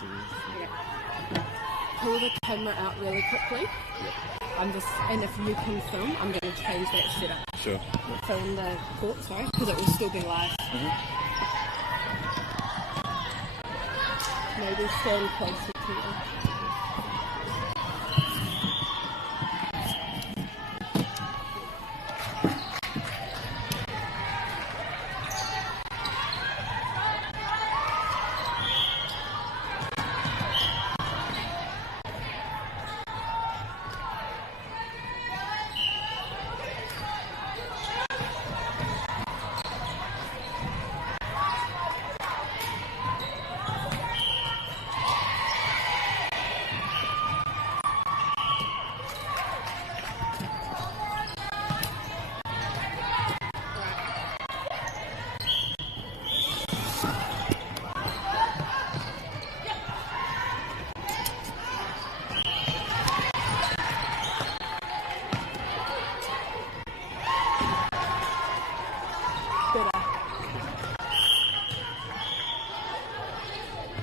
Yeah. Pull the camera out really quickly. And if you can film, I'm going to change that setup. Sure. Film the court, sorry, because it will still be live. Maybe stand closer to you.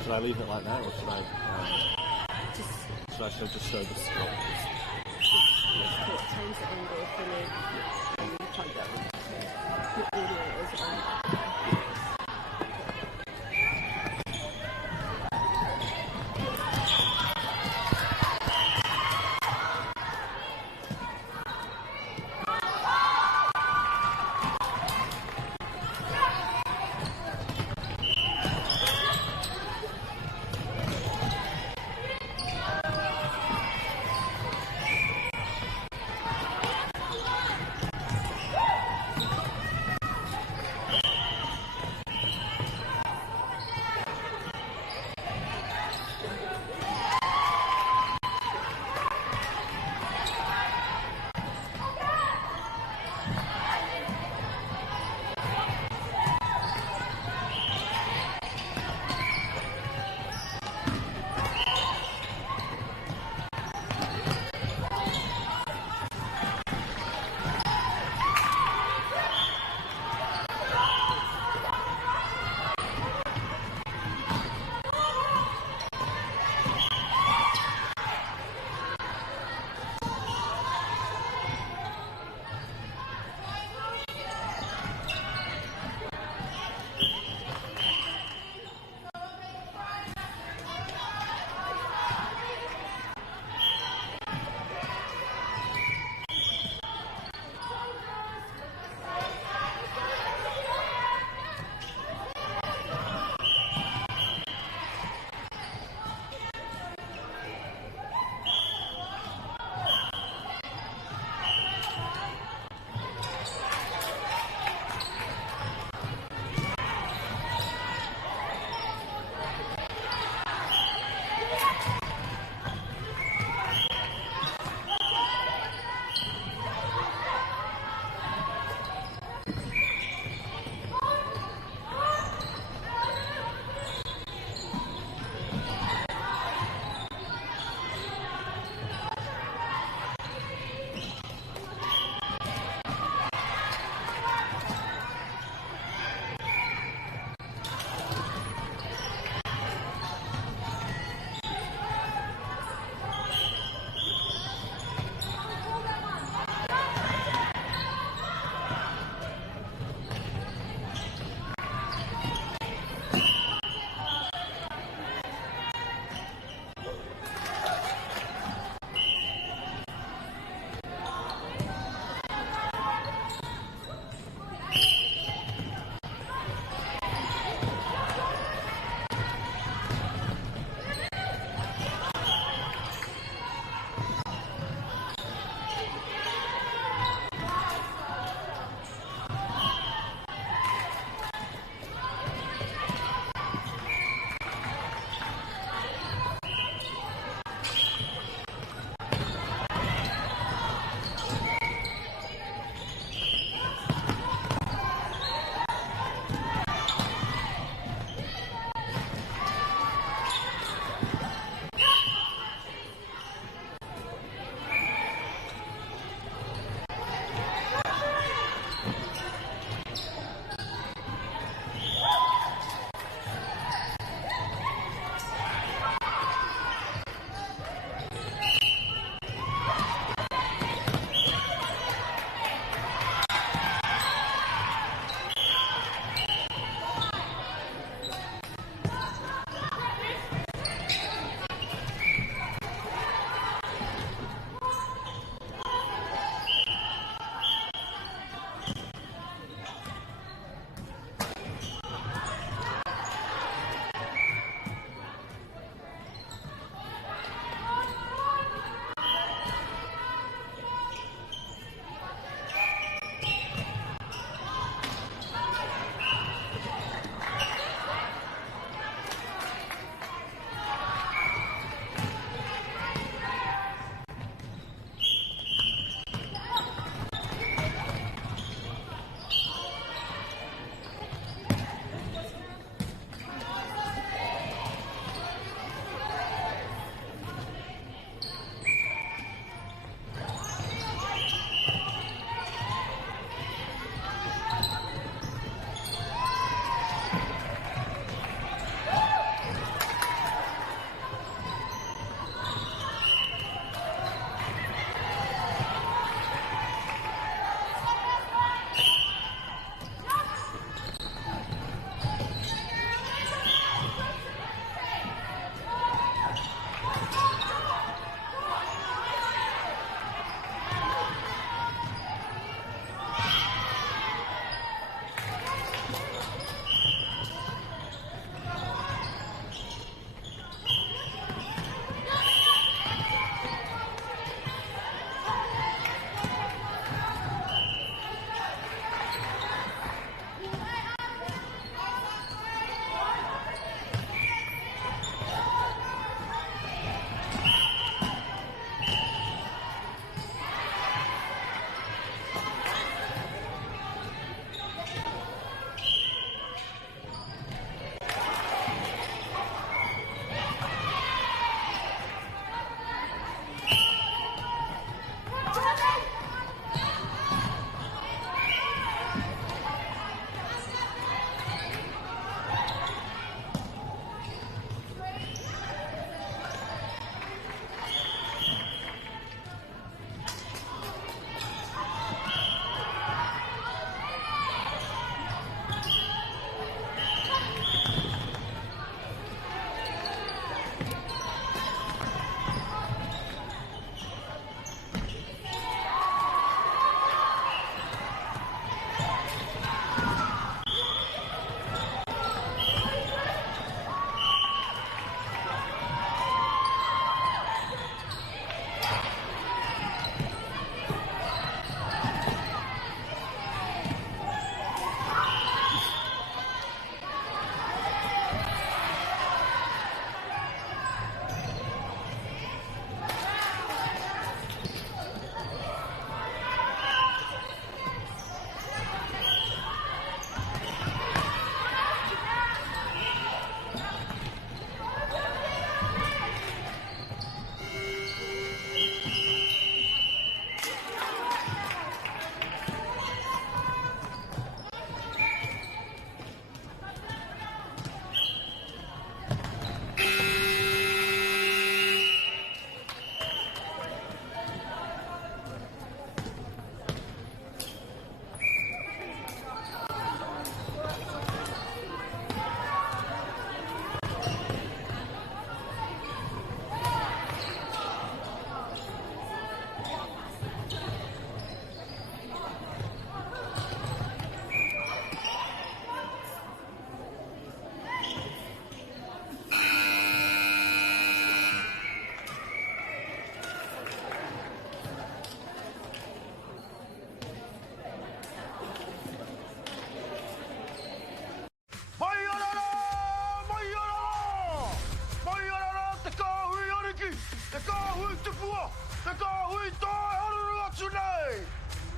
Should I leave it like that, or should I just show the scroll? Change the angle for me. And you plug that one. The audio is on.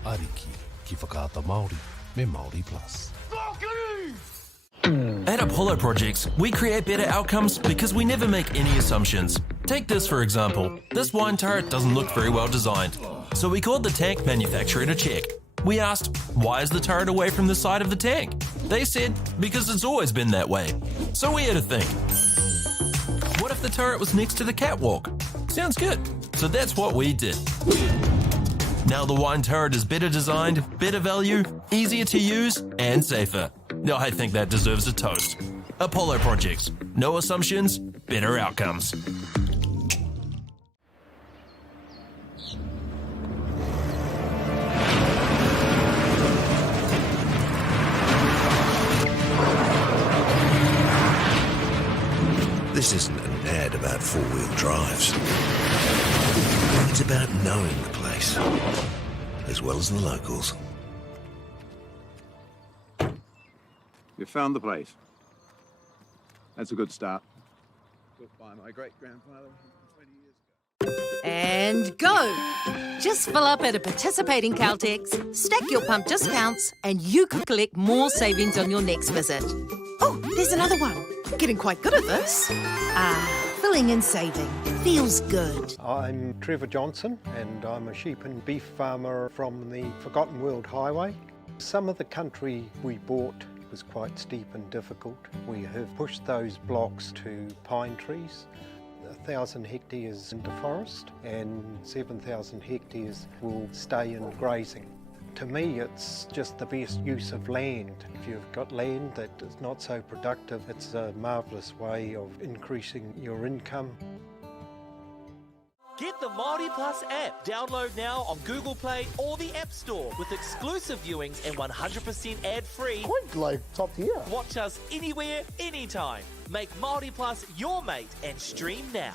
Ariki, ki whakaata Māori, me Māori Plus. At Apollo Projects, we create better outcomes because we never make any assumptions. Take this for example. This wine turret doesn't look very well designed. So we called the tank manufacturer to check. We asked, why is the turret away from the side of the tank? They said, because it's always been that way. So we had to think. What if the turret was next to the catwalk? Sounds good. So that's what we did. Now the wine turret is better designed, better value, easier to use, and safer. I think that deserves a toast. Apollo Projects. No assumptions, better outcomes. This isn't an ad about four-wheel drives. It's about knowing the place, as well as the locals. You found the place. That's a good start. Built by my great-grandfather 20 years ago. And go! Just fill up at a participating Caltex, stack your pump discounts, and you could collect more savings on your next visit. Oh, there's another one. Getting quite good at this. Filling and saving. Feels good. I'm Trevor Johnson and I'm a sheep and beef farmer from the Forgotten World Highway. Some of the country we bought was quite steep and difficult. We have pushed those blocks to pine trees. 1,000 hectares into forest and 7,000 hectares will stay in grazing. To me, it's just the best use of land. If you've got land that is not so productive, it's a marvellous way of increasing your income. Get the Māori Plus app. Download now on Google Play or the App Store with exclusive viewings and 100% ad-free. Quite like top tier. Watch us anywhere, anytime. Make Māori Plus your mate and stream now.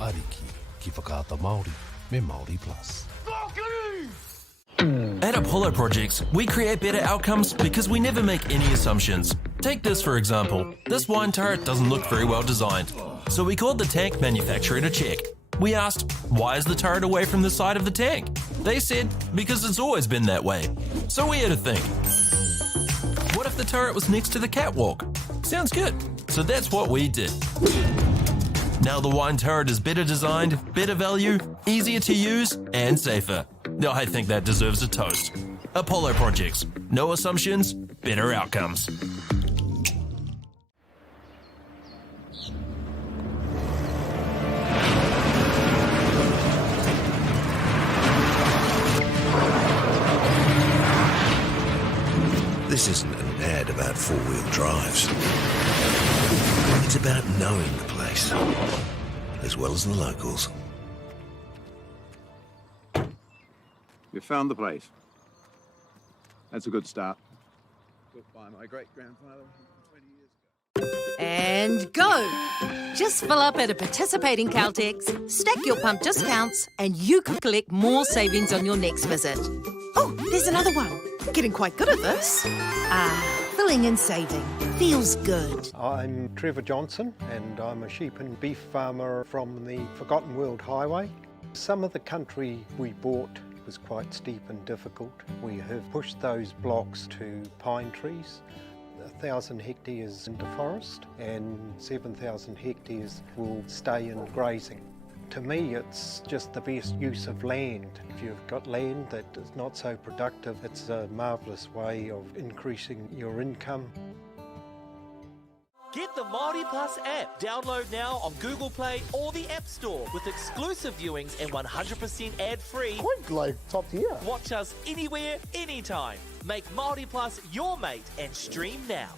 Ariki, ki whakaata Māori, me Māori Plus. At Apollo Projects, we create better outcomes because we never make any assumptions. Take this for example. This wine turret doesn't look very well designed. So we called the tank manufacturer to check. We asked, why is the turret away from the side of the tank? They said, because it's always been that way. So we had to think. What if the turret was next to the catwalk? Sounds good. So that's what we did. Now the wine turret is better designed, better value, easier to use, and safer. I think that deserves a toast. Apollo Projects. No assumptions, better outcomes. This isn't an ad about four-wheel drives. It's about knowing the place, as well as the locals. You found the place. That's a good start. Built by my great-grandfather 20 years ago. And go! Just fill up at a participating Caltex, stack your pump discounts, and you could collect more savings on your next visit. Oh, there's another one. Getting quite good at this. Filling and saving. Feels good. I'm Trevor Johnson and I'm a sheep and beef farmer from the Forgotten World Highway. Some of the country we bought was quite steep and difficult. We have pushed those blocks to pine trees. 1,000 hectares into forest and 7,000 hectares will stay in grazing. To me, it's just the best use of land. If you've got land that is not so productive, it's a marvellous way of increasing your income. Get the Māori Plus app. Download now on Google Play or the App Store with exclusive viewings and 100% ad-free. Quite like top tier. Watch us anywhere, anytime. Make Māori Plus your mate and stream now.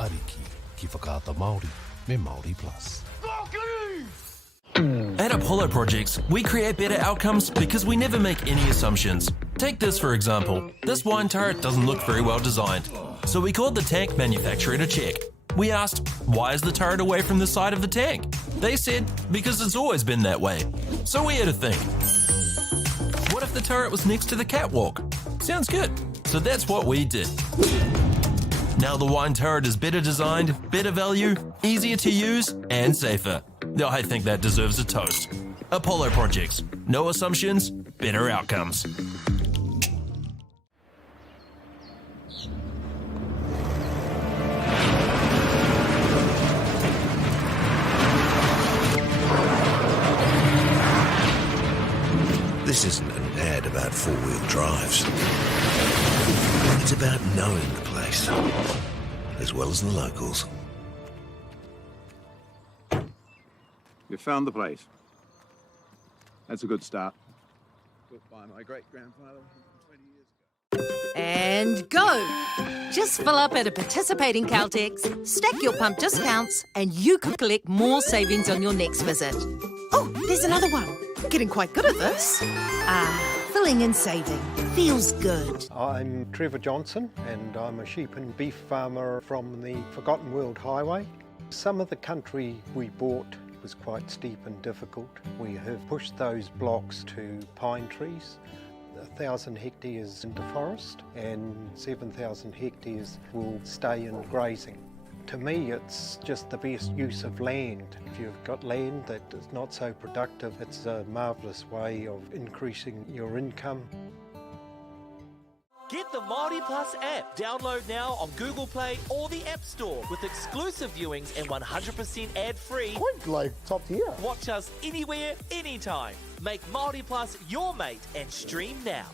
Ariki ki whakaata Māori me Māori Plus. At Apollo Projects, we create better outcomes because we never make any assumptions. Take this for example. This wine turret doesn't look very well designed. So we called the tank manufacturer to check. We asked, why is the turret away from the side of the tank? They said, because it's always been that way. So we had to think. What if the turret was next to the catwalk? Sounds good. So that's what we did. Now the wine turret is better designed, better value, easier to use, and safer. I think that deserves a toast. Apollo Projects. No assumptions, better outcomes. This isn't an ad about four-wheel drives. It's about knowing the place, as well as the locals. You found the place. That's a good start. Built by my great-grandfather 20 years ago. And go! Just fill up at a participating Caltex, stack your pump discounts, and you could collect more savings on your next visit. Oh, there's another one. Getting quite good at this. Filling and saving. Feels good. I'm Trevor Johnson and I'm a sheep and beef farmer from the Forgotten World Highway. Some of the country we bought was quite steep and difficult. We have pushed those blocks to pine trees. 1,000 hectares into forest and 7,000 hectares will stay in grazing. To me, it's just the best use of land. If you've got land that is not so productive, it's a marvellous way of increasing your income. Get the Māori Plus app. Download now on Google Play or the App Store with exclusive viewings and 100% ad-free. Quite like top tier. Watch us anywhere, anytime. Make Māori Plus your mate and stream now.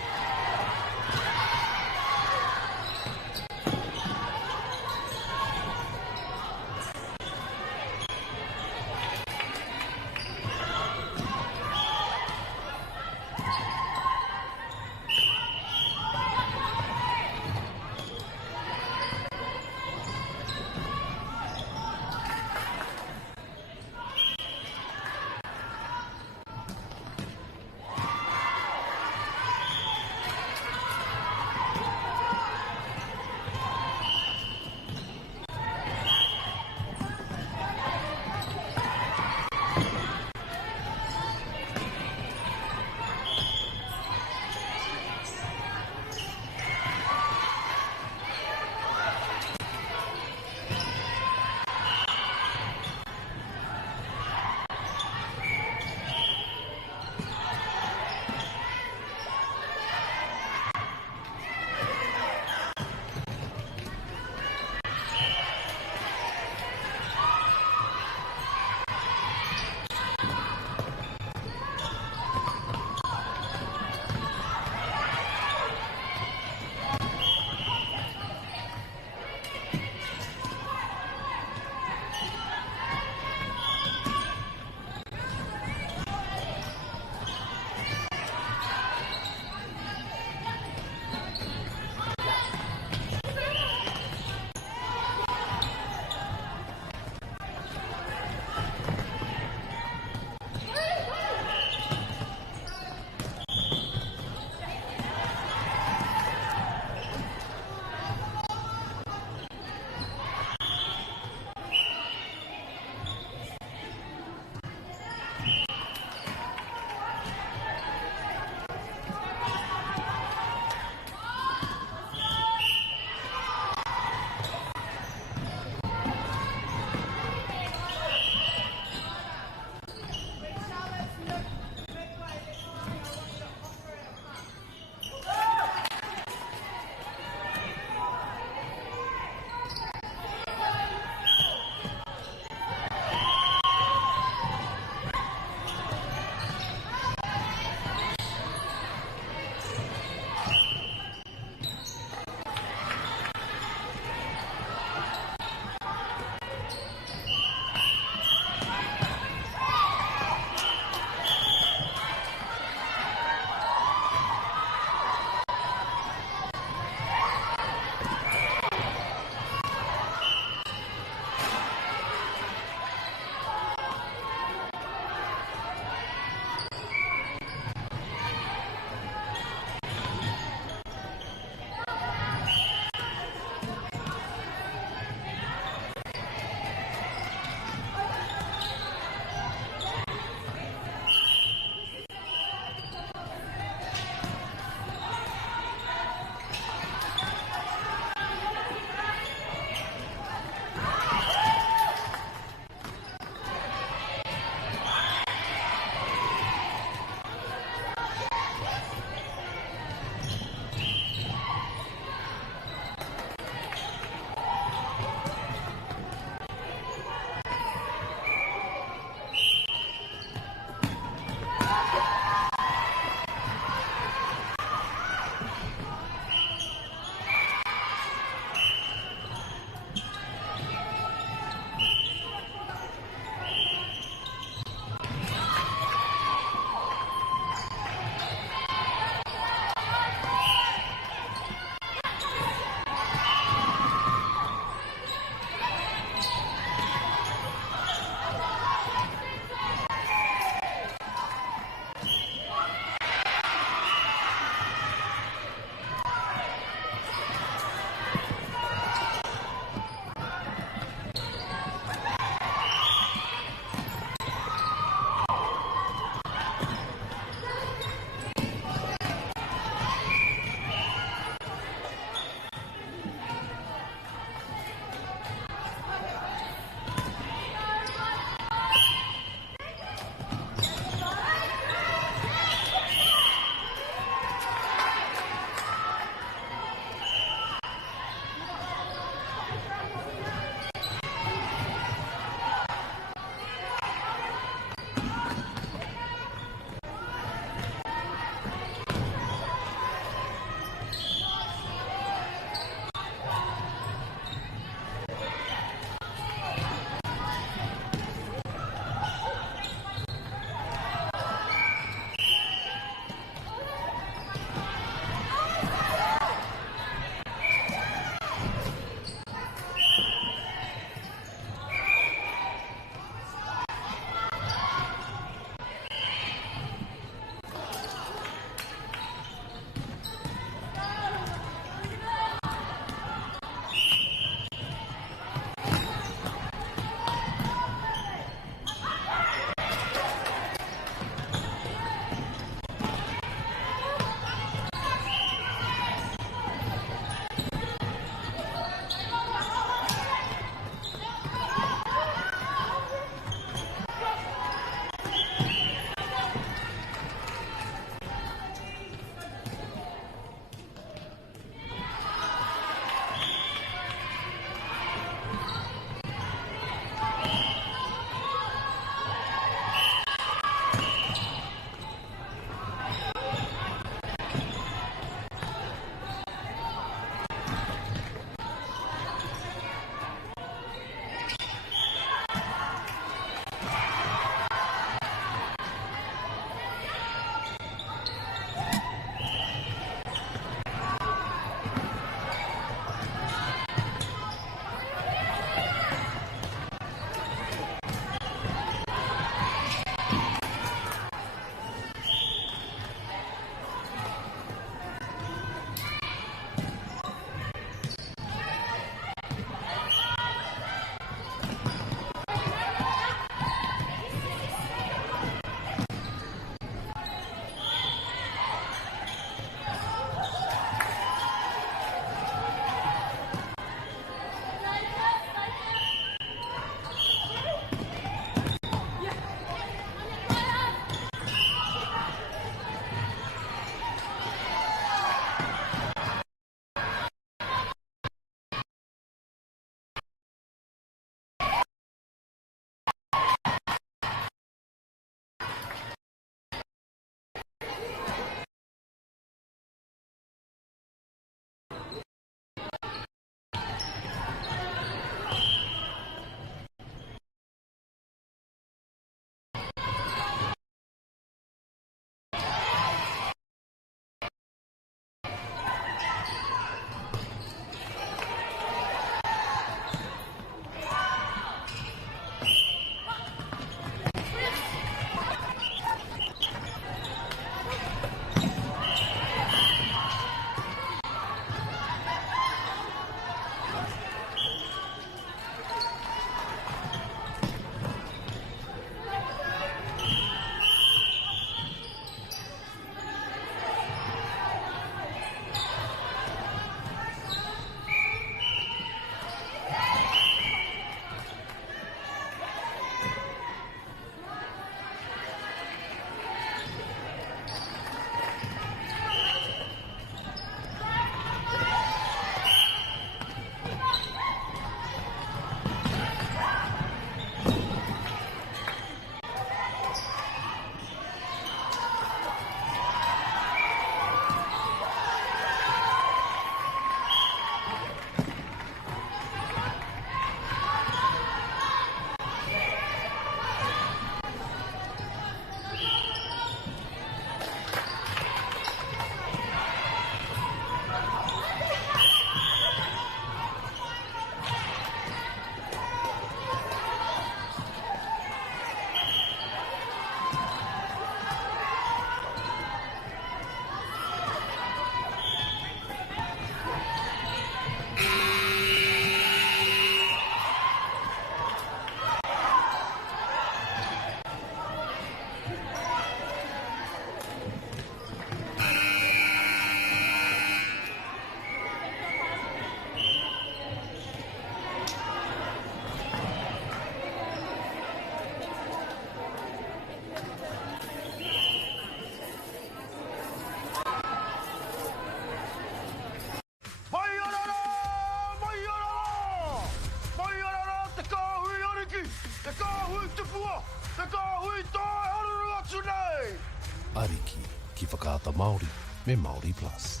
ki whakaata Māori me Māori Plus.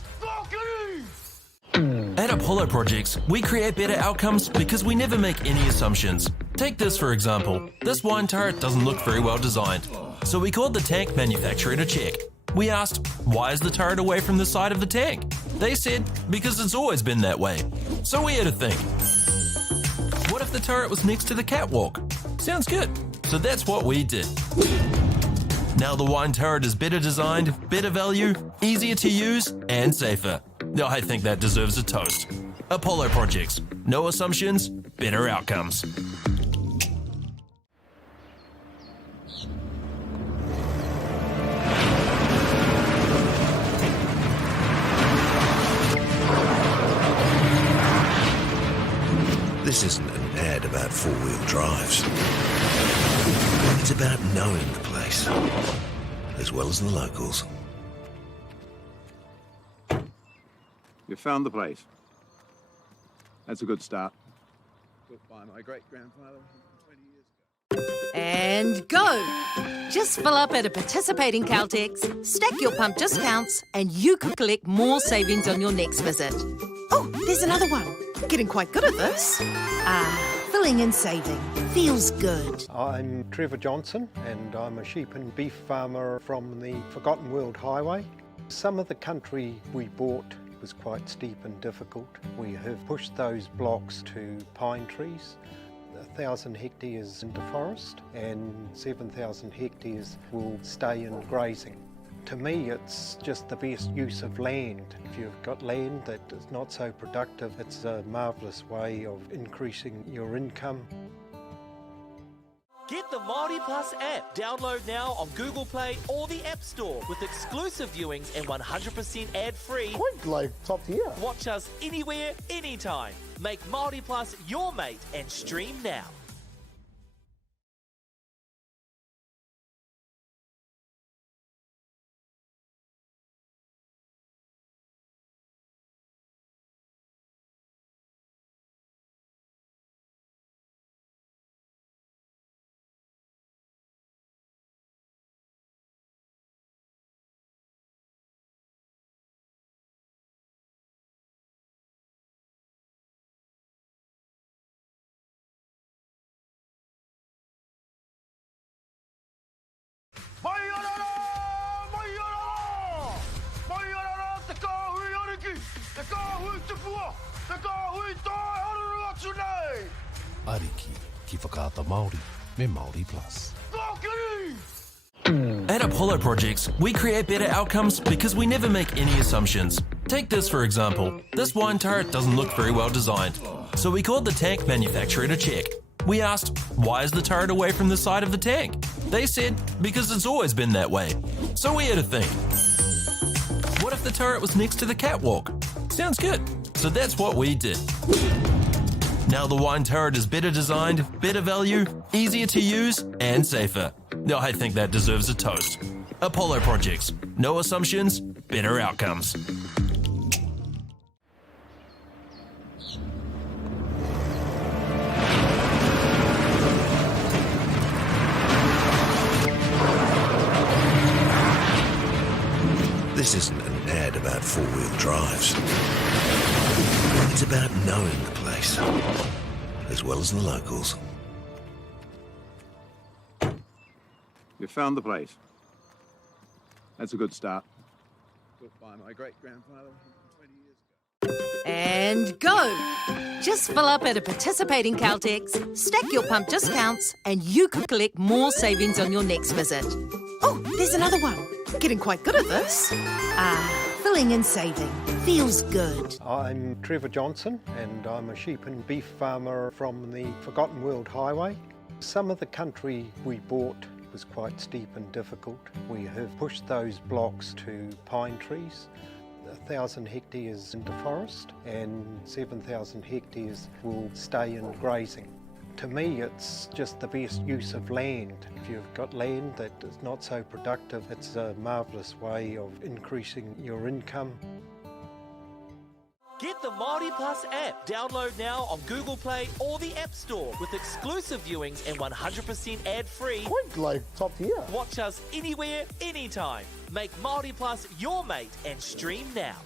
At Apollo Projects, we create better outcomes because we never make any assumptions. Take this for example. This wine turret doesn't look very well designed. So we called the tank manufacturer to check. We asked, why is the turret away from the side of the tank? They said, because it's always been that way. So we had to think. What if the turret was next to the catwalk? Sounds good. So that's what we did. Now the wine turret is better designed, better value, easier to use, and safer. I think that deserves a toast. Apollo Projects. No assumptions, better outcomes. This isn't an ad about four-wheel drives. It's about knowing the place, as well as the locals. You found the place. That's a good start. Built by my great-grandfather 20 years ago. And go! Just fill up at a participating Caltex, stack your pump discounts, and you could collect more savings on your next visit. Oh, there's another one. Getting quite good at this. Filling and saving. Feels good. I'm Trevor Johnson and I'm a sheep and beef farmer from the Forgotten World Highway. Some of the country we bought was quite steep and difficult. We have pushed those blocks to pine trees. 1,000 hectares into forest and 7,000 hectares will stay in grazing. To me, it's just the best use of land. If you've got land that is not so productive, it's a marvellous way of increasing your income. Get the Māori Plus app. Download now on Google Play or the App Store with exclusive viewings and 100% ad-free. Quite like top tier. Watch us anywhere, anytime. Make Māori Plus your mate and stream now. Ariki ki whakaata Māori me Māori Plus. At Apollo Projects, we create better outcomes because we never make any assumptions. Take this for example. This wine turret doesn't look very well designed. So we called the tank manufacturer to check. We asked, why is the turret away from the side of the tank? They said, because it's always been that way. So we had to think. What if the turret was next to the catwalk? Sounds good. So that's what we did. Now the wine turret is better designed, better value, easier to use, and safer. I think that deserves a toast. Apollo Projects. No assumptions, better outcomes. This isn't an ad about four-wheel drives. It's about knowing the place, as well as the locals. You found the place. That's a good start. Built by my great-grandfather 20 years ago. And go! Just fill up at a participating Caltex, stack your pump discounts, and you could collect more savings on your next visit. Oh, there's another one. Getting quite good at this. Filling and saving. Feels good. I'm Trevor Johnson and I'm a sheep and beef farmer from the Forgotten World Highway. Some of the country we bought was quite steep and difficult. We have pushed those blocks to pine trees. 1,000 hectares into forest and 7,000 hectares will stay in grazing. To me, it's just the best use of land. If you've got land that is not so productive, it's a marvellous way of increasing your income. Get the Māori Plus app. Download now on Google Play or the App Store with exclusive viewings and 100% ad-free. Quite like top tier. Watch us anywhere, anytime. Make Māori Plus your mate and stream now.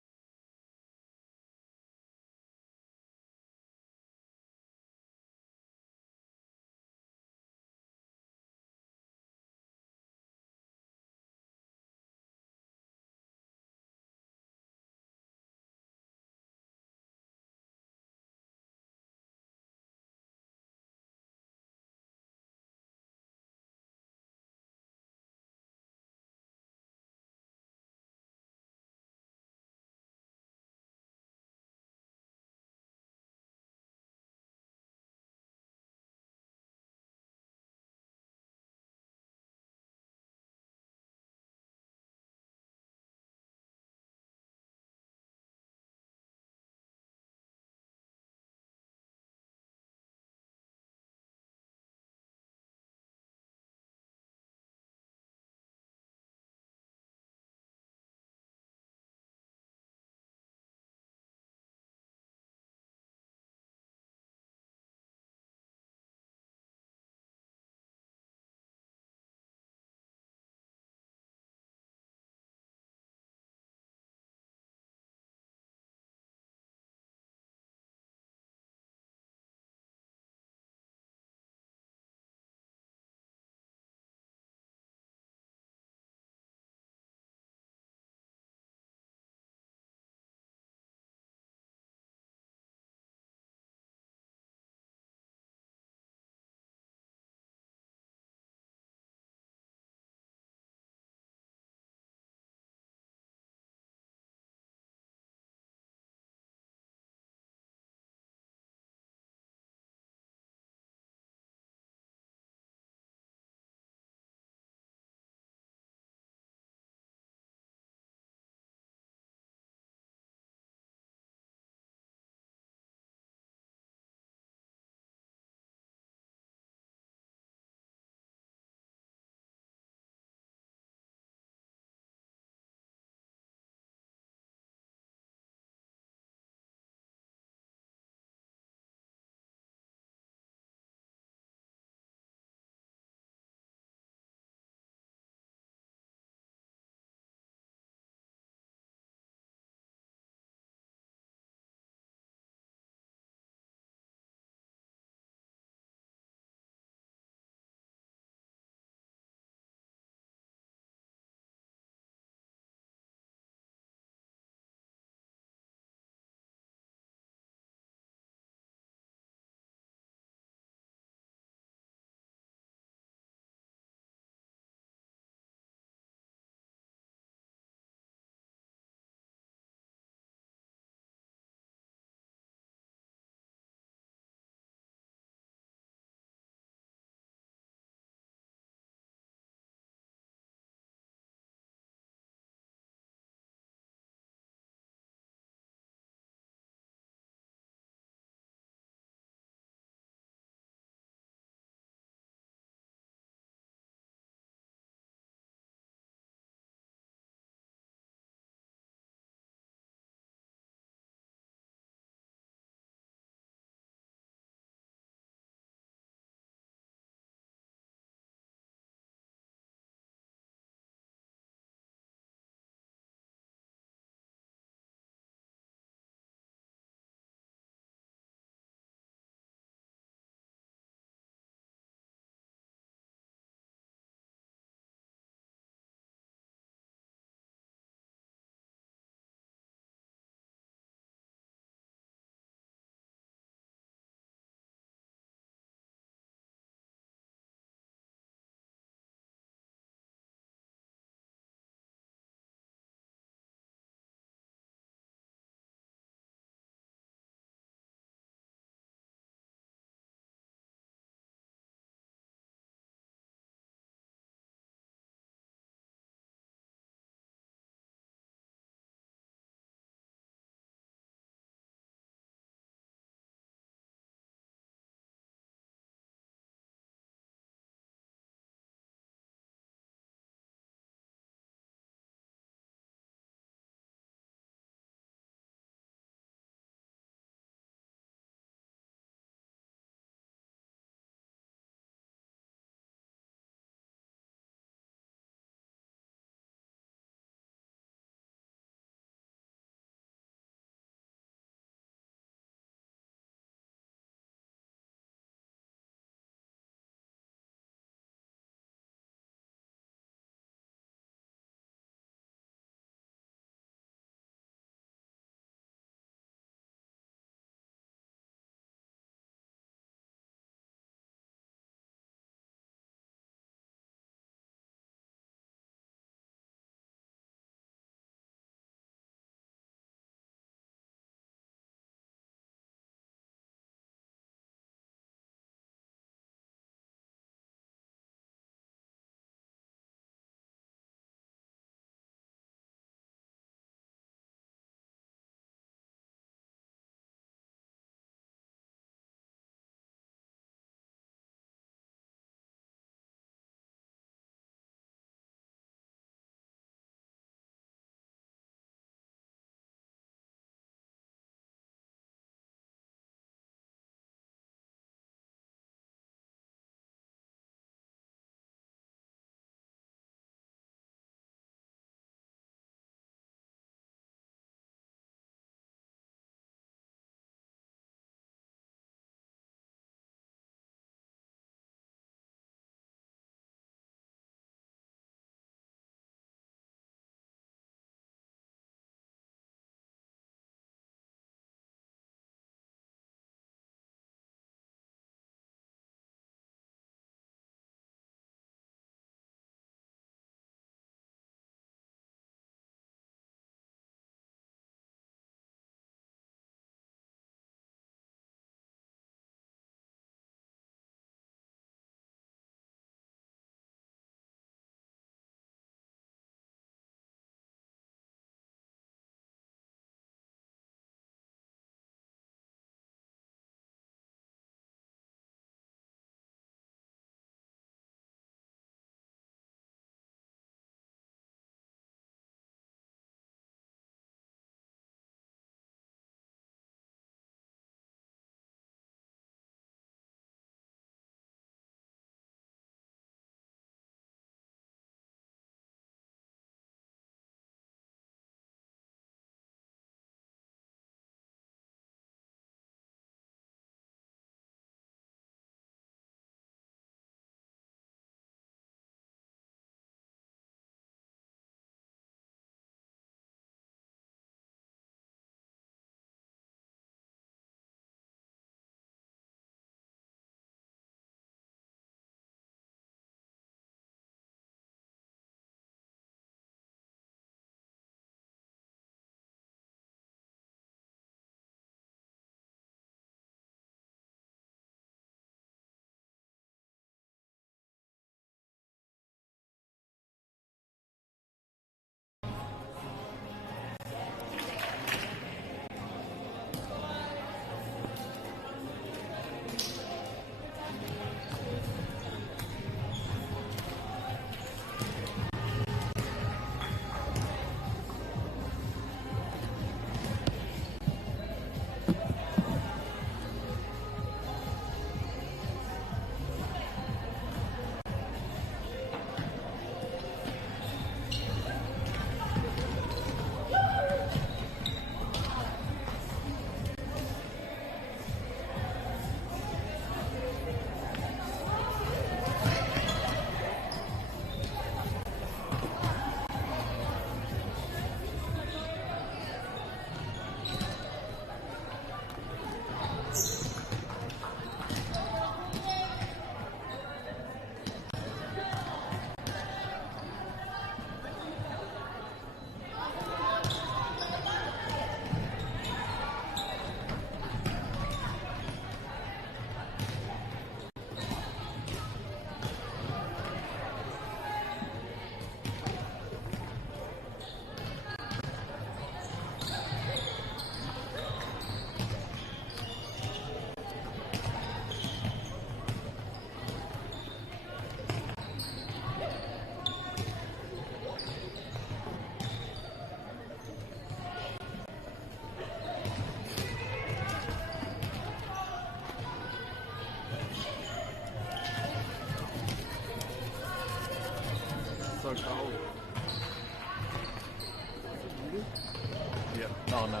Yeah. Oh no,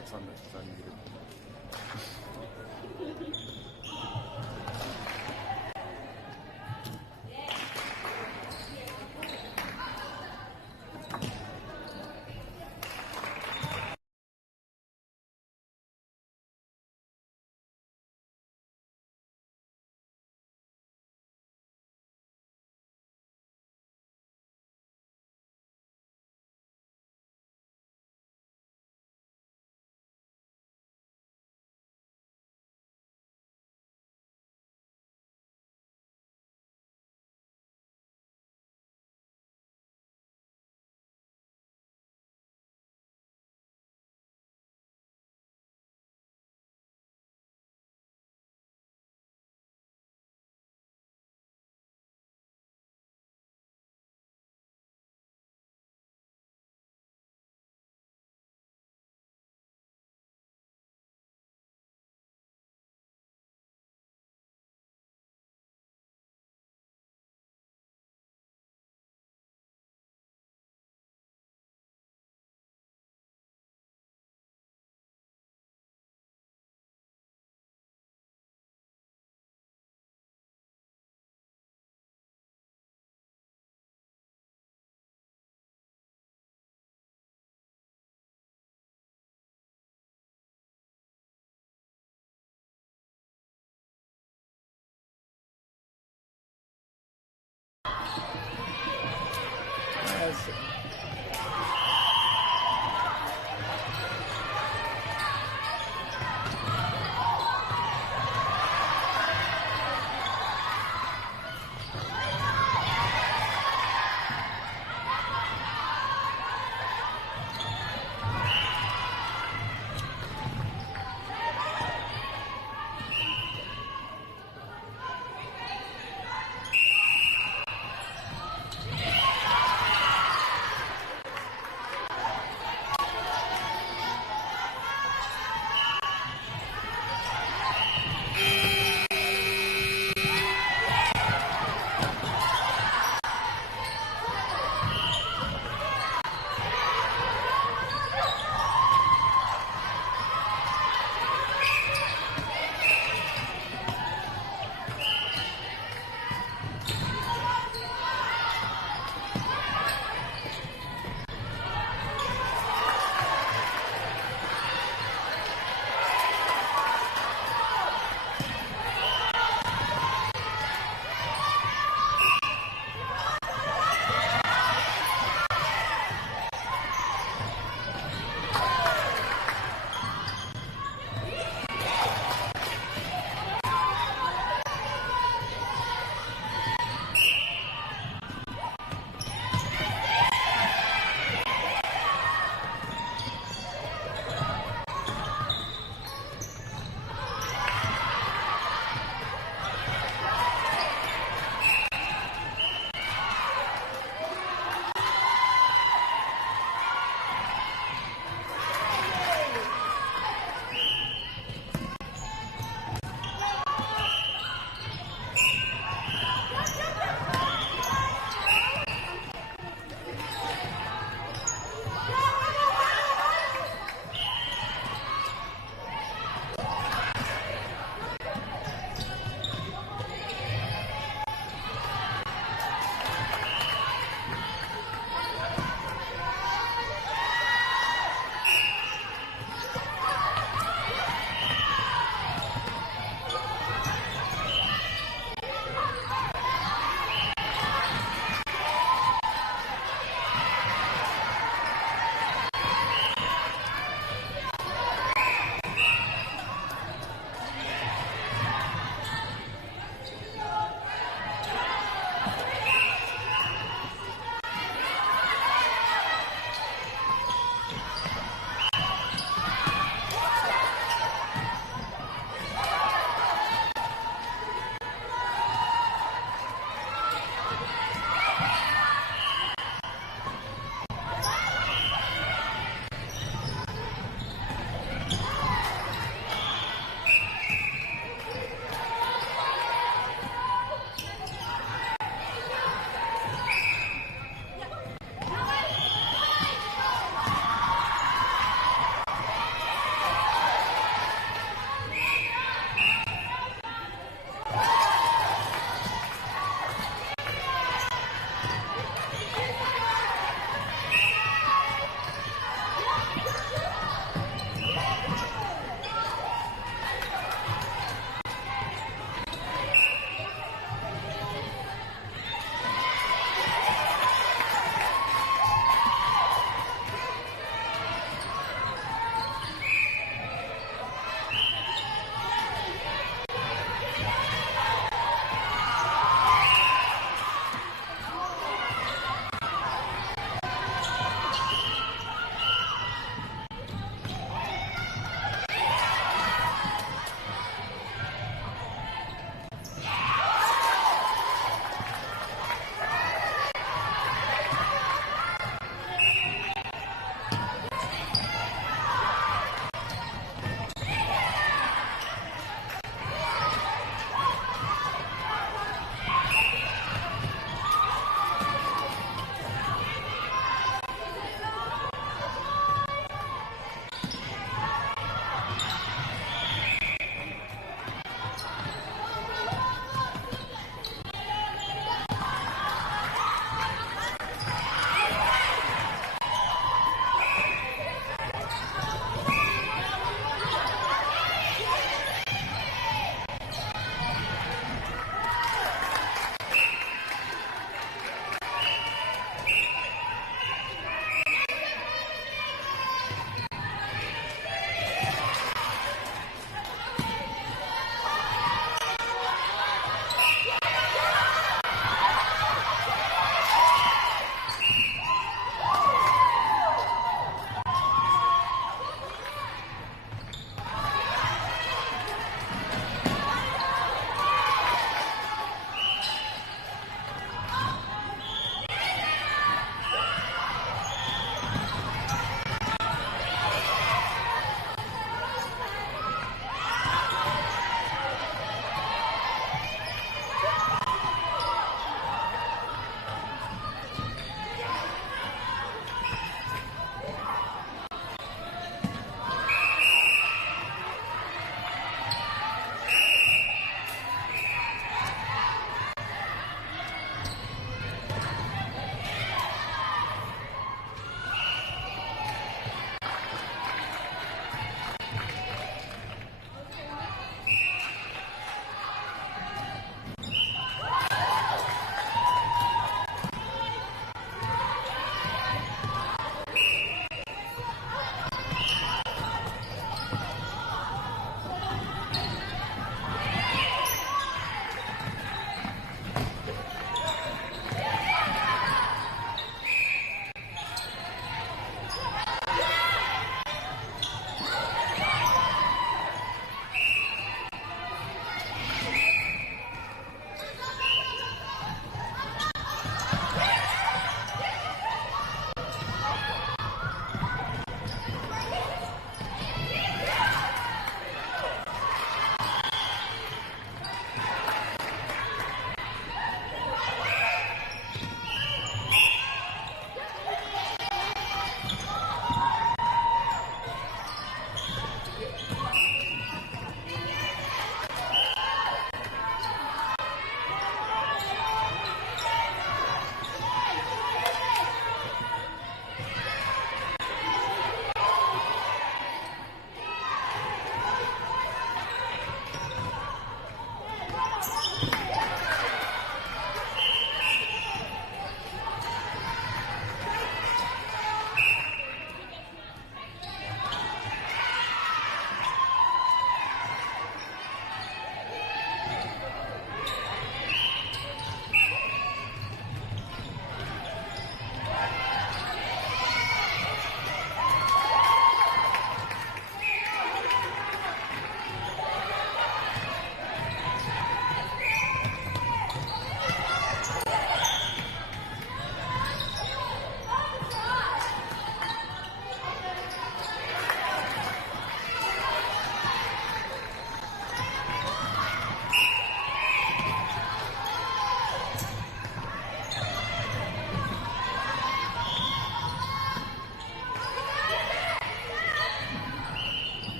it's unmuted.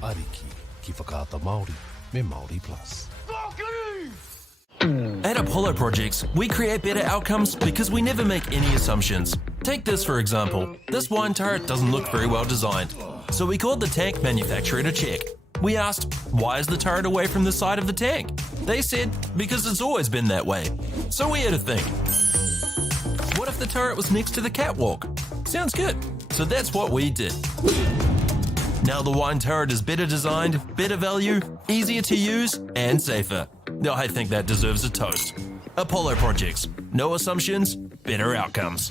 Ariki, ki whakaata Māori, me Māori Plus. At Apollo Projects, we create better outcomes because we never make any assumptions. Take this for example. This wine turret doesn't look very well designed. So we called the tank manufacturer to check. We asked, why is the turret away from the side of the tank? They said, because it's always been that way. So we had to think. What if the turret was next to the catwalk? Sounds good. So that's what we did. Now the wine turret is better designed, better value, easier to use, and safer. I think that deserves a toast. Apollo Projects. No assumptions, better outcomes.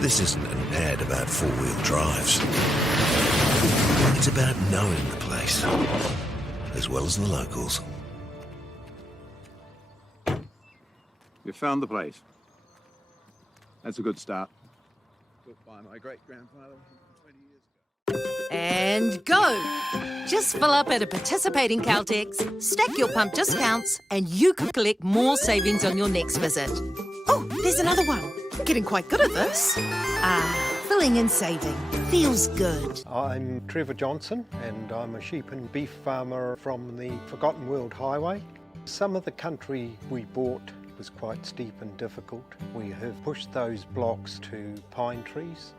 This isn't an ad about four-wheel drives. It's about knowing the place, as well as the locals. You found the place. That's a good start. Built by my great-grandfather 20 years ago. And go! Just fill up at a participating Caltex, stack your pump discounts, and you could collect more savings on your next visit. Oh, there's another one. Getting quite good at this. Filling and saving. Feels good. I'm Trevor Johnson and I'm a sheep and beef farmer from the Forgotten World Highway. Some of the country we bought was quite steep and difficult. We have pushed those blocks to pine trees.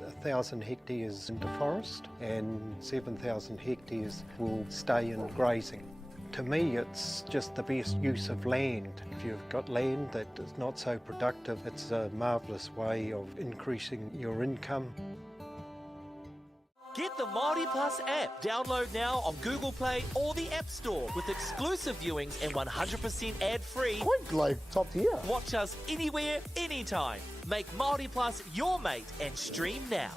1,000 hectares into forest and 7,000 hectares will stay in grazing. To me, it's just the best use of land. If you've got land that is not so productive, it's a marvellous way of increasing your income. Get the Māori Plus app. Download now on Google Play or the App Store with exclusive viewings and 100% ad-free. Quite like top tier. Watch us anywhere, anytime. Make Māori Plus your mate and stream now.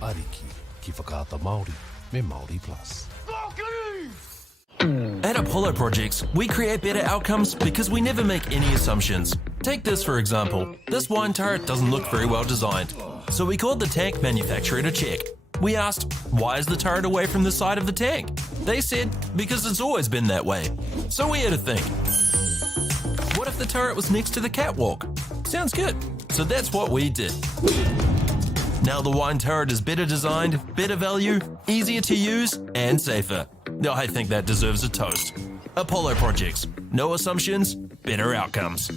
Ariki, ki whakaata Māori, me Māori Plus. At Apollo Projects, we create better outcomes because we never make any assumptions. Take this for example. This wine turret doesn't look very well designed. So we called the tank manufacturer to check. We asked, why is the turret away from the side of the tank? They said, because it's always been that way. So we had to think. What if the turret was next to the catwalk? Sounds good. So that's what we did. Now the wine turret is better designed, better value, easier to use, and safer. Now I think that deserves a toast. Apollo Projects. No assumptions, better outcomes.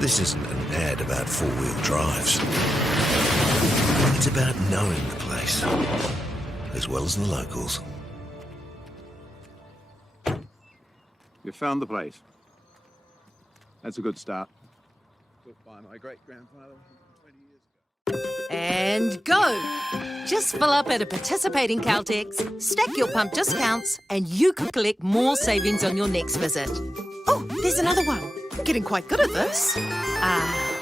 This isn't an ad about four-wheel drives. It's about knowing the place, as well as the locals. You found the place. That's a good start. Built by my great-grandfather 20 years ago. And go! Just fill up at a participating Caltex, stack your pump discounts, and you could collect more savings on your next visit. Oh, there's another one. Getting quite good at this.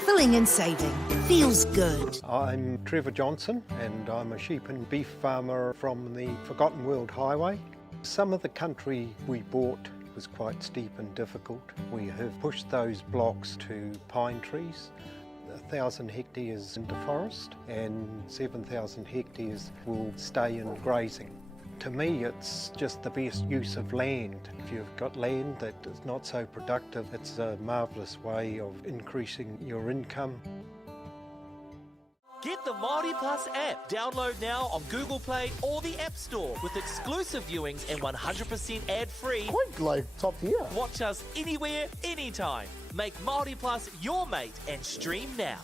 Filling and saving. Feels good. I'm Trevor Johnson and I'm a sheep and beef farmer from the Forgotten World Highway. Some of the country we bought was quite steep and difficult. We have pushed those blocks to pine trees. 1,000 hectares into forest and 7,000 hectares will stay in grazing. To me, it's just the best use of land. If you've got land that is not so productive, it's a marvellous way of increasing your income. Get the Māori Plus app. Download now on Google Play or the App Store with exclusive viewings and 100% ad-free. Quite like top tier. Watch us anywhere, anytime. Make Māori Plus your mate and stream now.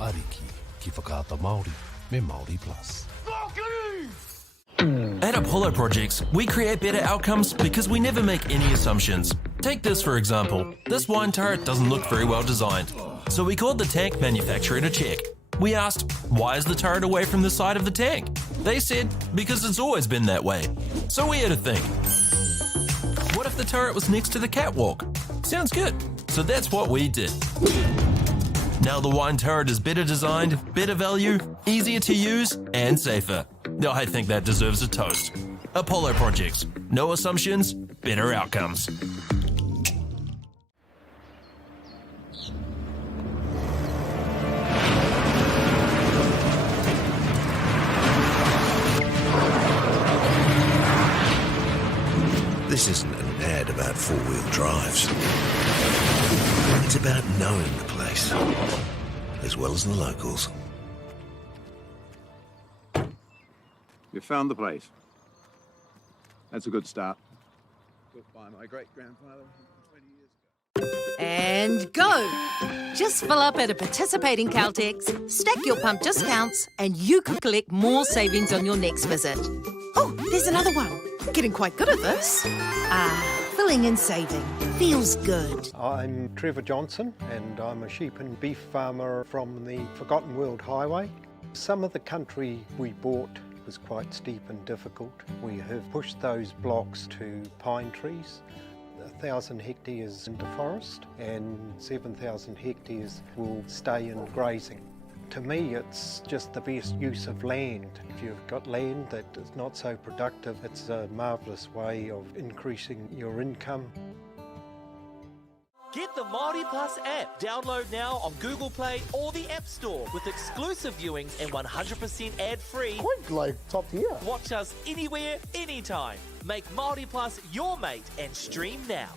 Ariki, ki whakaata Māori, me Māori Plus. At Apollo Projects, we create better outcomes because we never make any assumptions. Take this for example. This wine turret doesn't look very well designed. So we called the tank manufacturer to check. We asked, why is the turret away from the side of the tank? They said, because it's always been that way. So we had to think. What if the turret was next to the catwalk? Sounds good. So that's what we did. Now the wine turret is better designed, better value, easier to use, and safer. I think that deserves a toast. Apollo Projects. No assumptions, better outcomes. This isn't an ad about four-wheel drives. It's about knowing the place, as well as the locals. You found the place. That's a good start. Built by my great-grandfather 20 years ago. And go! Just fill up at a participating Caltex, stack your pump discounts, and you could collect more savings on your next visit. Oh, there's another one. Getting quite good at this. Filling and saving. Feels good. I'm Trevor Johnson and I'm a sheep and beef farmer from the Forgotten World Highway. Some of the country we bought was quite steep and difficult. We have pushed those blocks to pine trees. 1,000 hectares into forest and 7,000 hectares will stay in grazing. To me, it's just the best use of land. If you've got land that is not so productive, it's a marvellous way of increasing your income. Get the Māori Plus app. Download now on Google Play or the App Store with exclusive viewings and 100% ad-free. Quite like top tier. Watch us anywhere, anytime. Make Māori Plus your mate and stream now.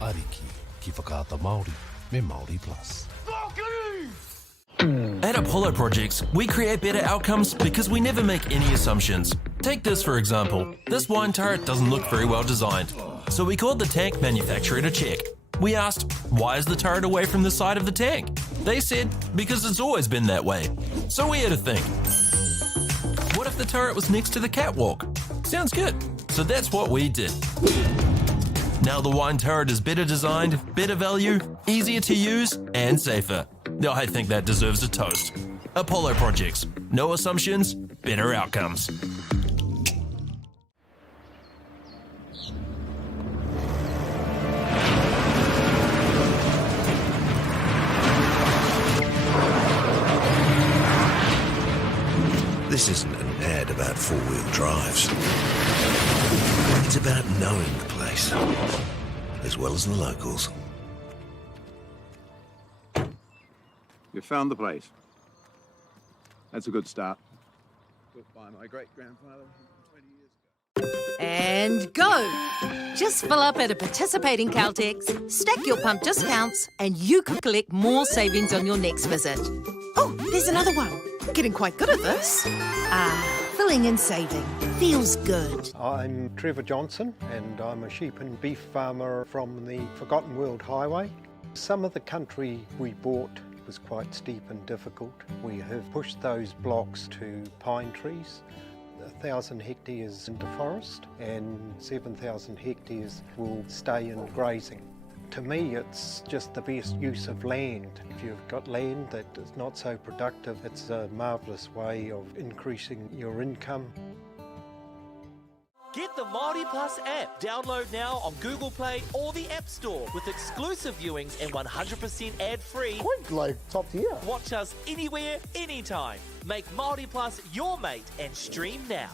Ariki, ki whakaata Māori, me Māori Plus. At Apollo Projects, we create better outcomes because we never make any assumptions. Take this for example. This wine turret doesn't look very well designed. So we called the tank manufacturer to check. We asked, why is the turret away from the side of the tank? They said, because it's always been that way. So we had to think. What if the turret was next to the catwalk? Sounds good. So that's what we did. Now the wine turret is better designed, better value, easier to use, and safer. Now I think that deserves a toast. Apollo Projects. No assumptions, better outcomes. This isn't an ad about four-wheel drives. It's about knowing the place, as well as the locals. You found the place. That's a good start. Built by my great-grandfather 20 years ago. And go! Just fill up at a participating Caltex, stack your pump discounts, and you could collect more savings on your next visit. Oh, there's another one. Getting quite good at this. Filling and saving. Feels good. I'm Trevor Johnson and I'm a sheep and beef farmer from the Forgotten World Highway. Some of the country we bought was quite steep and difficult. We have pushed those blocks to pine trees. 1,000 hectares into forest and 7,000 hectares will stay in grazing. To me, it's just the best use of land. If you've got land that is not so productive, it's a marvellous way of increasing your income. Get the Māori Plus app. Download now on Google Play or the App Store with exclusive viewings and 100% ad-free. Quite like top tier. Watch us anywhere, anytime. Make Māori Plus your mate and stream now.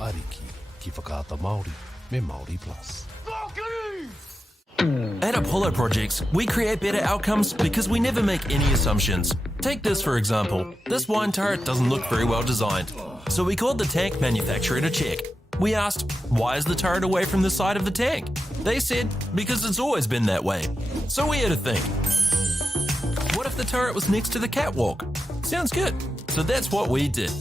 Ariki, ki whakaata Māori, me Māori Plus. At Apollo Projects, we create better outcomes because we never make any assumptions. Take this for example. This wine turret doesn't look very well designed. So we called the tank manufacturer to check. We asked, why is the turret away from the side of the tank? They said, because it's always been that way. So we had to think. What if the turret was next to the catwalk? Sounds good. So that's what we did.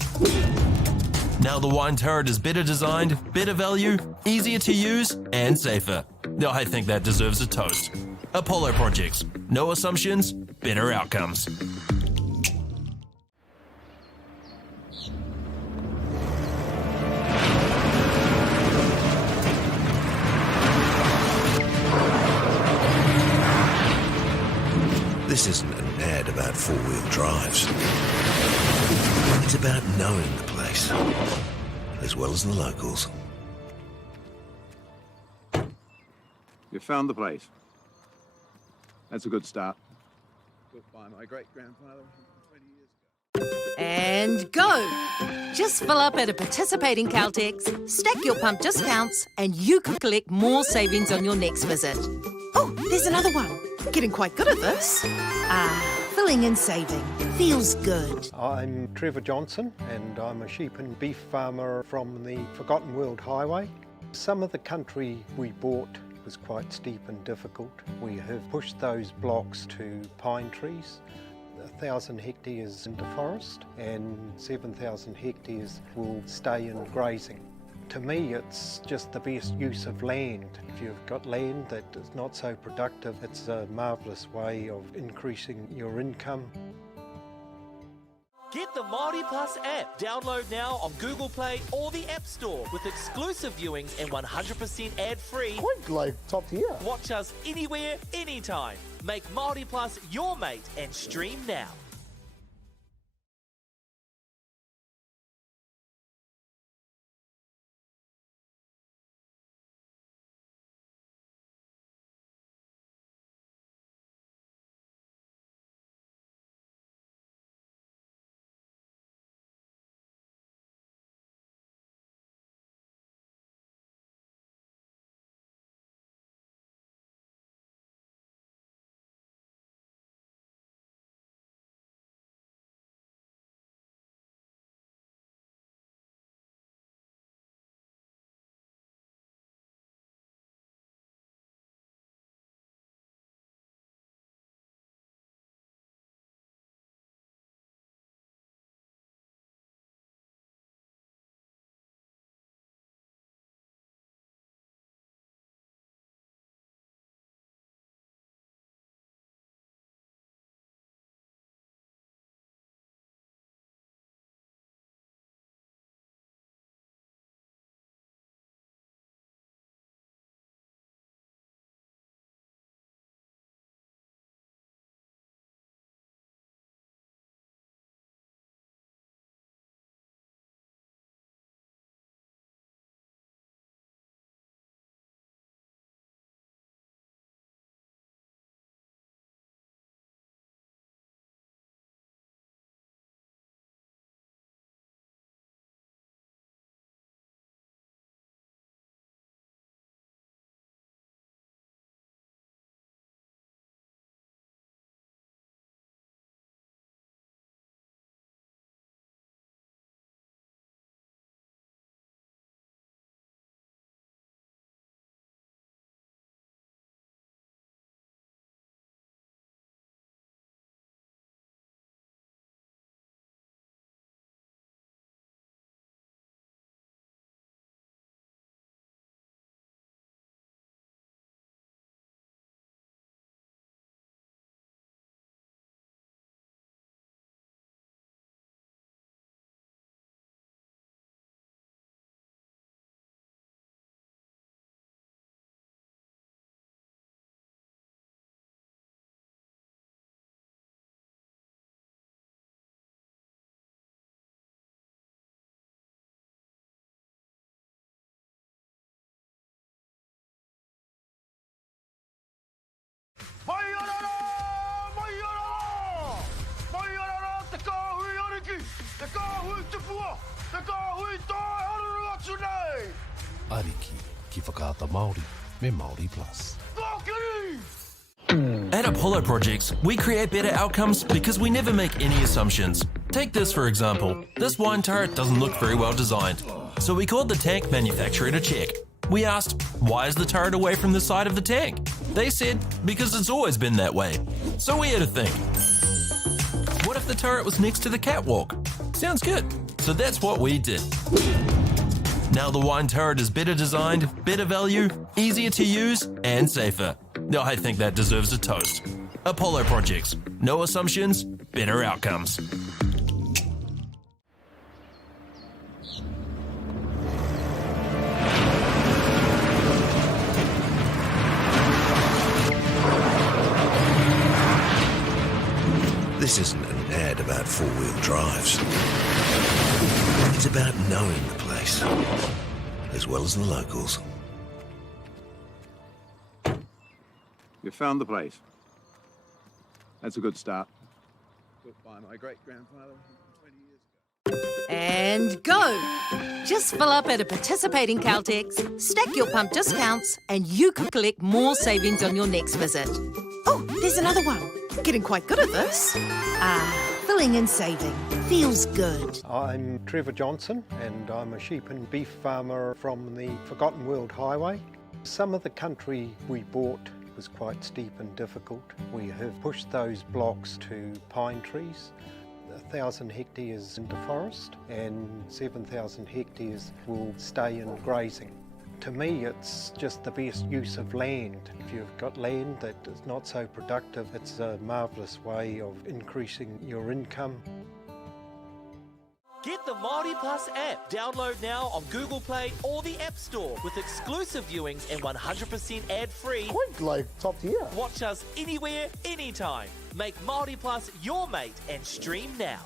Now the wine turret is better designed, better value, easier to use, and safer. Now I think that deserves a toast. Apollo Projects. No assumptions, better outcomes. This isn't an ad about four-wheel drives. It's about knowing the place, place, as well as the locals. You found the place. That's a good start. Built by my great-grandfather 20 years ago. And go! Just fill up at a participating Caltex, stack your pump discounts, and you could collect more savings on your next visit. Oh, there's another one. Getting quite good at this. Filling and saving. Feels good. I'm Trevor Johnson and I'm a sheep and beef farmer from the Forgotten World Highway. Some of the country we bought was quite steep and difficult. We have pushed those blocks to pine trees. 1,000 hectares into forest and 7,000 hectares will stay in grazing. To me, it's just the best use of land. If you've got land that is not so productive, it's a marvellous way of increasing your income. Get the Māori Plus app. Download now on Google Play or the App Store with exclusive viewings and 100% ad-free. Quite like top tier. Watch us anywhere, anytime. Make Māori Plus your mate and stream now. Ariki, ki whakaata Māori, me Māori Plus. At Apollo Projects, we create better outcomes because we never make any assumptions. Take this for example. This wine turret doesn't look very well designed. So we called the tank manufacturer to check. We asked, why is the turret away from the side of the tank? They said, because it's always been that way. So we had to think. What if the turret was next to the catwalk? Sounds good. So that's what we did. Now the wine turret is better designed, better value, easier to use, and safer. I think that deserves a toast. Apollo Projects. No assumptions, better outcomes. This isn't an ad about four-wheel drives. It's It's about knowing the place, as well as the locals. You found the place. That's a good start. Built by my great-grandfather 20 years ago. And go! Just fill up at a participating Caltex, stack your pump discounts, and you could collect more savings on your next visit. Oh, there's another one. Getting quite good at this. Filling and saving. Feels good. I'm Trevor Johnson and I'm a sheep and beef farmer from the Forgotten World Highway. Some of the country we bought was quite steep and difficult. We have pushed those blocks to pine trees. 1,000 hectares into forest and 7,000 hectares will stay in grazing. To me, it's just the best use of land. If you've got land that is not so productive, it's a marvellous way of increasing your income. Get the Māori Plus app. Download now on Google Play or the App Store with exclusive viewings and 100% ad-free. Quite like top tier. Watch us anywhere, anytime. Make Māori Plus your mate and stream now.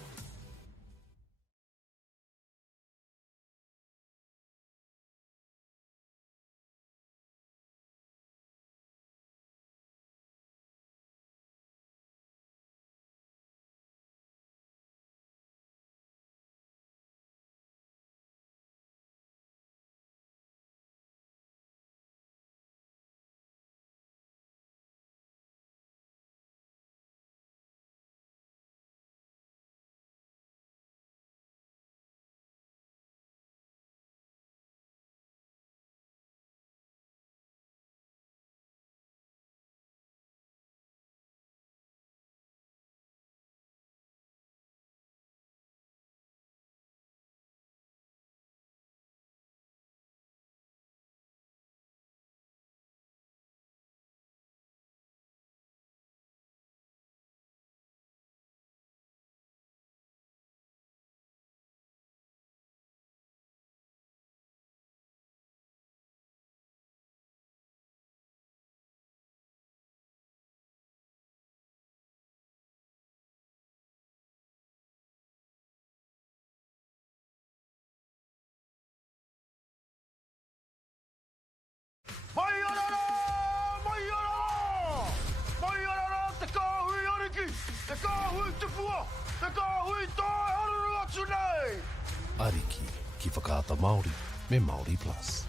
Ariki, ki whakaata Māori, me Māori Plus.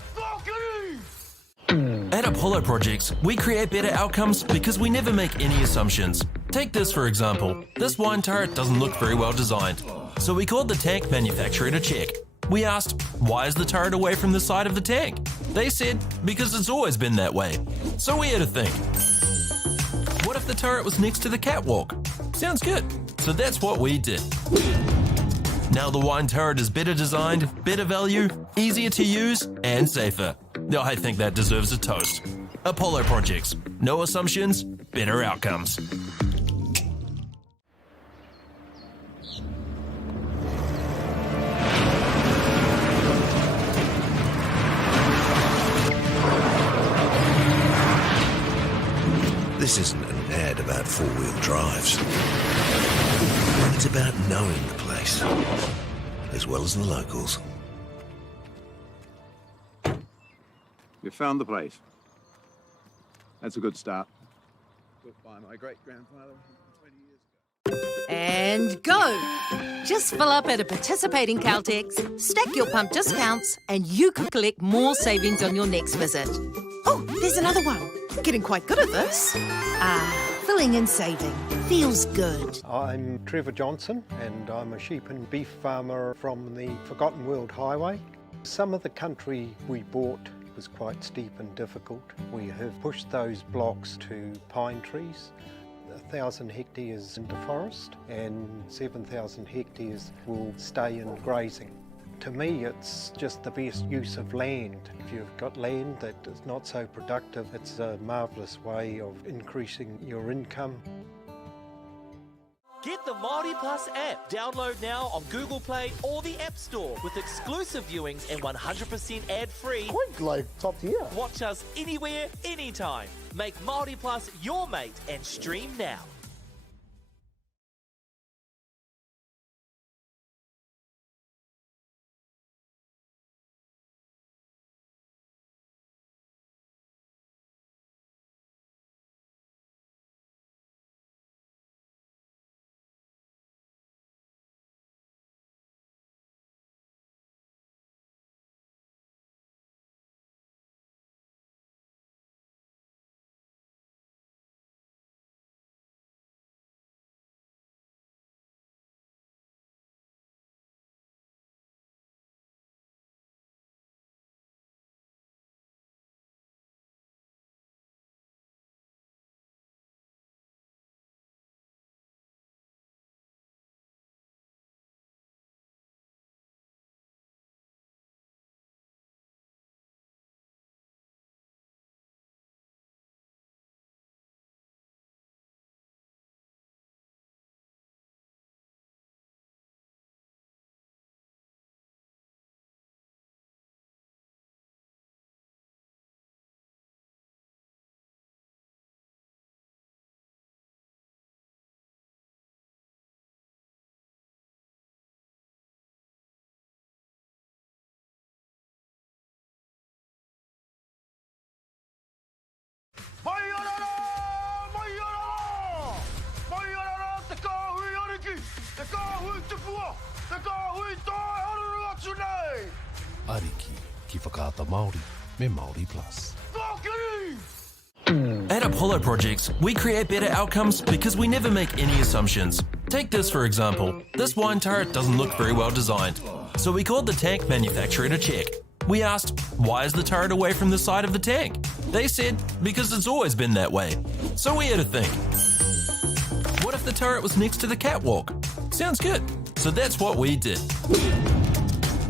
At Apollo Projects, we create better outcomes because we never make any assumptions. Take this for example. This wine turret doesn't look very well designed. So we called the tank manufacturer to check. We asked, why is the turret away from the side of the tank? They said, because it's always been that way. So we had to think. What if the turret was next to the catwalk? Sounds good. So that's what we did. Now the wine turret is better designed, better value, easier to use, and safer. I think that deserves a toast. Apollo Projects. No assumptions, better outcomes. This isn't an ad about four-wheel drives. It's about knowing the place, as well as the locals. You found the place. That's a good start. Built by my great-grandfather 20 years ago. And go! Just fill up at a participating Caltex, stack your pump discounts, and you could collect more savings on your next visit. Oh, there's another one. Getting quite good at this. Filling and saving. Feels good. I'm Trevor Johnson and I'm a sheep and beef farmer from the Forgotten World Highway. Some of the country we bought was quite steep and difficult. We have pushed those blocks to pine trees. 1,000 hectares into forest and 7,000 hectares will stay in grazing. To me, it's just the best use of land. If you've got land that is not so productive, it's a marvellous way of increasing your income. Get the Māori Plus app. Download now on Google Play or the App Store with exclusive viewings and 100% ad-free. Quite like top tier. Watch us anywhere, anytime. Make Māori Plus your mate and stream now. Ariki, ki whakaata Māori, me Māori Plus. At Apollo Projects, we create better outcomes because we never make any assumptions. Take this for example. This wine turret doesn't look very well designed. So we called the tank manufacturer to check. We asked, why is the turret away from the side of the tank? They said, because it's always been that way. So we had to think. What if the turret was next to the catwalk? Sounds good. So that's what we did.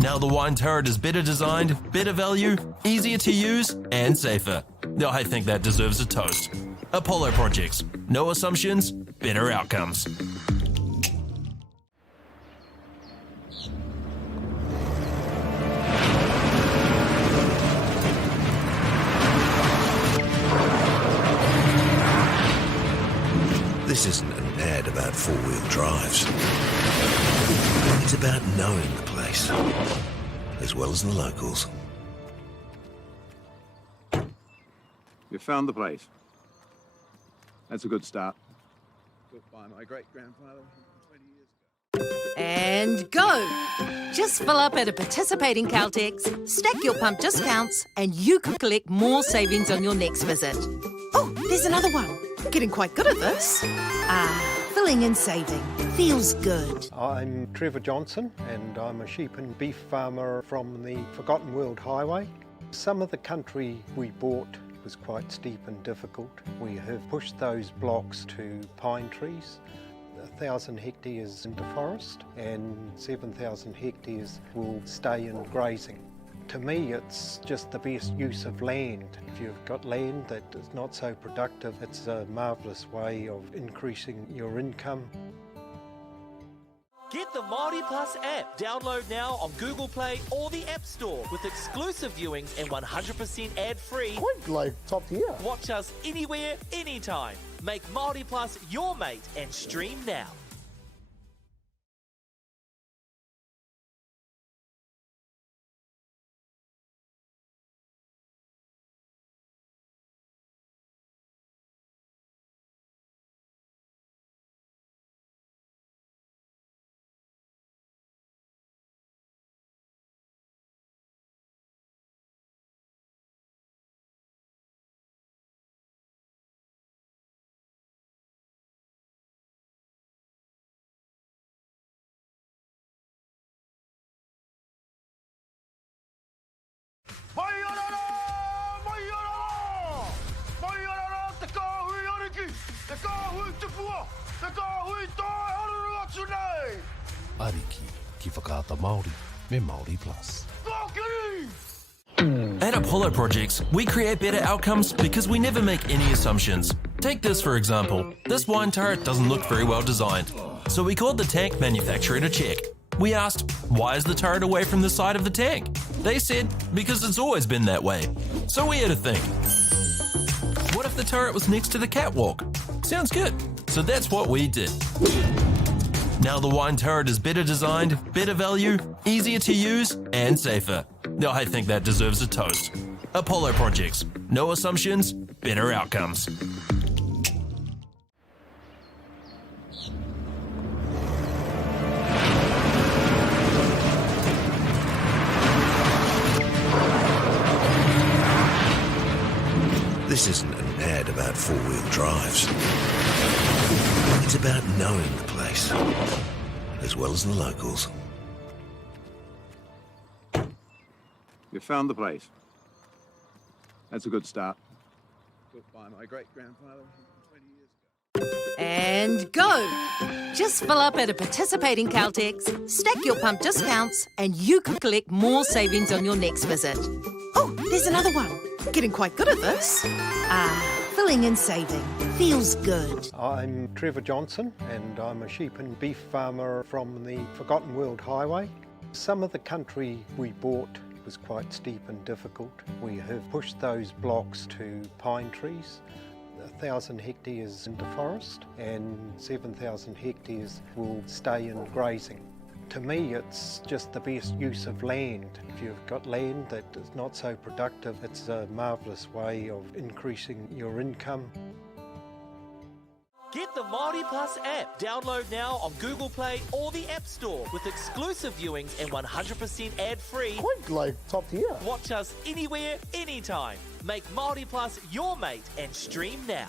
Now the wine turret is better designed, better value, easier to use, and safer. I think that deserves a toast. Apollo Projects. No assumptions, better outcomes. This isn't an ad about four-wheel drives. It's about knowing the place, as well as the locals. You found the place. That's a good start. Built by my great-grandfather 20 years ago. And go! Just fill up at a participating Caltex, stack your pump discounts, and you could collect more savings on your next visit. Oh, there's another one. Getting quite good at this. Filling and saving. Feels good. I'm Trevor Johnson and I'm a sheep and beef farmer from the Forgotten World Highway. Some of the country we bought was quite steep and difficult. We have pushed those blocks to pine trees. 1,000 hectares into forest and 7,000 hectares will stay in grazing. To me, it's just the best use of land. If you've got land that is not so productive, it's a marvellous way of increasing your income. Get the Māori Plus app. Download now on Google Play or the App Store with exclusive viewings and 100% ad-free. Quite like top tier. Watch us anywhere, anytime. Make Māori Plus your mate and stream now. Ariki, ki whakaata Māori, me Māori Plus. At Apollo Projects, we create better outcomes because we never make any assumptions. Take this for example. This wine turret doesn't look very well designed. So we called the tank manufacturer to check. We asked, why is the turret away from the side of the tank? They said, because it's always been that way. So we had to think. What if the turret was next to the catwalk? Sounds good. So that's what we did. Now the wine turret is better designed, better value, easier to use, and safer. I think that deserves a toast. Apollo Projects. No assumptions, better outcomes. This isn't an ad about four-wheel drives. It's about knowing the place, as well as the locals. You found the place. That's a good start. Built by my great-grandfather 20 years ago. And go! Just fill up at a participating Caltex, stack your pump discounts, and you could collect more savings on your next visit. Oh, there's another one. Getting quite good at this. Filling and saving. Feels good. I'm Trevor Johnson and I'm a sheep and beef farmer from the Forgotten World Highway. Some of the country we bought was quite steep and difficult. We have pushed those blocks to pine trees. 1,000 hectares into forest and 7,000 hectares will stay in grazing. To me, it's just the best use of land. If you've got land that is not so productive, it's a marvellous way of increasing your income. Get the Māori Plus app. Download now on Google Play or the App Store with exclusive viewings and 100% ad-free. Point like top tier. Watch us anywhere, anytime. Make Māori Plus your mate and stream now.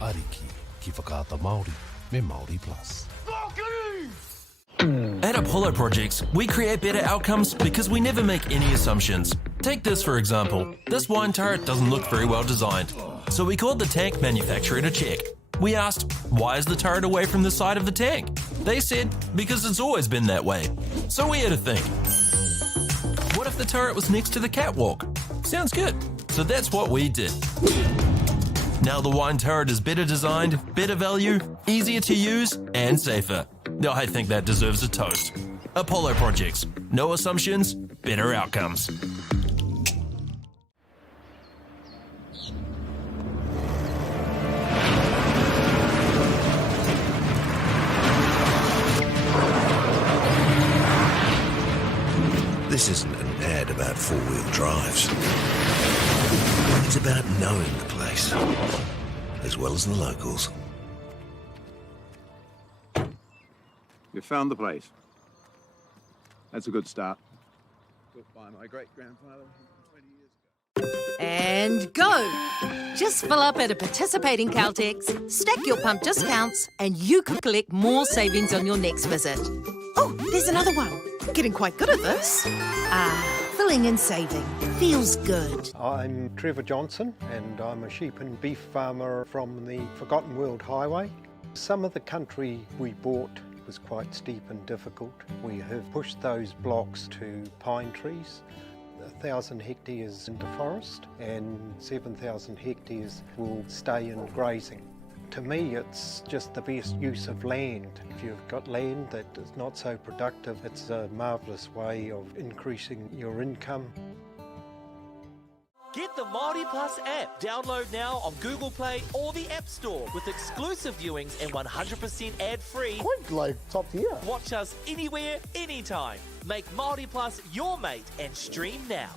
Ariki ki whakaata Māori me Māori Plus. At Apollo Projects, we create better outcomes because we never make any assumptions. Take this for example. This wine turret doesn't look very well designed. So we called the tank manufacturer to check. We asked, why is the turret away from the side of the tank? They said, because it's always been that way. So we had to think. What if the turret was next to the catwalk? Sounds good. So that's what we did. Now the wine turret is better designed, better value, easier to use, and safer. I think that deserves a toast. Apollo Projects. No assumptions, better outcomes. This isn't an ad about four-wheel drives. It's about knowing the place, as well as the locals. You found the place. That's a good start. Built by my great-grandfather 20 years ago. And go! Just fill up at a participating Caltex, stack your pump discounts, and you could collect more savings on your next visit. Oh, there's another one. Getting quite good at this. Filling and saving. Feels good. I'm Trevor Johnson and I'm a sheep and beef farmer from the Forgotten World Highway. Some of the country we bought was quite steep and difficult. We have pushed those blocks to pine trees. 1,000 hectares into forest and 7,000 hectares will stay in grazing. To me, it's just the best use of land. If you've got land that is not so productive, it's a marvellous way of increasing your income. Get the Māori Plus app. Download now on Google Play or the App Store with exclusive viewings and 100% ad-free. Quite like top tier. Watch us anywhere, anytime. Make Māori Plus your mate and stream now.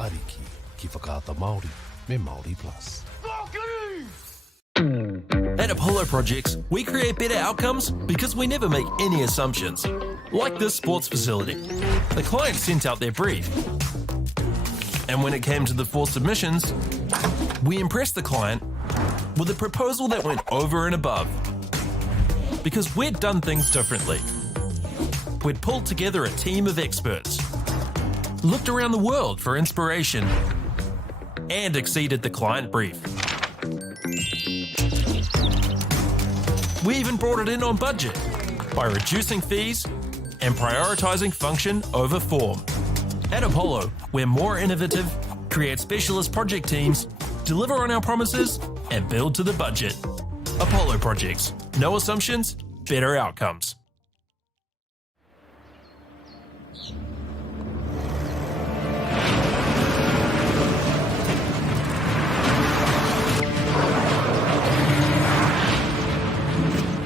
Ariki, ki whakaata Māori, me Māori Plus. At Apollo Projects, we create better outcomes because we never make any assumptions. Like this sports facility. The client sent out their brief. And when it came to the 4 submissions, we impressed the client with a proposal that went over and above. Because we'd done things differently. We'd pulled together a team of experts, looked around the world for inspiration, and exceeded the client brief. We even brought it in on budget by reducing fees and prioritising function over form. At Apollo, we're more innovative, create specialist project teams, deliver on our promises, and build to the budget. Apollo Projects. No assumptions, better outcomes.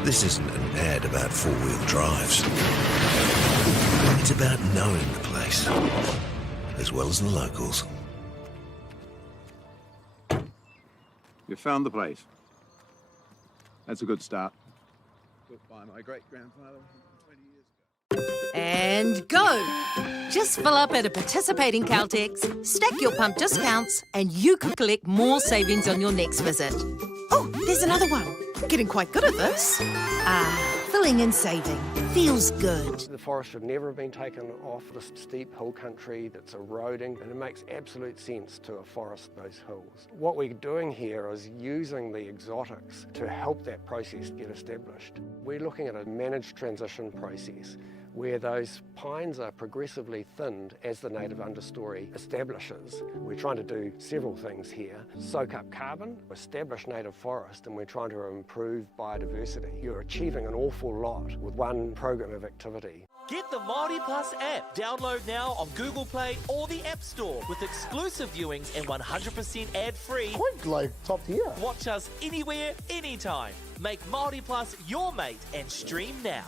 This isn't an ad about four-wheel drives. It's about knowing the place, as well as the locals. You found the place. That's a good start. Built by my great-grandfather 20 years ago. And go! Just fill up at a participating Caltex, stack your pump discounts, and you could collect more savings on your next visit. Oh, there's another one. Getting quite good at this. Filling and saving. Feels good. The forest should never have been taken off this steep hill country that's eroding, and it makes absolute sense to afforest those hills. What we're doing here is using the exotics to help that process get established. We're looking at a managed transition process where those pines are progressively thinned as the native understory establishes. We're trying to do several things here. Soak up carbon, establish native forest, and we're trying to improve biodiversity. You're achieving an awful lot with one program of activity. Get the Māori Plus app. Download now on Google Play or the App Store with exclusive viewings and 100% ad-free. Quick, like top tier. Watch us anywhere, anytime. Make Māori Plus your mate and stream now.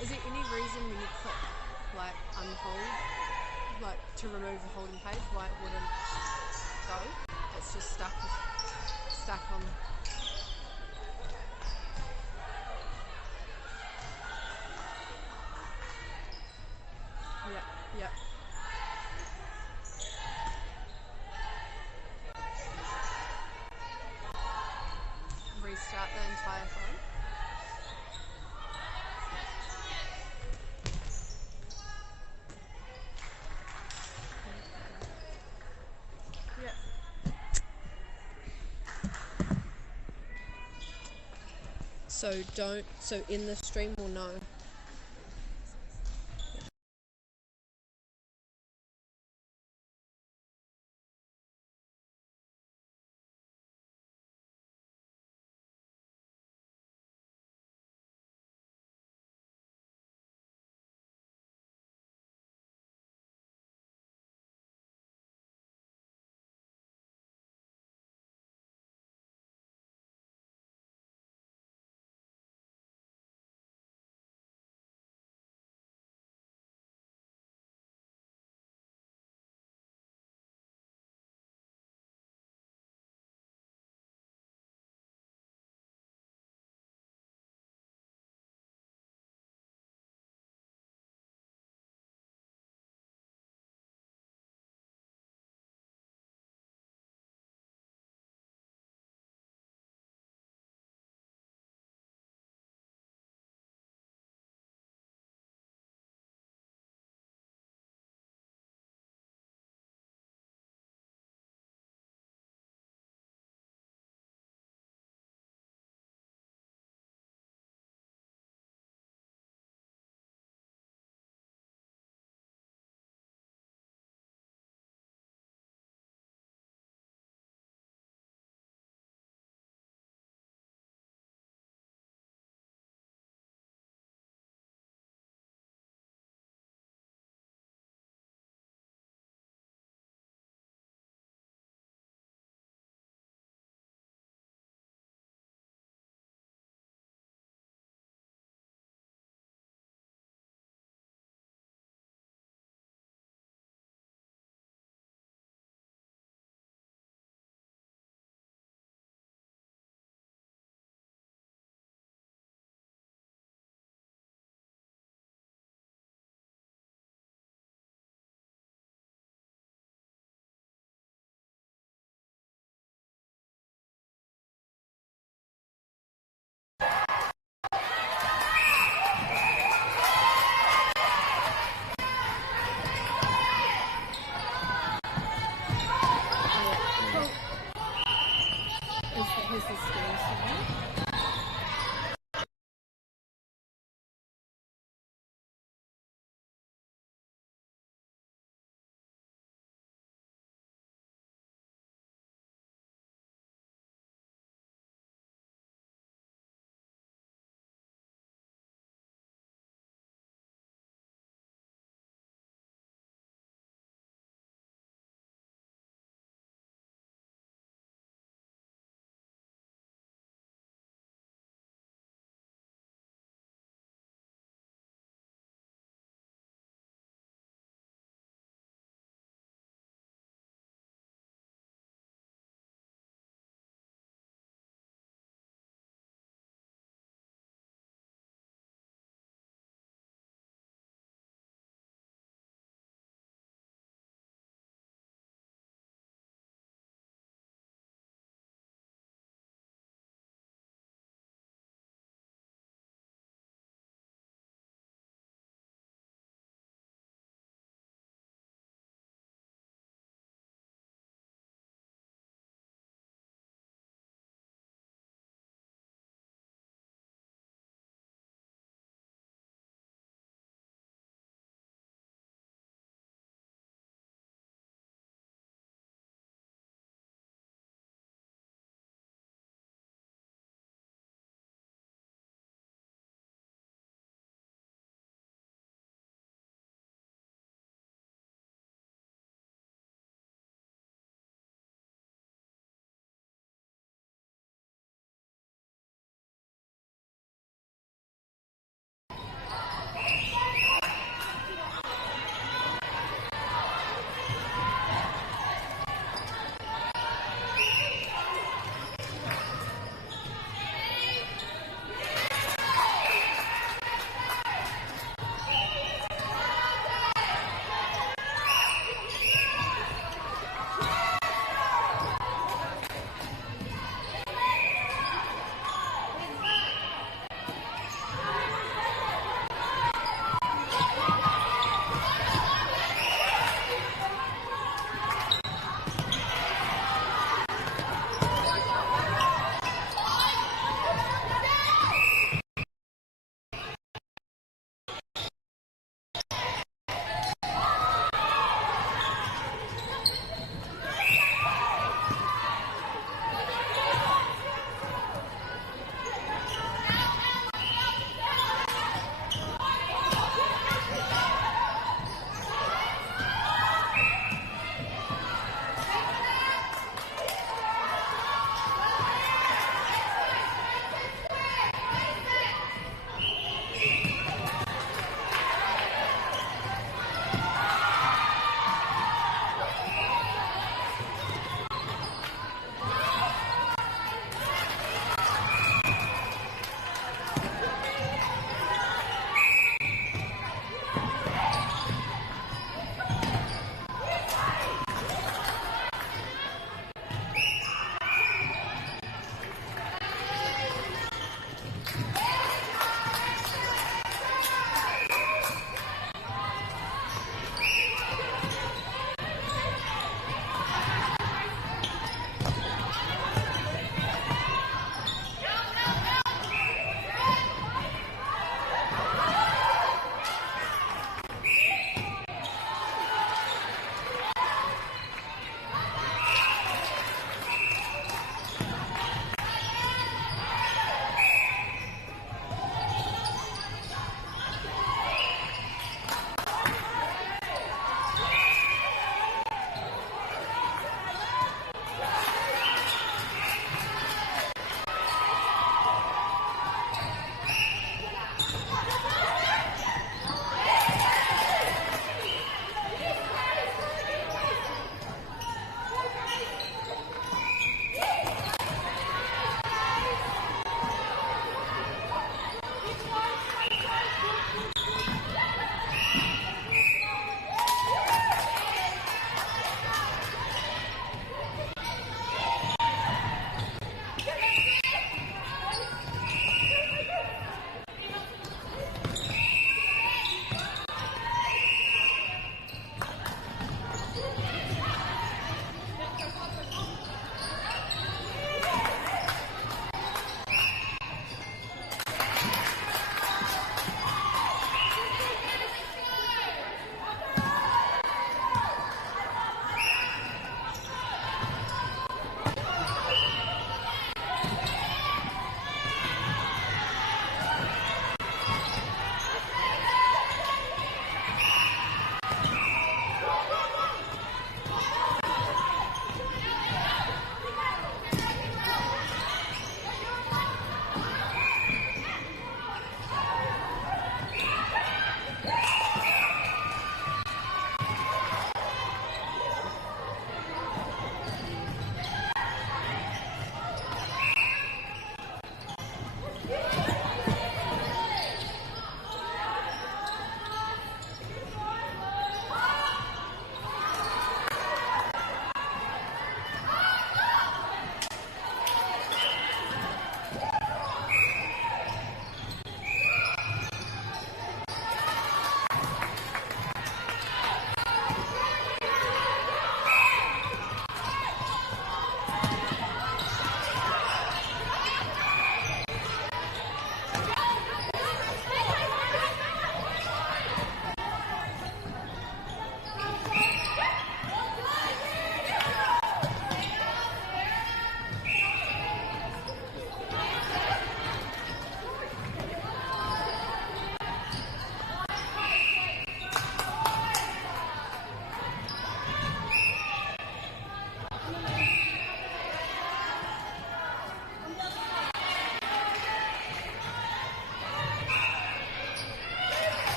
Is there any reason when you click like unhold, like to remove the holding page, why it wouldn't go? It's just stuck on. Yep. Restart the entire phone. Yep. So in the stream we'll know.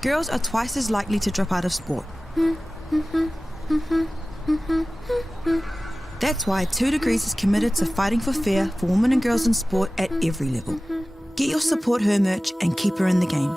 girls are twice as likely to drop out of sport. That's why 2 Degrees is committed to fighting for fair for women and girls in sport at every level. Get your Support Her merch and keep her in the game.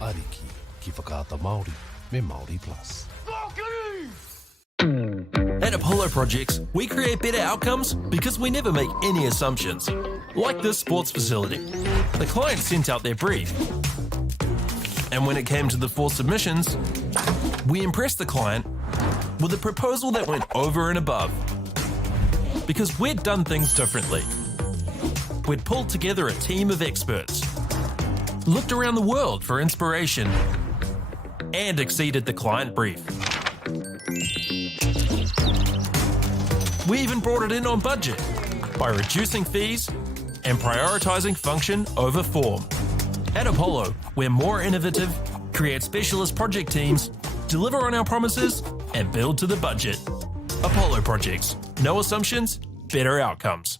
Ariki, ki whakaata Māori, me Māori Plus. At Apollo Projects, we create better outcomes because we never make any assumptions. Like this sports facility. The client sent out their brief. And when it came to the 4 submissions, we impressed the client with a proposal that went over and above. Because we'd done things differently. We'd pulled together a team of experts, looked around the world for inspiration, and exceeded the client brief. We even brought it in on budget by reducing fees and prioritising function over form. At Apollo, we're more innovative, create specialist project teams, deliver on our promises, and build to the budget. Apollo Projects. No assumptions, better outcomes.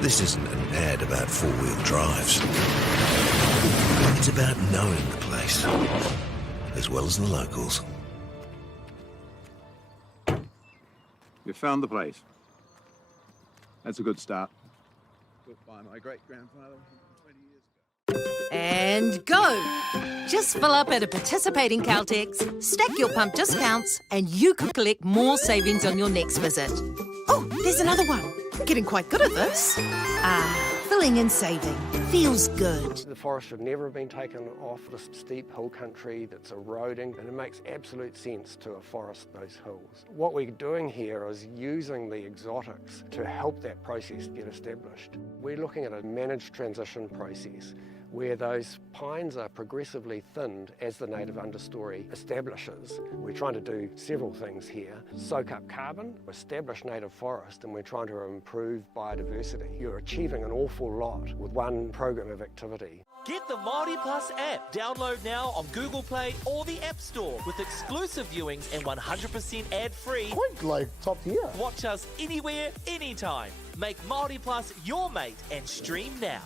This isn't an ad about four-wheel drives. It's about knowing the place, as well as the locals. You found the place. That's a good start. Built by my great-grandfather 20 years ago. And go! Just fill up at a participating Caltex, stack your pump discounts, and you could collect more savings on your next visit. Oh, there's another one. Getting quite good at this. Filling and saving. Feels good. The forest should never have been taken off this steep hill country that's eroding, and it makes absolute sense to afforest those hills. What we're doing here is using the exotics to help that process get established. We're looking at a managed transition process where those pines are progressively thinned as the native understory establishes. We're trying to do several things here. Soak up carbon, establish native forest, and we're trying to improve biodiversity. You're achieving an awful lot with one program of activity. Get the Māori Plus app. Download now on Google Play or the App Store with exclusive viewings and 100% ad-free. Quite like top tier. Watch us anywhere, anytime. Make Māori Plus your mate and stream now.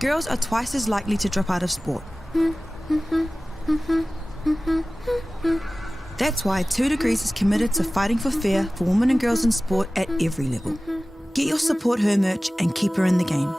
girls are twice as likely to drop out of sport. That's why 2 Degrees is committed to fighting for fair for women and girls in sport at every level. Get your Support Her merch and keep her in the game.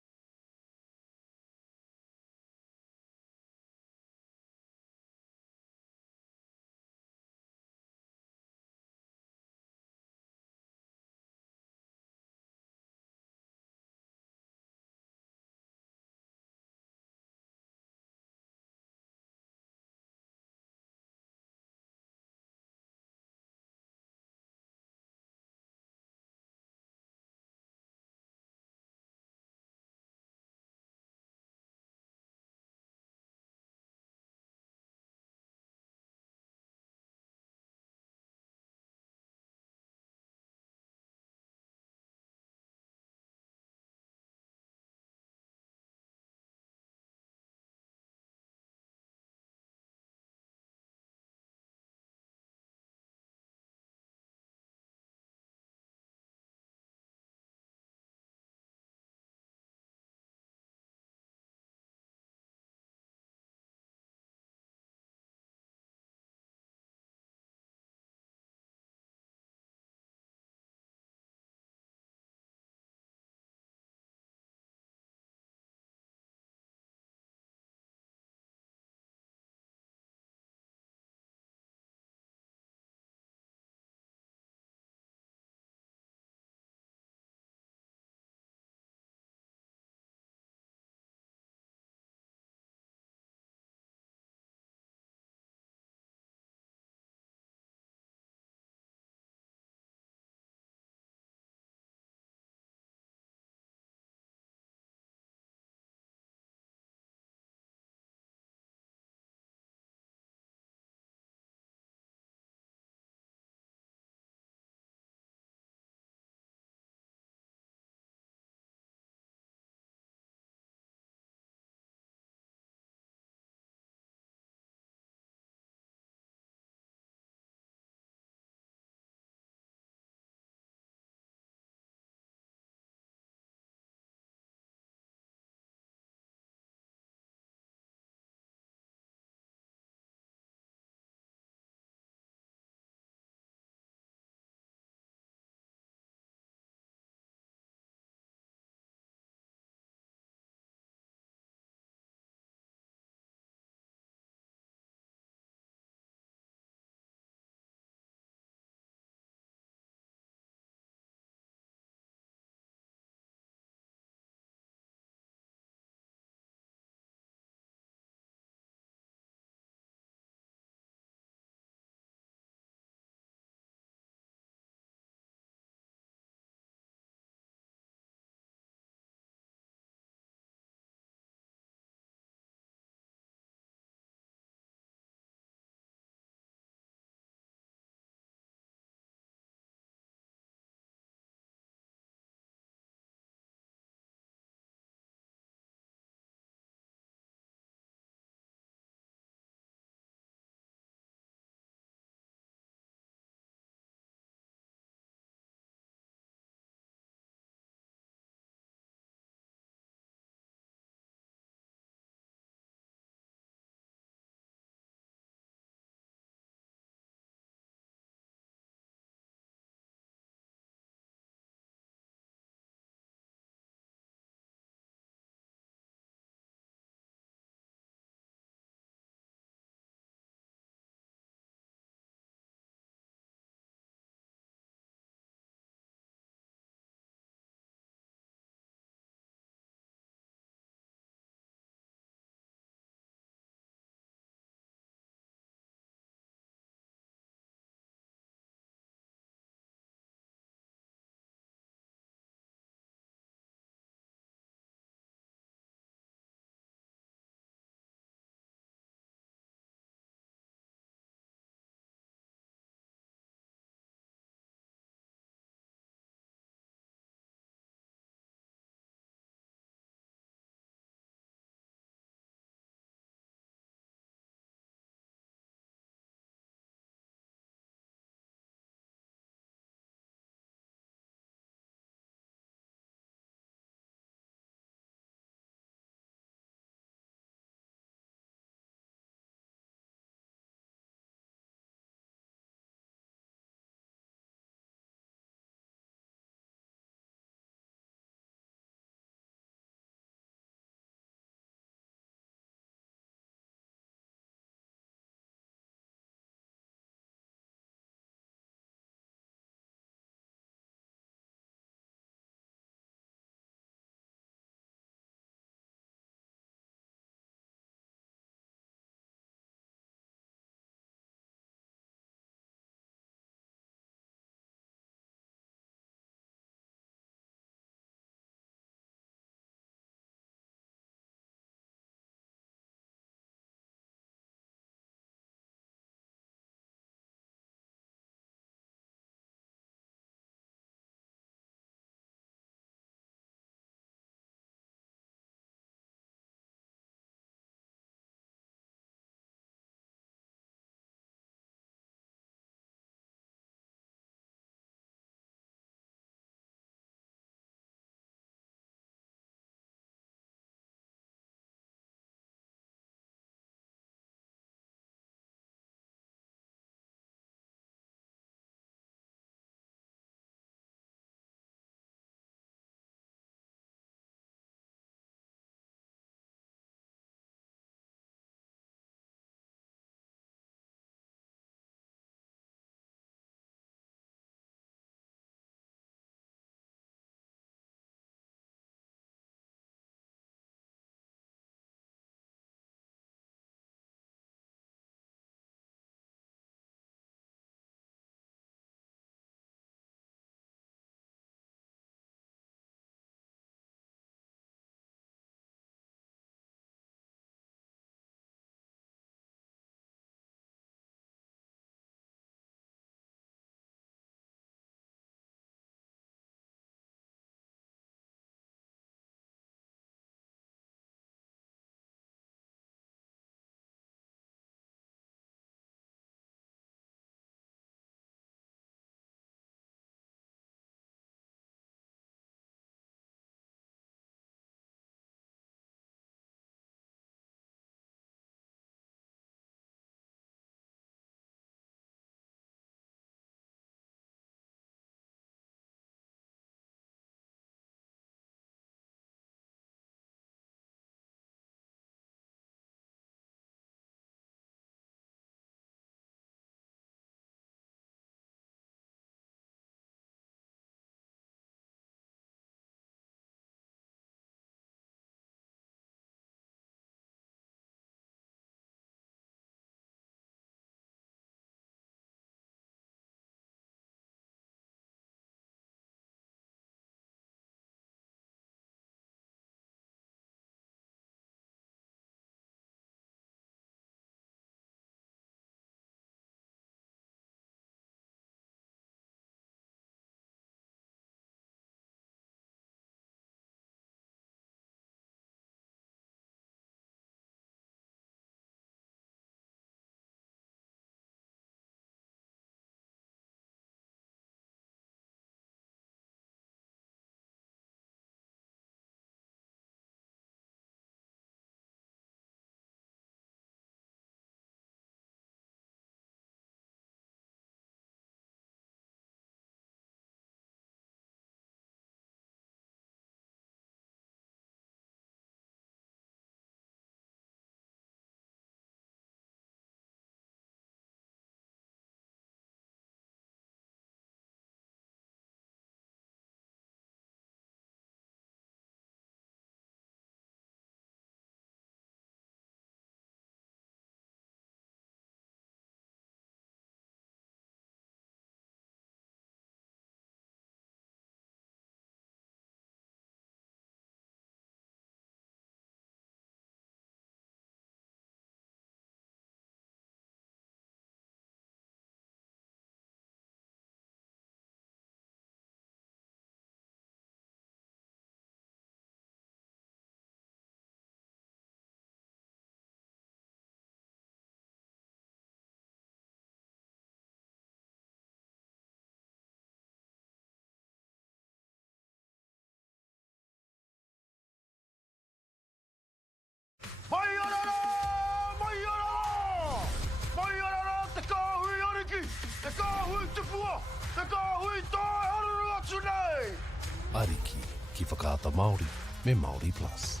Ariki, ki whakaata Māori, me Māori Plus.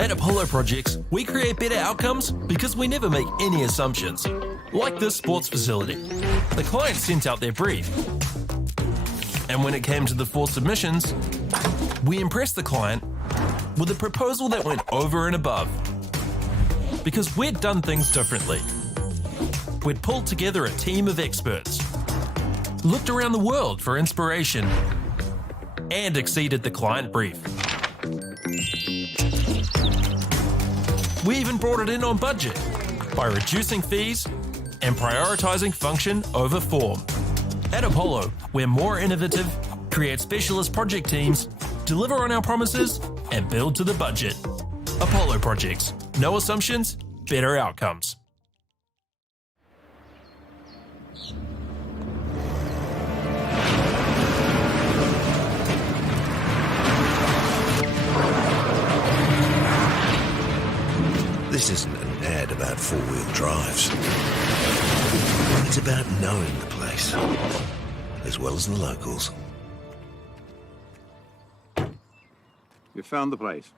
At Apollo Projects, we create better outcomes because we never make any assumptions. Like this sports facility. The client sent out their brief. And when it came to the 4 submissions, we impressed the client with a proposal that went over and above. Because we'd done things differently. We'd pulled together a team of experts, looked around the world for inspiration, and exceeded the client brief. We even brought it in on budget by reducing fees and prioritising function over form. At Apollo, we're more innovative, create specialist project teams, deliver on our promises, and build to the budget. Apollo Projects. No assumptions, better outcomes. This isn't an ad about four-wheel drives. It's about knowing the place, as well as the locals. You found the place.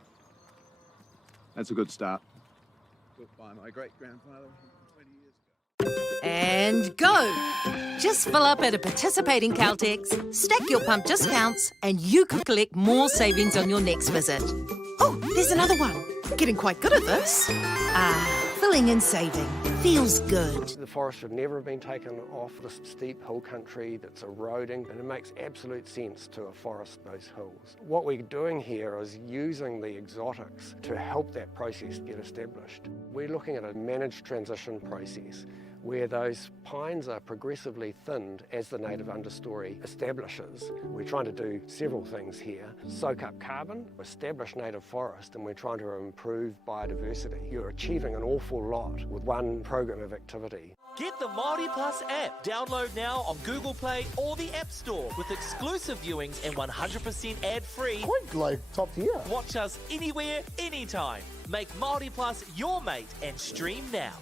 That's a good start. Built by my great-grandfather 20 years ago. And go! Just fill up at a participating Caltex, stack your pump discounts, and you could collect more savings on your next visit. Oh, there's another one. Getting quite good at this. Filling and saving. Feels good. The forest should never have been taken off this steep hill country that's eroding, and it makes absolute sense to afforest those hills. What we're doing here is using the exotics to help that process get established. We're looking at a managed transition process where those pines are progressively thinned as the native understory establishes. We're trying to do several things here. Soak up carbon, establish native forest, and we're trying to improve biodiversity. You're achieving an awful lot with one program of activity. Get the Māori Plus app. Download now on Google Play or the App Store with exclusive viewings and 100% ad-free. Quite like top tier. Watch us anywhere, anytime. Make Māori Plus your mate and stream now.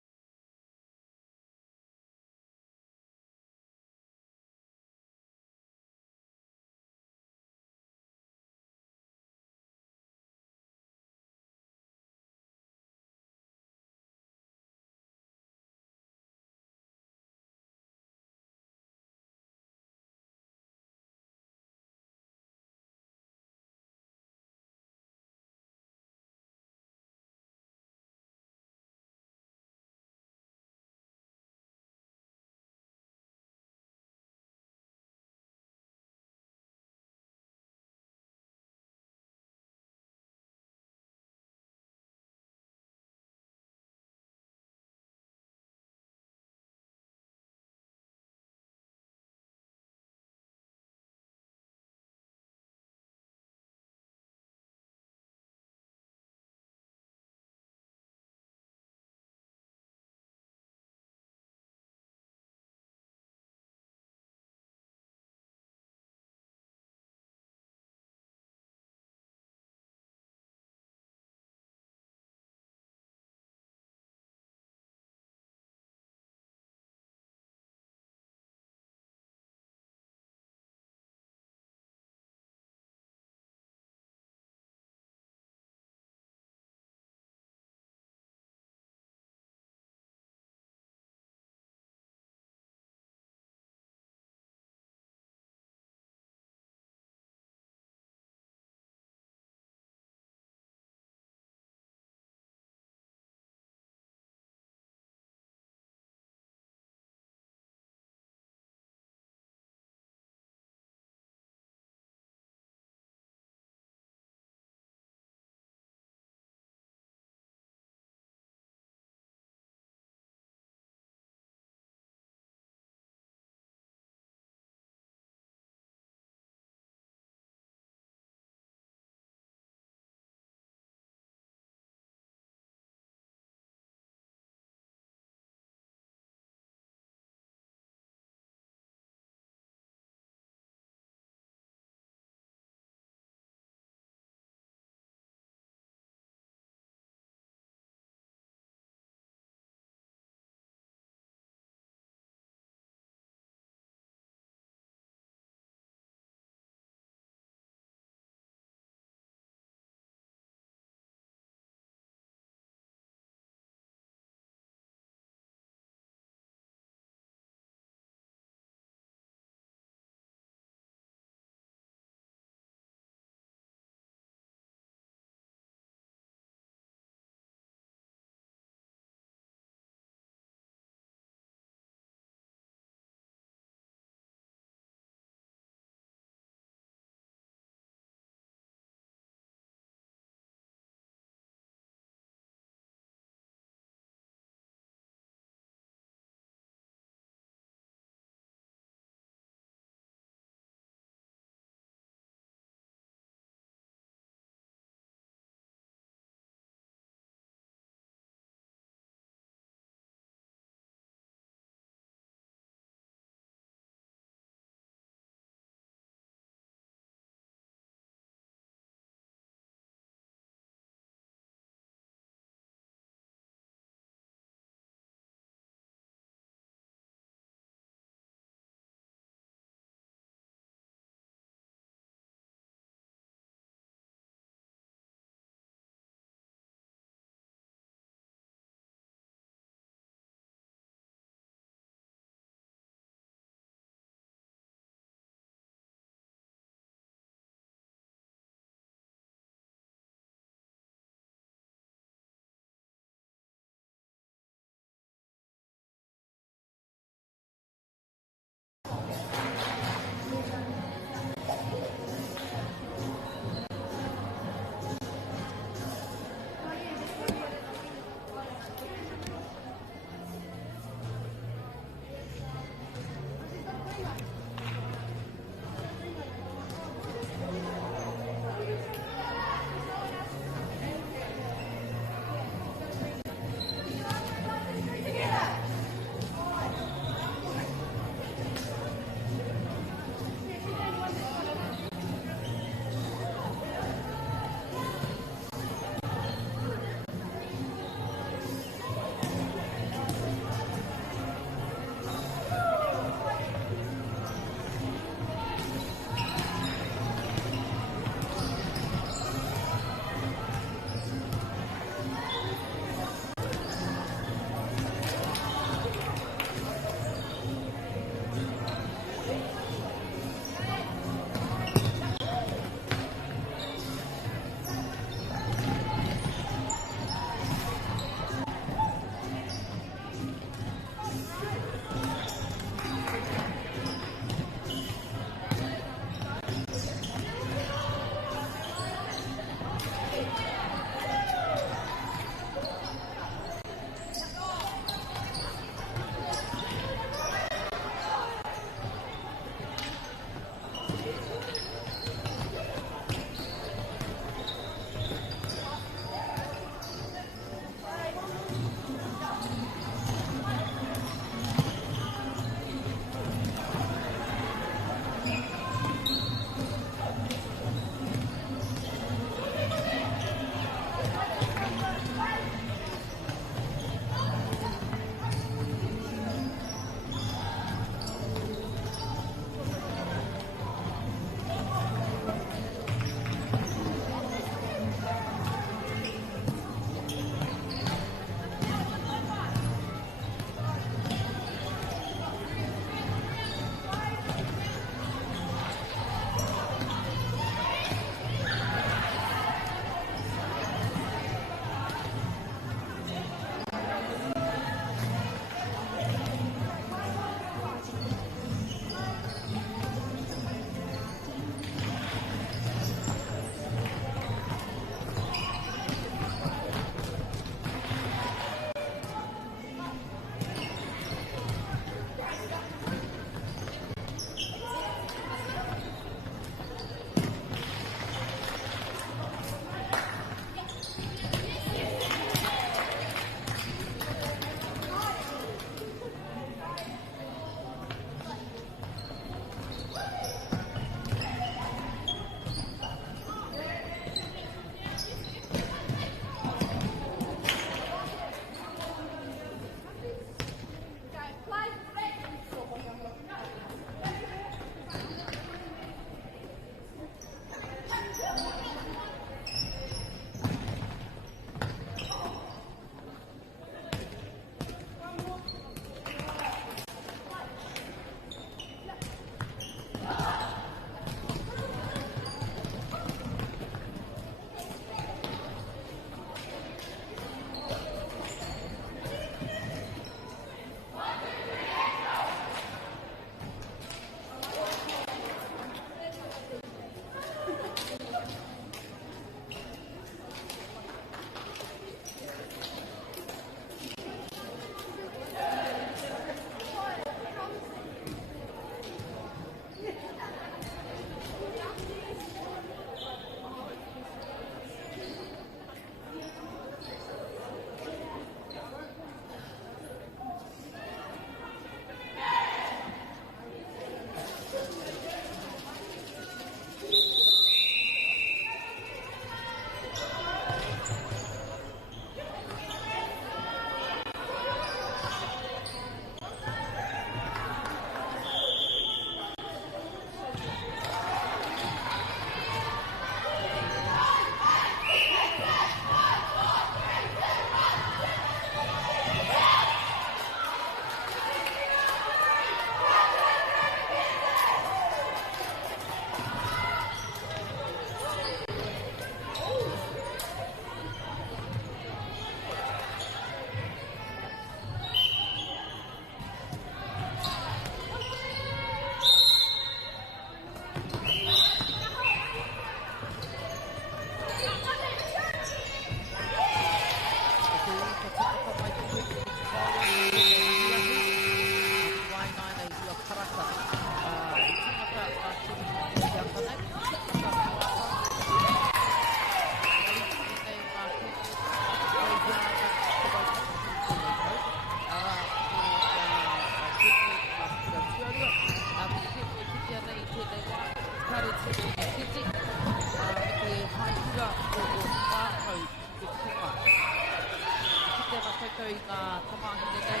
tātou i ngā tamahine nei.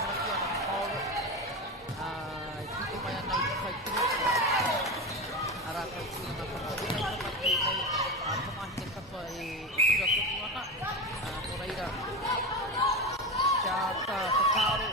Karaki ana ka kaoro. I tike mai ana i te whaitiri. A rātou tūna ngā tamahine nei, tamahine nei. Tamahine katoa e tira tonu ana. Nō reira, kia tā whakaaro.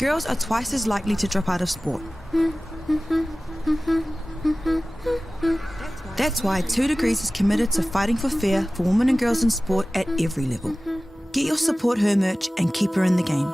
girls are twice as likely to drop out of sport. That's why 2 Degrees is committed to fighting for fair for women and girls in sport at every level. Get your Support Her merch and keep her in the game.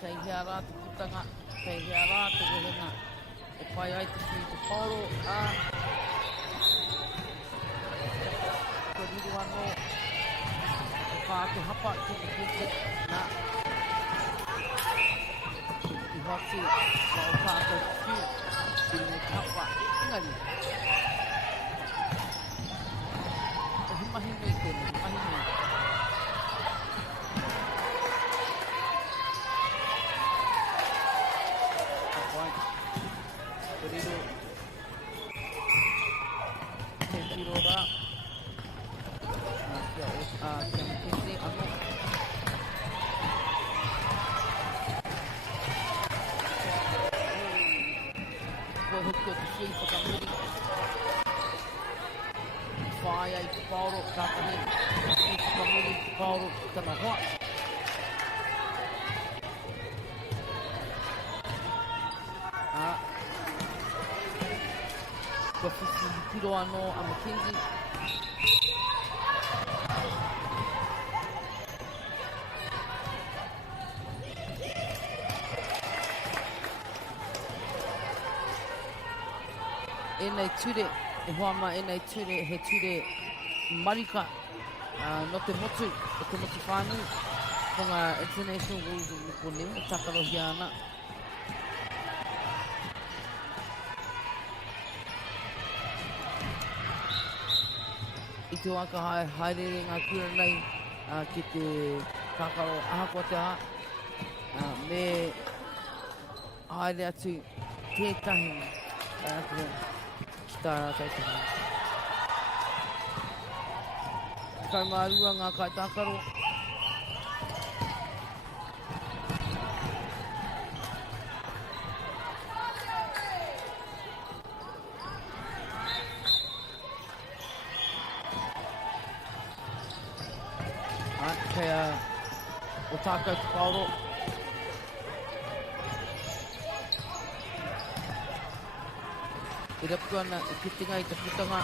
Kei hiara te putanga, kei hiara te wehenga. E pai ai te sui te poro a ko riru anō e wha te hapa ki te kente na i hoki ma o tātou kiu i me te hapa ingari. E himahinu i tēnei, himahinu. Piro anō a Mackenzie. E nei ture, e hoama e nei ture, he ture marika no te motu, e te motu whānau, ko ngā International Rules of Nipponeu, e takarohi ana. I te waka haere ngā kura nei ki te kakaro ahakua te aha me haere atu tētahi ki tā rātou te hana. Kaumārua ngā kai tākaro. Kaya o tākau te paoro. I rapu ana i kitinga i te putanga.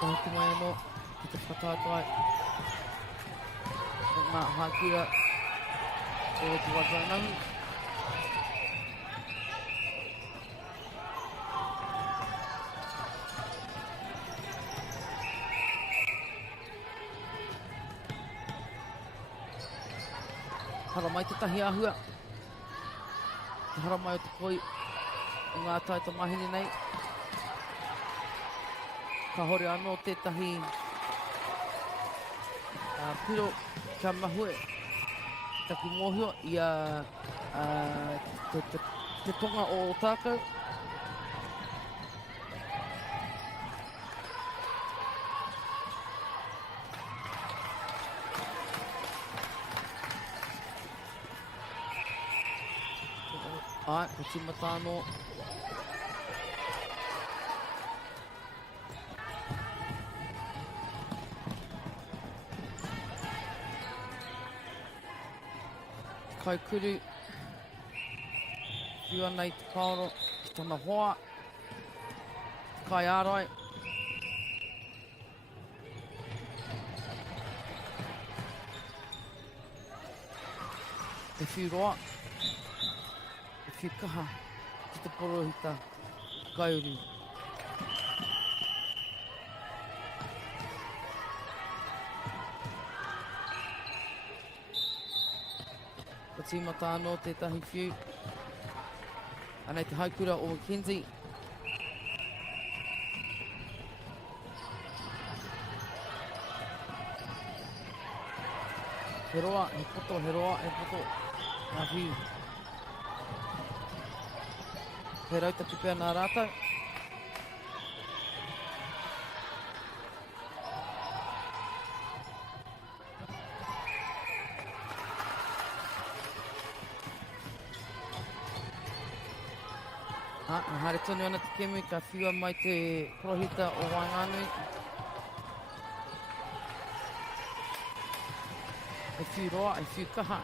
Hoku mai anō ki te whakātai. Ngā hākira o te wakainangu. Hara mai te tahi ahua. Te hara mai o te koi o ngā taita mahini nei. Ka hore anō tētahi piro kia mahue. Taku mōhio ia te tonga o tākau. Ai, ko tīmata anō. Kai kuru. Whiua nei te paoro ki tana hoa. Kai ārai. E whiu roa. E whiu kaha ki te porohita kaiuru. Ka tīmata anō tētahi whiu. Anei te haikura o Mackenzie. He roa, he poto, he roa, he poto. Ngā whiu. He rauta ki pēr nā rātau. Hare tonu ana te kemi, ka whiua mai te prohita o Wainganui. E whiu roa, e whiu kaha.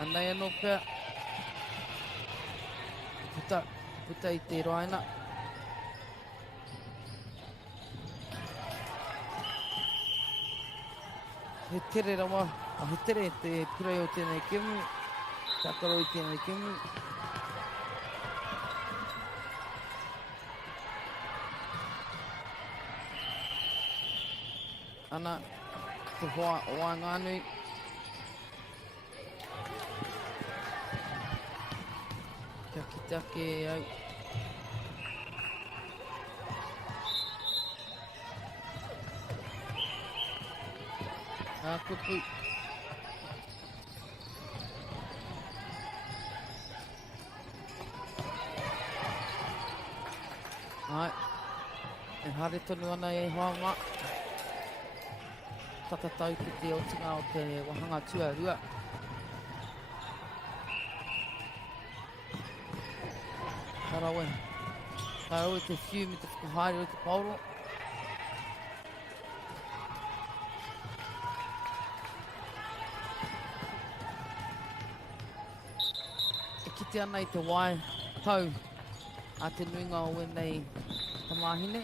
Anei anō pēr. Puta i te roaina. He tere rawa, he tere te purei o tēnei kemu. Tākaro i tēnei kemu. Ana, te hoa o Wainganui. Kia ki take au. Ngā kupu. Ai, e hare tonu ana e hoanga. Takatau ki te otinga o te wahanga tuarua. Karawe. Karawe te whiu me te whakahaere o te pauro. E kite ana i te wai tau a te nuinga o wenei tamahine.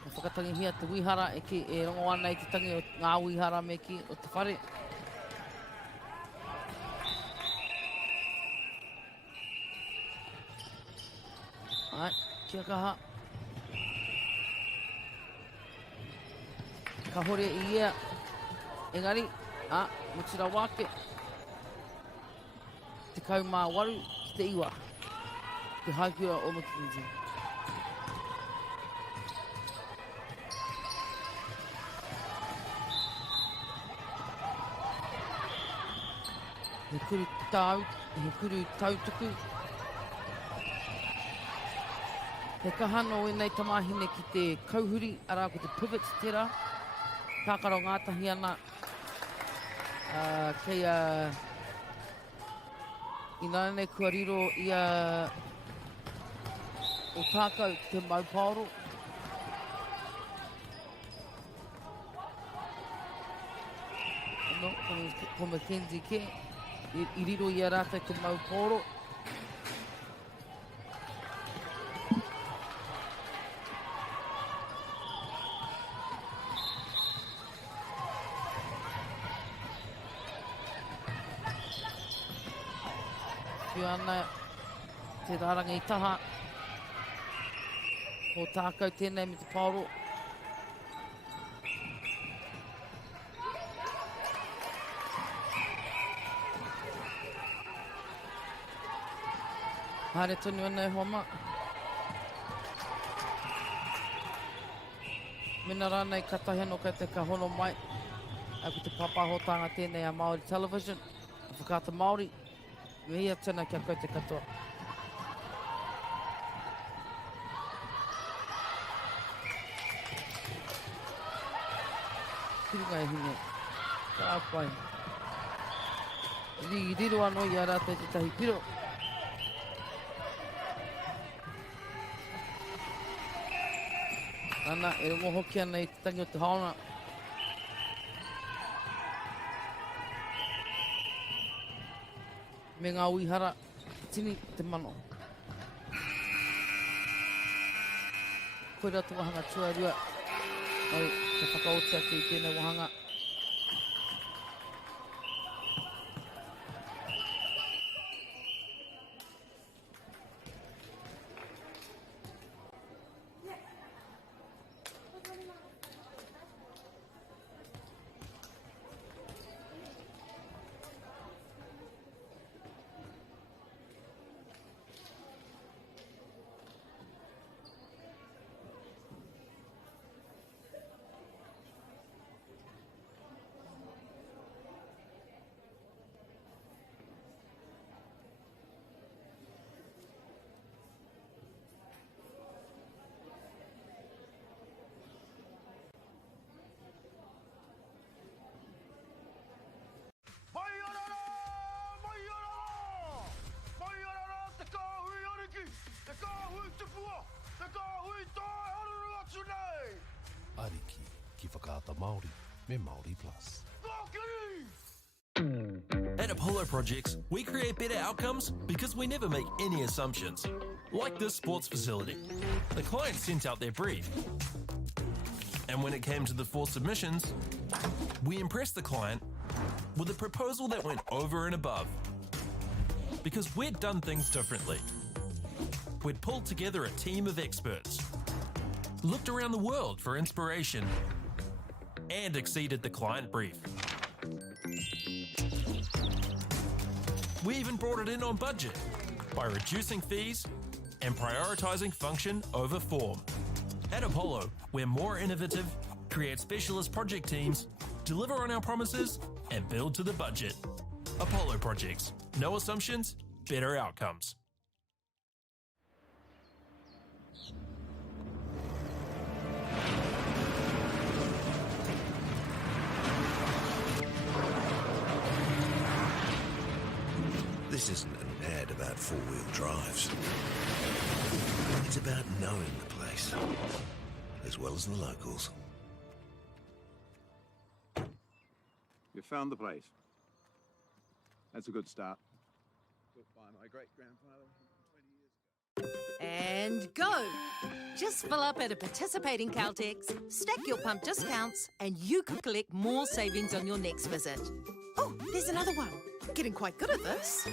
Ka whakatangi hia te wihara e rongo ana i te tangi o ngā wihara me ki o te whare. Ai, kia kaha. Ka hore i ia. Engari, mutira wake. Te kau mā waru ki te iwa. Te haikura o Mackenzie. He kuru tau, he kuru tautuku. Te kahano e nei tamahine ki te kauhuri, arā ko te pivots tērā. Kākaro ngātahi ana kei ina nei kua riro ia o tākau te mauparo. No, ko Mackenzie ke, I riro ia rātai te mauparo. Ana te rāranga I taha. Ko tākau tēnei me te pāro. Haere tonu ana e homa. Mena rānei katahi anō kei te ka hono mai. Ai ko te papahotanga tēnei a Māori Television. A whakata Māori. Me ia tēnā kia koe te katoa. Kirunga e hine. Ka pai. I riro anō I a rātou te tahi piro. Ana, e rongo hoki ana I te tangi o te haona. Me ngā uihara, tini te mano. Koe ratu wahanga tuarua. Au, te whakaotea ki tēnei wahanga. Ariki, ki whakaata Māori, me Māori Plus. At Apollo Projects, we create better outcomes because we never make any assumptions. Like this sports facility. The client sent out their brief. And when it came to the 4 submissions, we impressed the client with a proposal that went over and above. Because we'd done things differently. We'd pulled together a team of experts, looked around the world for inspiration, and exceeded the client brief. We even brought it in on budget by reducing fees and prioritizing function over form. At Apollo, we're more innovative, create specialist project teams, deliver on our promises, and build to the budget. Apollo Projects. No assumptions, better outcomes. This isn't an ad about four-wheel drives. It's about knowing the place, as well as the locals. You found the place. That's a good start. Built by my great-grandfather 20 years ago. And go! Just fill up at a participating Caltex, stack your pump discounts, and you could collect more savings on your next visit. Oh, there's another one. Getting quite good at this.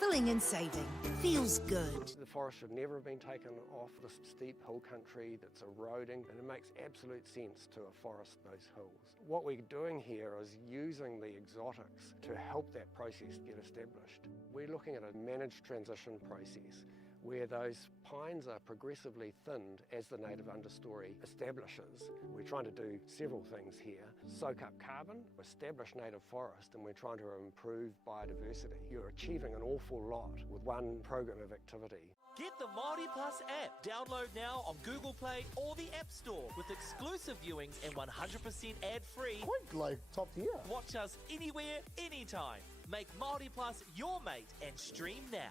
Filling and saving. Feels good. The forest should never have been taken off this steep hill country that's eroding, and it makes absolute sense to afforest those hills. What we're doing here is using the exotics to help that process get established. We're looking at a managed transition process where those pines are progressively thinned as the native understory establishes. We're trying to do several things here. Soak up carbon, establish native forest, and we're trying to improve biodiversity. You're achieving an awful lot with one program of activity. Get the Māori Plus app. Download now on Google Play or the App Store with exclusive viewings and 100% ad-free. Quite like top tier. Watch us anywhere, anytime. Make Māori Plus your mate and stream now.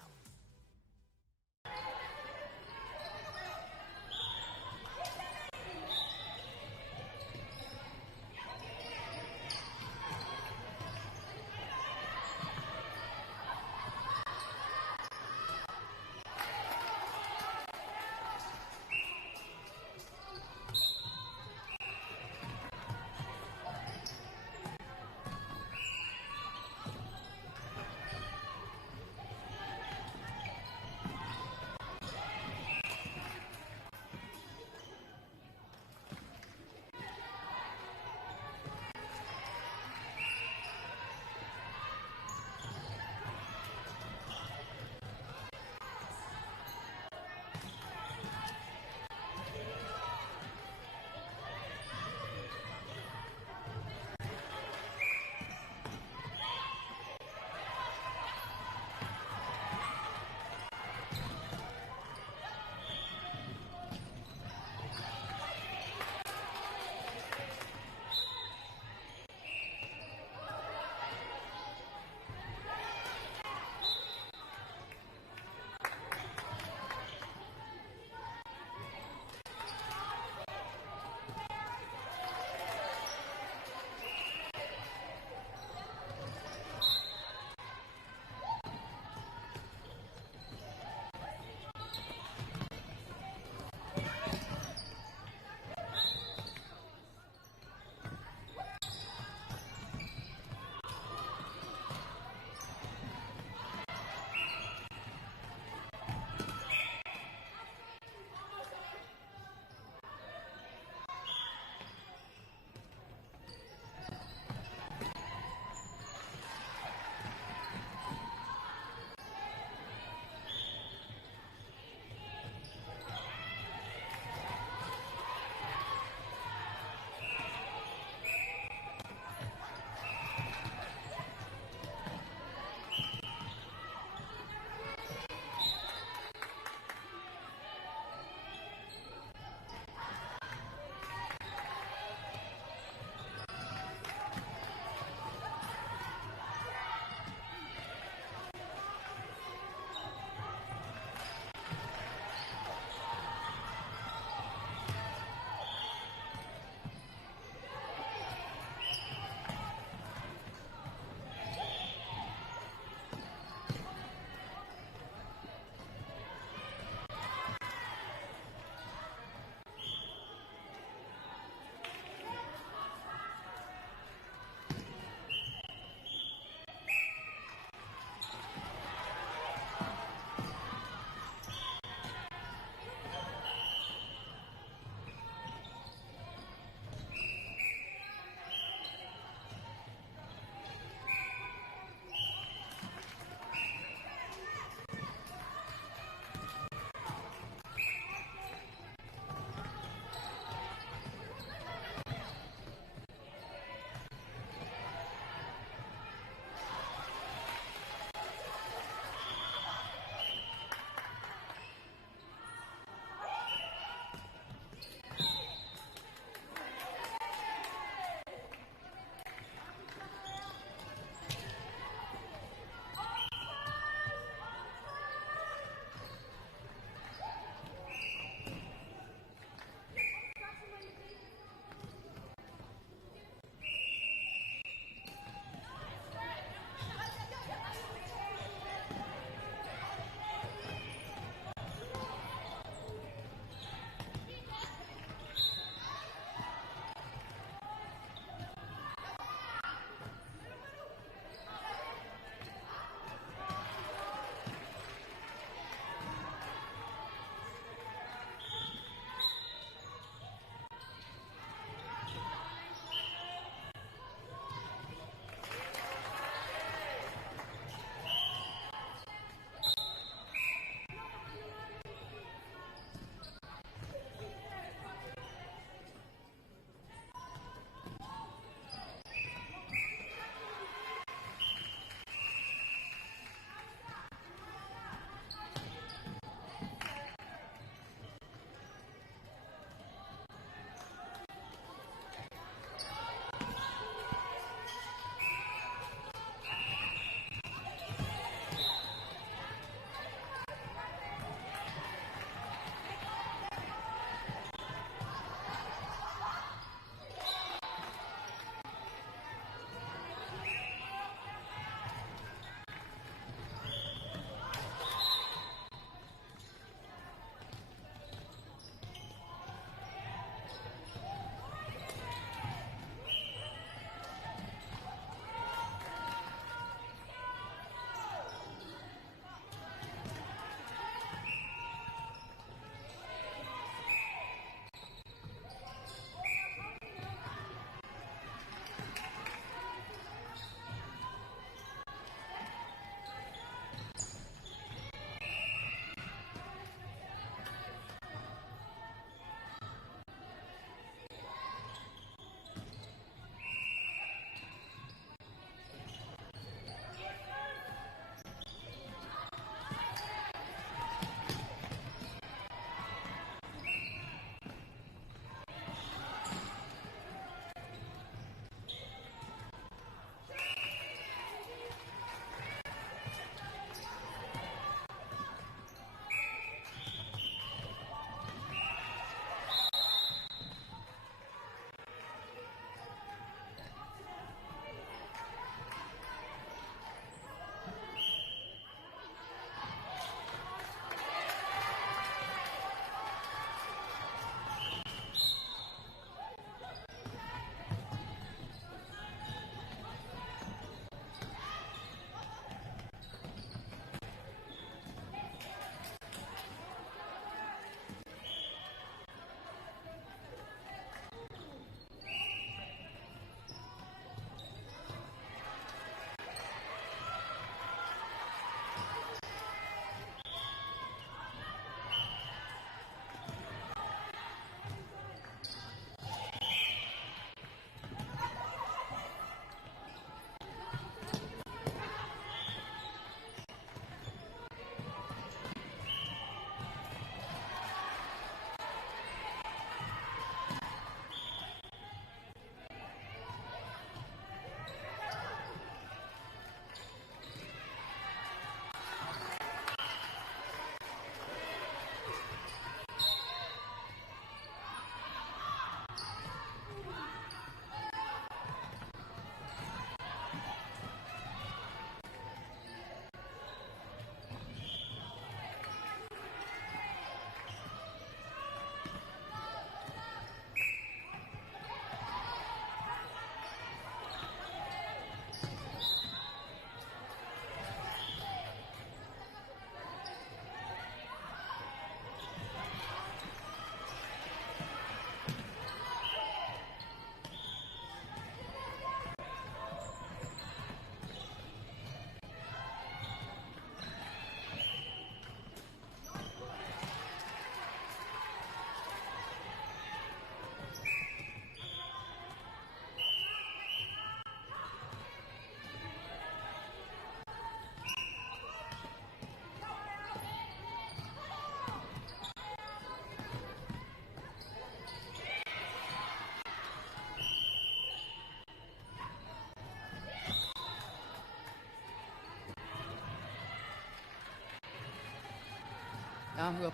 Hua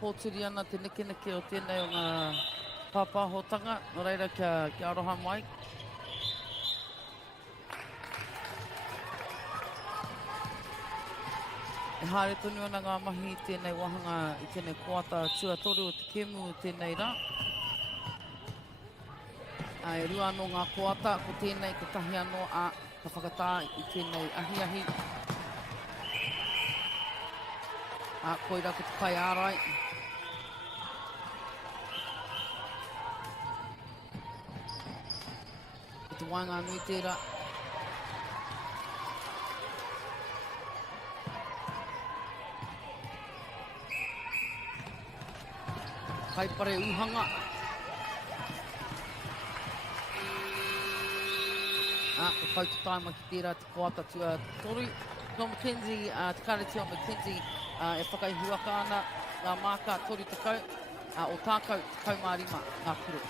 pōturi ana te neke o tēnei o ngā pāpāhotanga. Nō reira kia aroha mai. E haere tonu ana ngā mahi tēnei wahanga i tēnei koata tuatoru o te kemu o tēnei rā. E rua anō ngā koata ko tēnei ko tahi anō a ka whakatā i tēnei ahi. A koira ko te pai ārai. Ko te wainga nui tērā. Kaipare uhanga. Ko kautatāma ki tērā te koata tua toru. No Mackenzie, te kareti o Mackenzie, e whakaihuaka ana ngā māka toru tekau, o tākau tekau mārima ngā kuro.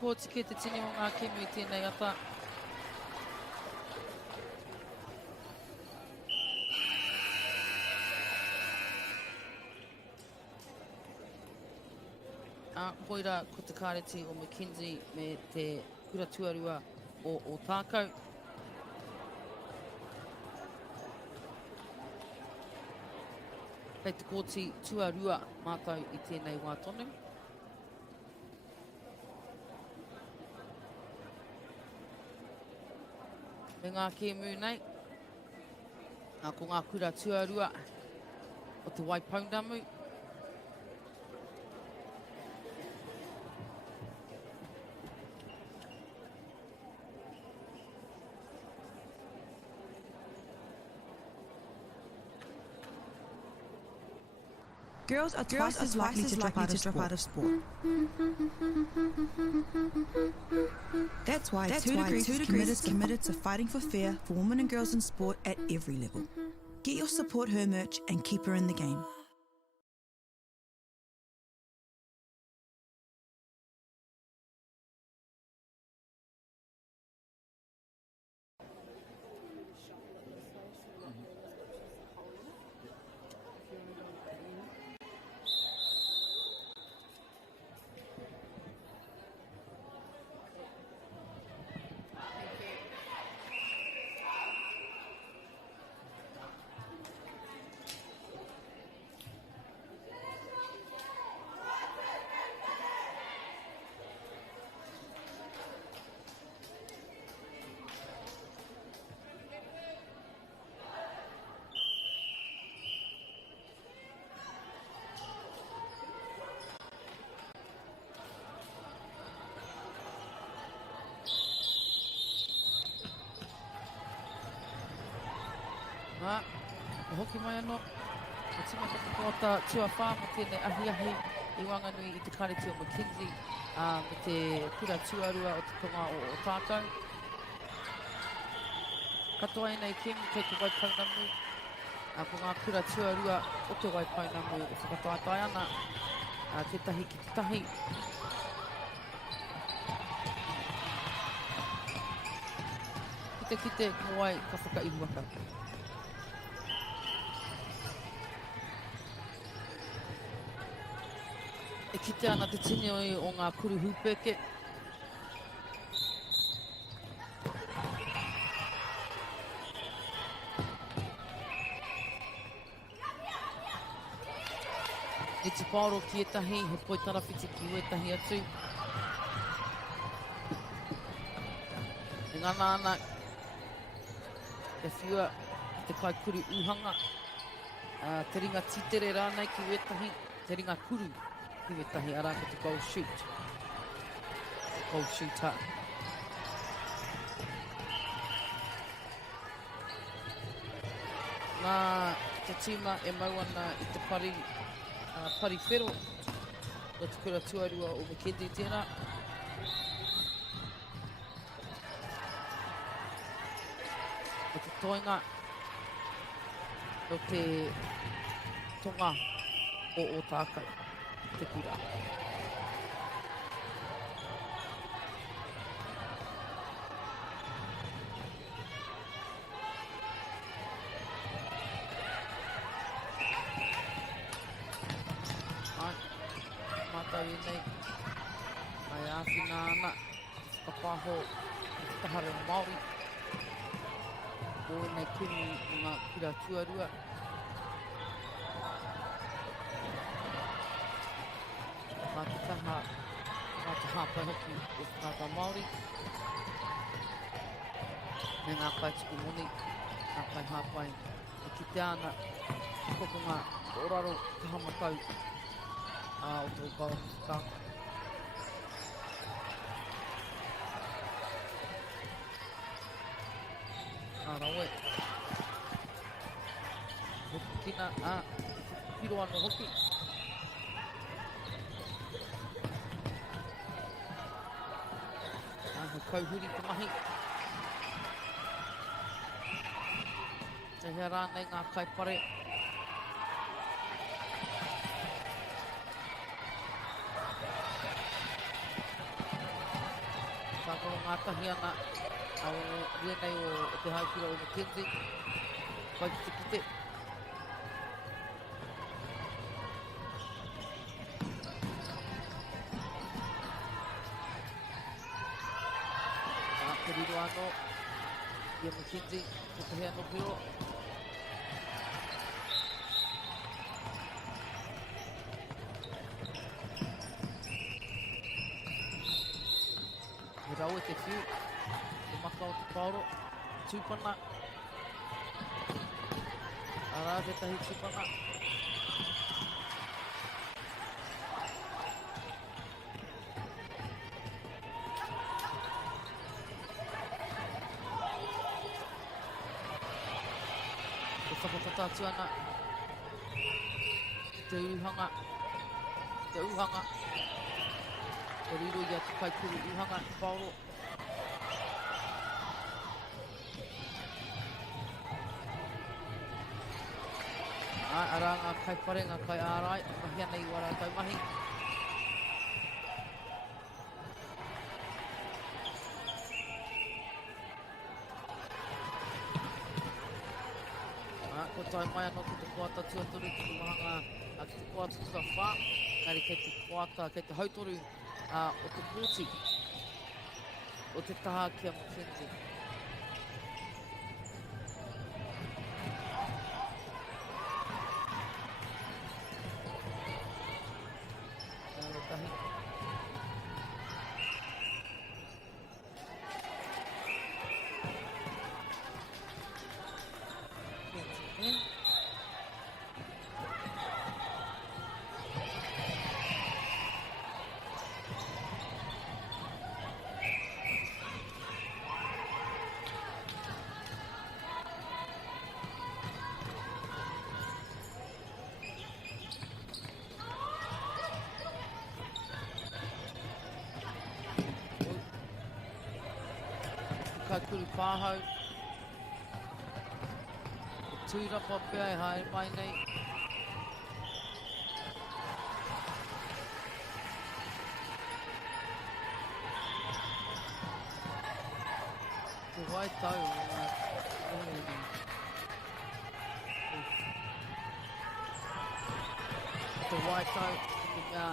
Ko tike te tini o ngā kemu i tēnei ata. Koira ko te kāreti o Mackenzie me te kura tuarua o tākau. Kei te kōti tuarua mātou i tēnei wā tonu. Me ngā kēmu nei, ko ngā kura tuarua o te Waipounamu. Girls are twice as likely to drop out of sport. That's why 2 Degrees is committed to fighting for fair for women and girls in sport at every level. Get your Support Her merch and keep her in the game. Hoki mai anō, o tima ka koata tua whāma tēnei ahi i wanganui i te kareti o Mackenzie me te kura tuarua o te tonga o tākau. Katoa nei kemu kei te Waipounamu, ko ngā kura tuarua o te Waipounamu e whakatoatai ana te tahi ki te tahi. Kite ko wai ka whakaihuaka. E kite ana te tini o ngā kuru hupeke. E te pāro ki etahi, he poitarawhiti ki etahi atu. E ngana ana, e whiua te kai kuru uhanga. Te ringa titere rānei ki etahi, te ringa kuru. Ki wetahi ara ko te goal shoot. Goal shooter. Nā te tima e mau ana i te pari whero. O te kura tuarua o Mackenzie tēnā. O te toinga. O te tonga. o tākai, te kura. Ai, mātau i nei, ai āwhina ana, whakapaho, i tahare o Māori. O nei kini i ngā kura tuarua. Mā te taha, mā te hāpai hoki o whakata Māori. Me ngā kai tuku moni, ngā kai hāpai. E ki te ana, kokonga oraro te hamakau o tō kawa. Arawe. Hoki kina piro ano hoki. He kauhuri te mahi. Te hea rānei ngā kaipare. Tākoro ngā tahi ana au rienei o te haukira o Mackenzie. Kai ki te kite. Te riro ano, ia Mackenzie, ko te hea no piro. He rau e te whiu, te maka o te paoro, tūpana. Arā te tahi tūpana. Whakatatu ana, te uhanga, te riro ia te kaipuru uhanga te paoro. Arā ngā kaipare, ngā kai ārai, mahia nei wara tau mahi. Ko tai mai anō ki te koata tuatoru ki te mahanga ki te koata tura whā. Ngari kei te koata, kei te hautoru o te pōti o te taha ki a Mackenzie. Nālo tahi. Kakuri pāhau. Tūrapa pia e haere mai nei. Te wai tau o ngā rongongi. Te wai tau ki ngā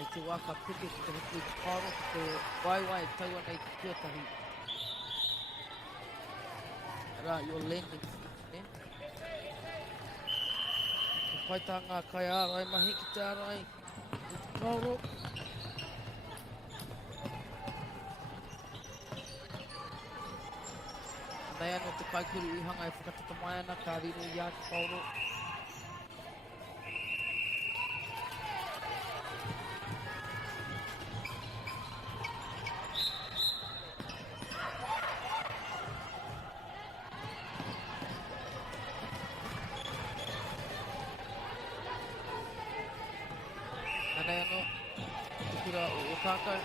i te waka pike ki te hiki te pāro ki te waiwai tau anei te tuatahi. Rā, you're landing. Te paitanga kai ārai mahi ki te ārai. I te pauro. Nei anō te kaikuru uhanga e whakatata mai ana, ka riro i a te pauro. Nei anō, te kura o tātou.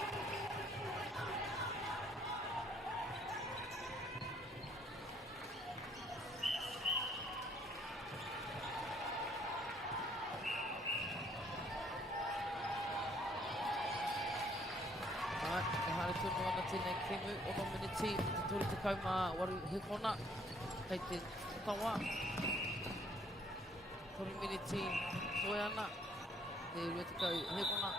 tonu ana tēnei kemu, ono miniti, te turi te kauma waru hekona, kei te tawa. 3 miniti toi ana, te rua te kau hekona.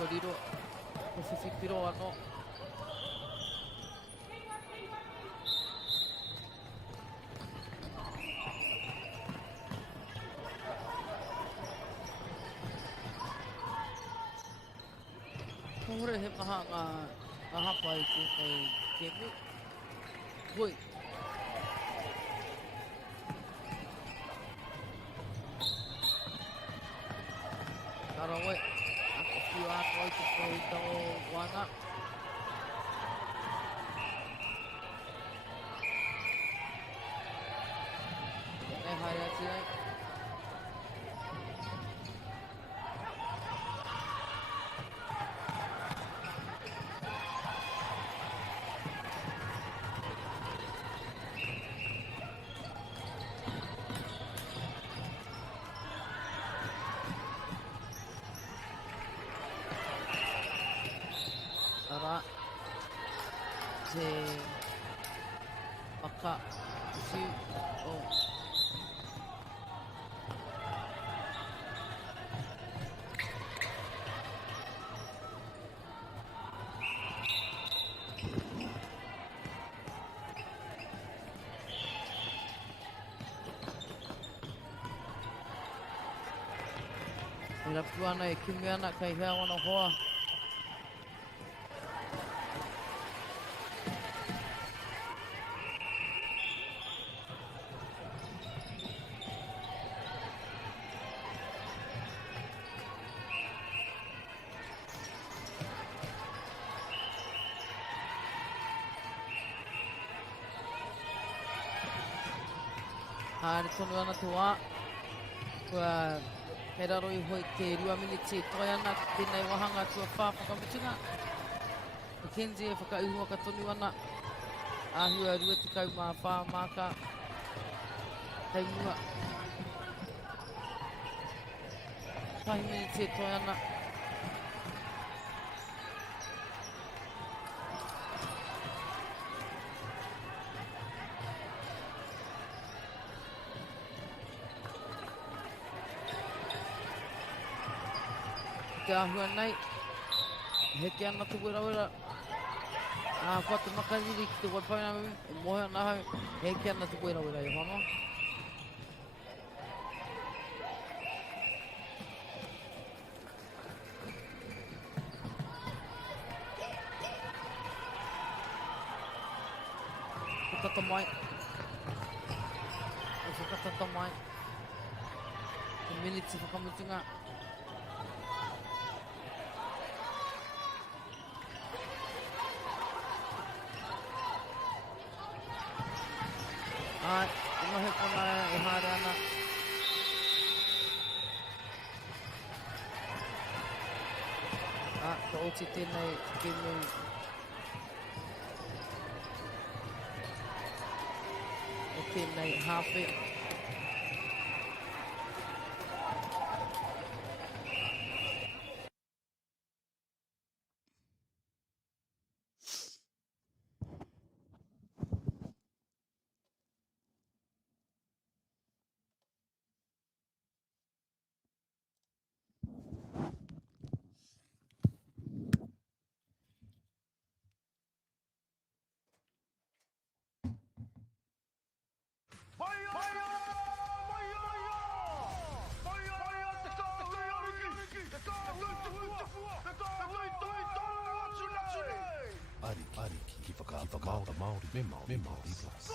Koriro, ko whiwhipiro anō. Hore he maha ngā hapa i tēnei kemu. Hui. Karawe. Ako whiu anō i te whaita o wana. Tēnei haere ati ai. Ara te maka whiu o e rapu ana e kimi ana kai hea wana hoa. Haere tonu ana te wā. Kua kei raro i hoi te 2 miniti e toi ana ki tēnei wahanga tua whāwhakamutunga. Mackenzie e whakaihuaka ka tonu ana. Āhua rua te kau mā whāmāka. Kei mua. 2 miniti e toi ana. Te ahua nei, heke ana te wera. Wha te makariri ki te waipauna mi, e mohe ana hau, heke ana te wera i whanau. Whakata mai. Whakatata mai. Te miniti whakamutunga. Ai, e mahe kona e haere ana. Ka oti tēnei kemu. O tēnei hawhi. Ariki, ki whakaata Māori, me Māori plus.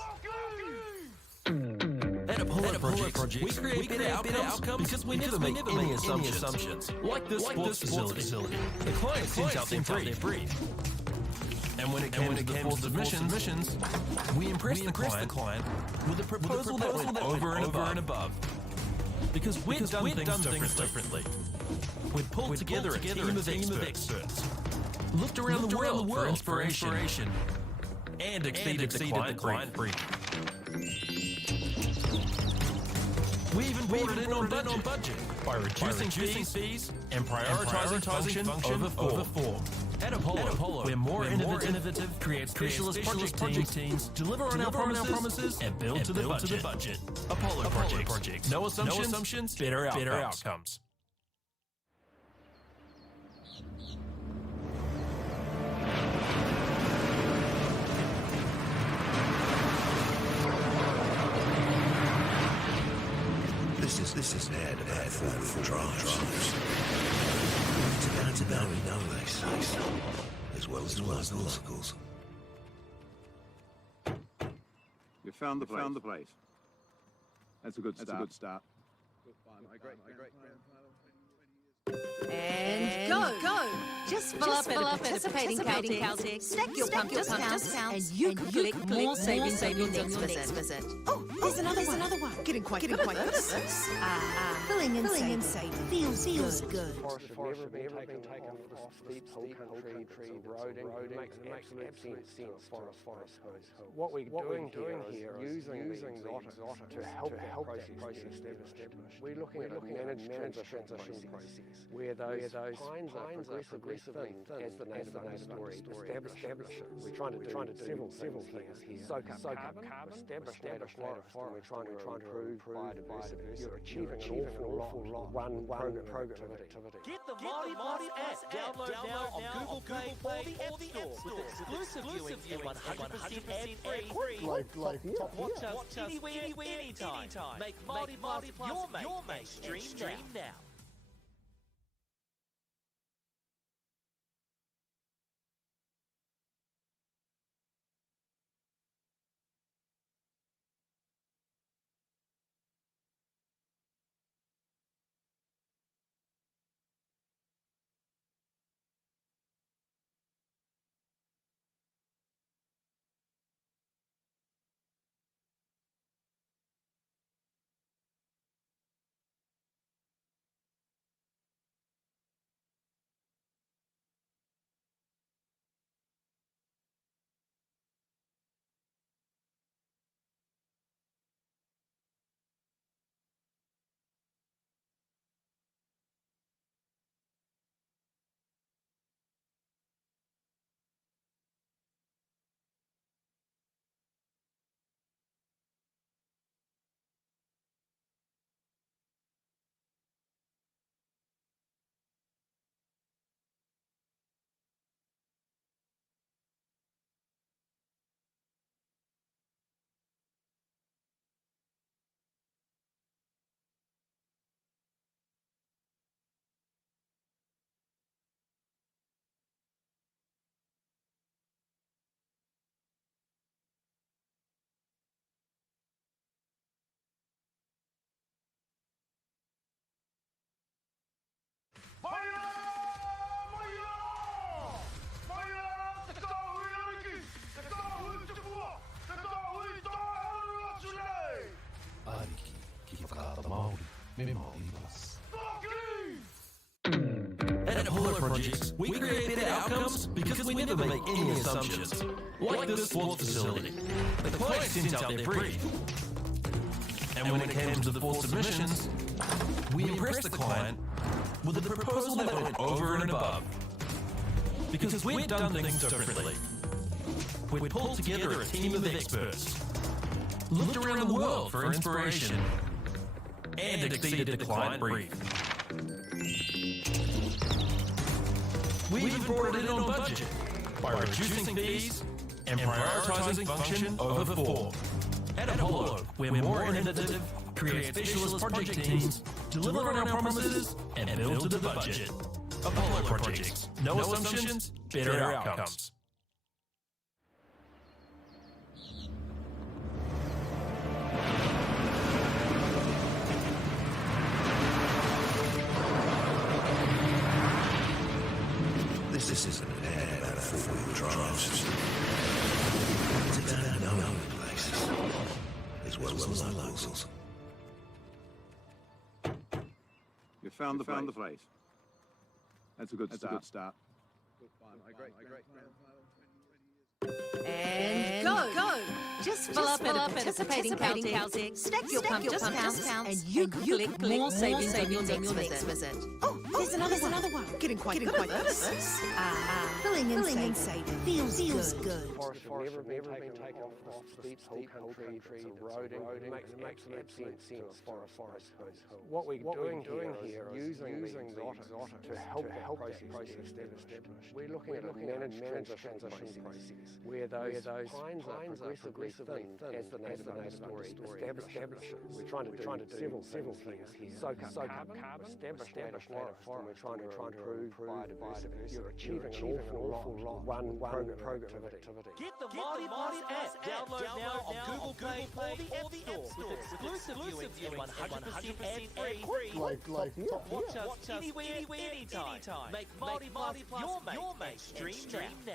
At Apollo Project, we create better outcomes because we never make any assumptions. Like this sports facility. The client sends out their brief. And when it came to the full submissions, we impressed the client with a proposal that went over and above. Because we've done things differently. We've pulled together a team of experts. Looked around the world for inspiration. And exceeded the client brief. We even brought it in on budget by reducing fees and prioritising function over form. At Apollo, we're more innovative, create specialist project teams, deliver on our promises, and build to the budget. Apollo Projects. No assumptions, better outcomes. This is an ad about four-wheel drives. It's about knowing place, as well as the obstacles. You found the place. That's a good start. My great grandfather. And go! Just fill up at a participating Caltex, stack your pump discounts, and you can collect more savings on your next visit. Oh, there's another one. Getting quite good at this. Filling in saving feels good. Forest have never been taken off the steep hill country, eroding. It makes absolute sense to a forest host. What we're doing here is using the exotics to help that process be established. We're looking at a managed transition process where those pines are progressively thin, as the name of the story establishes. We're trying to do several things here. Soak up carbon, establish native forest, and we're trying to improve biodiversity. You're achieving an awful lot one program of activity. Get the Māori Plus app. Download now on Google Play or the App Store with exclusive viewings and 100% ad-free. Watch us anywhere, anytime. Make Māori Plus your mainstream now. Ariki, ki whakaata Māori, me Māori Plus. At Apollo Projects, we create better outcomes because we never make any assumptions. Like this sports facility. The client sent out their brief. And when it came to the 4 submissions, we impressed the client with a proposal that went over and above. Because we'd done things differently. We'd pulled together a team of experts, looked around the world for inspiration, and exceeded the client brief. We even brought it in on budget by reducing fees and prioritising function over form. At Apollo, we're more innovative, create specialist project teams, deliver on our promises, and build to the budget. Apollo Projects. No assumptions, better outcomes. This isn't an ad about four-wheel drives. It's about knowing places, as well as the locals. You found the place. That's a good start. My great grandfather. And go! Just fill up at a participating Caltex, stack your pump discounts, and you can collect more savings on your next visit. Oh, there's another one. Getting quite good at this. Filling and saving feels good. Forest have never been taken off the steep hill country, it's eroding, it makes absolute sense to a forest hills. What we're doing here is using the exotics to help that process establish. We're looking at a managed transition process where those pines are progressively thin as the native story establishes. We're trying to do several things here. Soak up carbon, establish native forest, and we're trying to improve biodiversity. You're achieving an awful lot one program activity. Get the Mighty Mice app. Download now on Google Play or the App Store with exclusive viewing and 100% ad-free. Watch us anywhere, anytime. Make Mighty Plus your mainstream now.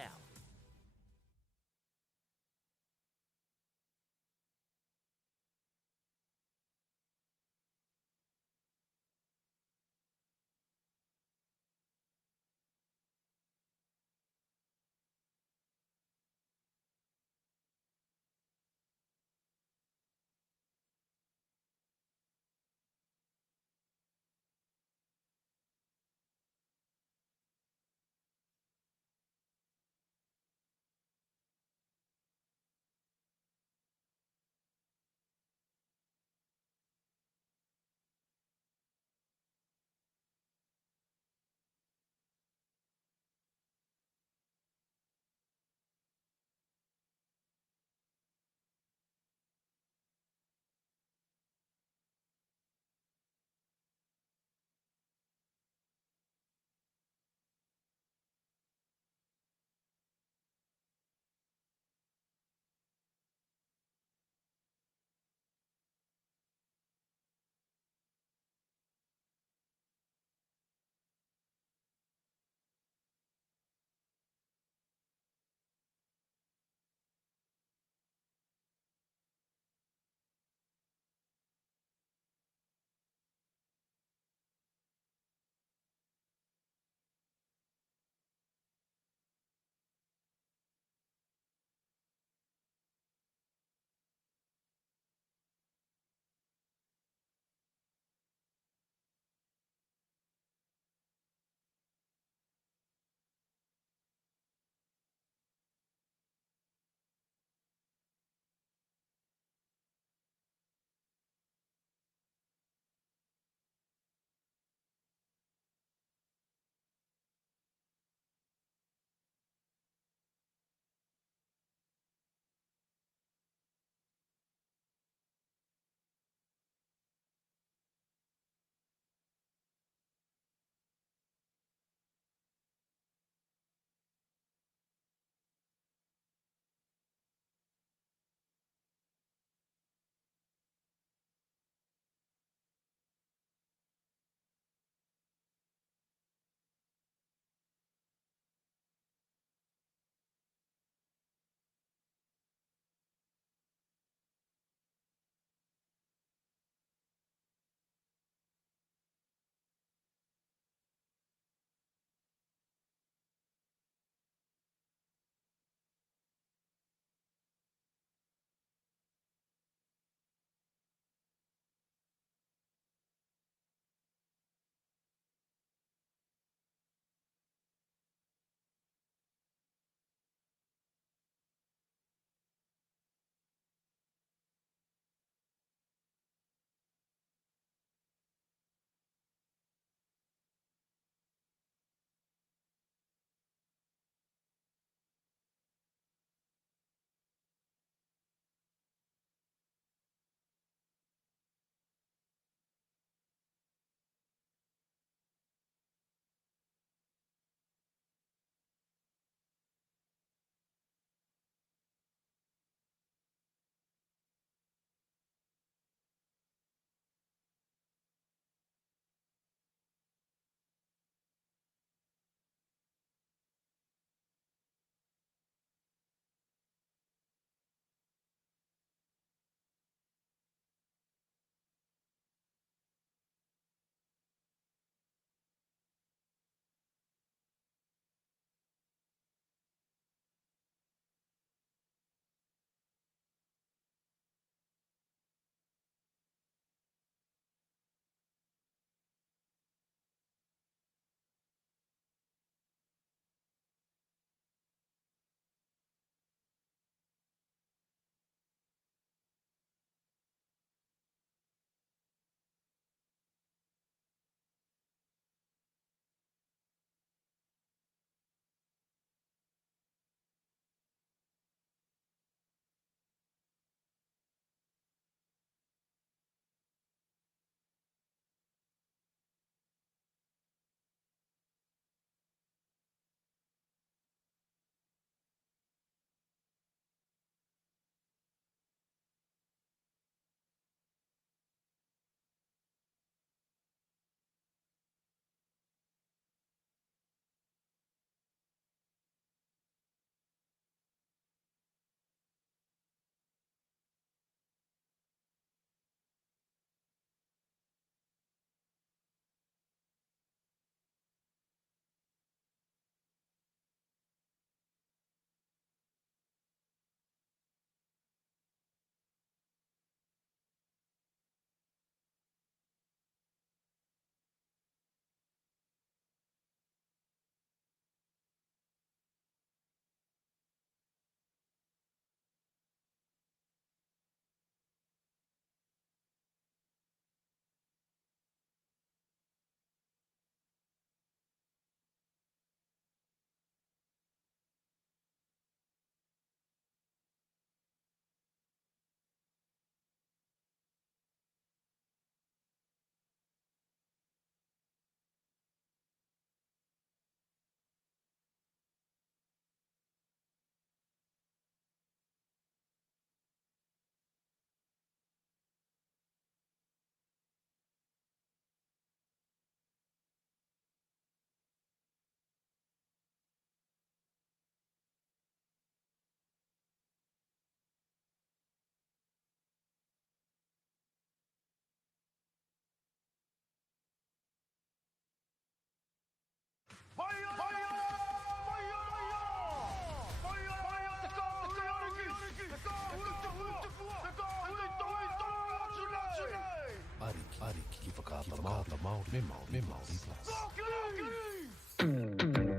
whakaata Māori, me Māori plus.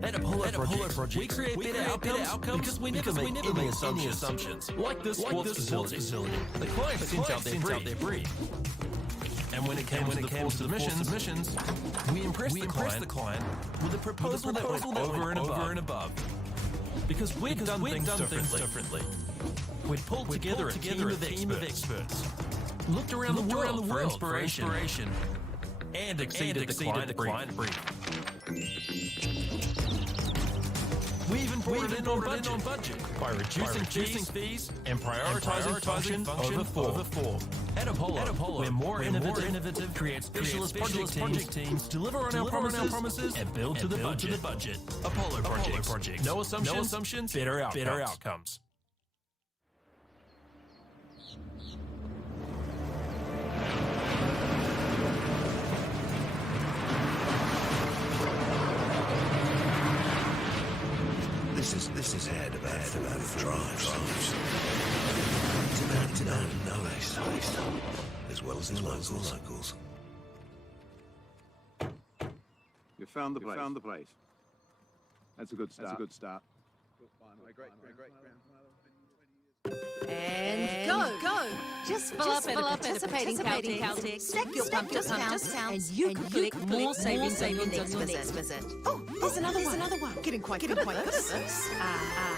At Apollo Project, we create better outcomes because we never make any assumptions. Like this sports facility. The client sends out their brief. And when it came to the submissions, we impressed the client with a proposal that went over and above. Because we've done things differently. We'd pulled together a team of experts, looked around the world for inspiration, and exceeded the client brief. We even brought it in on budget by reducing fees and prioritizing function over form. At Apollo, we're more innovative, create specialist project teams, deliver on our promises, and build to the budget. Apollo Project. No assumptions, better outcomes. This is Ed about four-wheel drives. It's about to know as well as the locals. You found the place. That's a good start. Built by my great-grandfather. And go! Just fill up at a participating Caltex. Stack your pump discounts, and you can collect more savings on your next visit. Oh, there's another one. Getting quite good at this.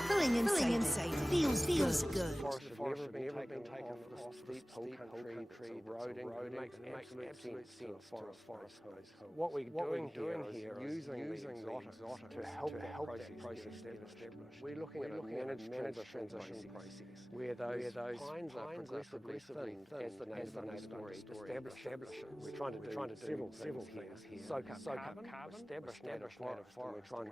Filling in saving feels good. Forests have never been taken off the steep hill country, it's eroding. It makes absolute sense to a forest hills. What we're doing here is using the exotics to help that process get established. We're looking at a managed transition process where those pines are progressively thinned as the name story established. We're trying to do several things here. Soak up carbon, establish native forest, and we're trying to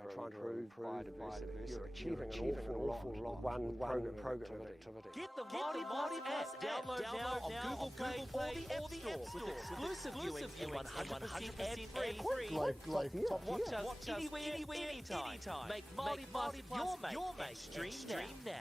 improve biodiversity. You're achieving an awful lot with one program of activity. Get the Māori app. Download now on Google Play or the App Store with exclusive viewing and 100% ad-free. Watch us anywhere, anytime. Make Māori Plus your mate. Stream now.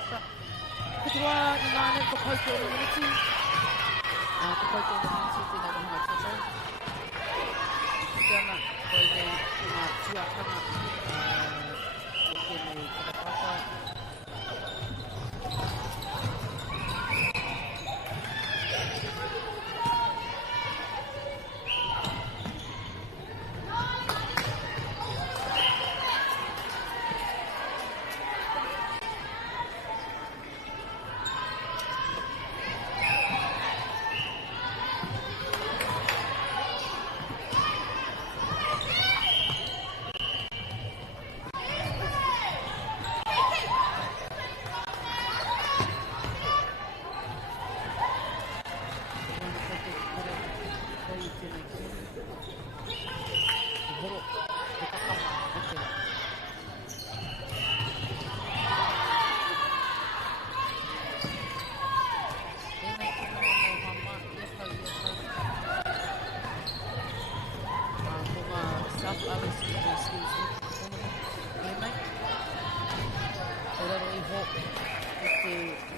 whakawhaka. Kutua I nāne ko pauki o na miniti. Ko pauki o na miniti tēnei mahanga tātou. Tēnā koe nei ngā tuakanga o tēnei whakawhaka.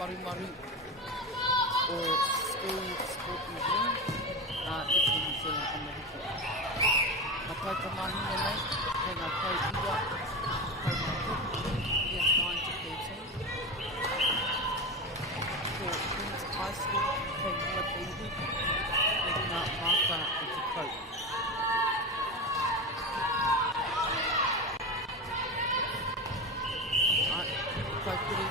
Maru o School Sport New Zealand, Little New Zealand and the Hiki. Ka pai ka mahinga nei, kei ngā pai iwa, pai ka kuku, years 9 to 13. Ko Queen's High School, kei mua te ihu, e ngā māka i te kau. Kai kuri.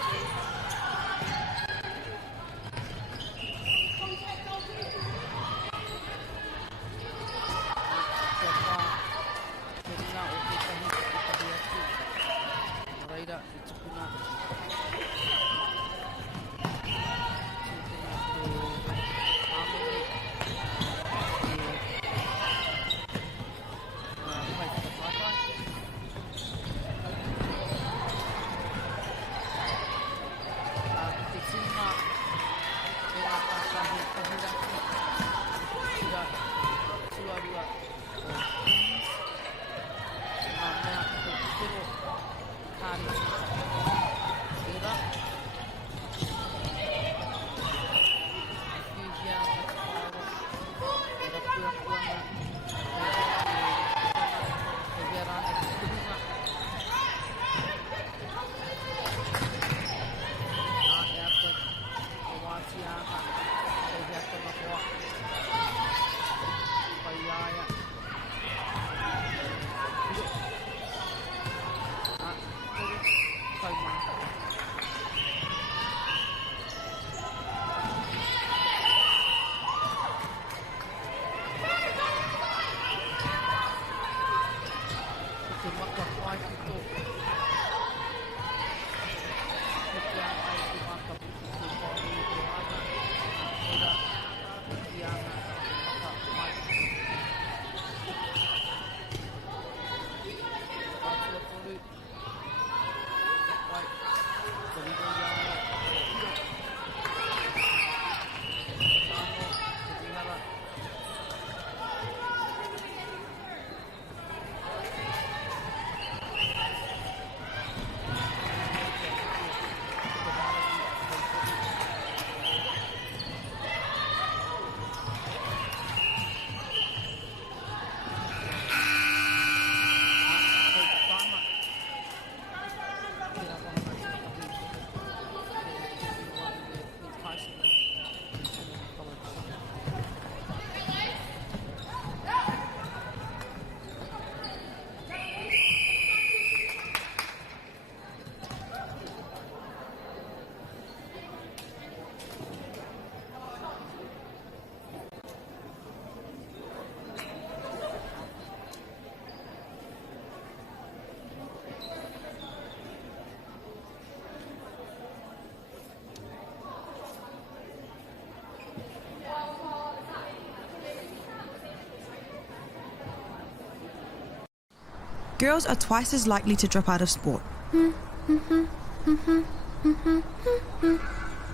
Girls are twice as likely to drop out of sport.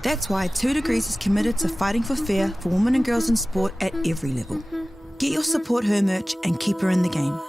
That's why 2 Degrees is committed to fighting for fair for women and girls in sport at every level. Get your Support Her merch and keep her in the game.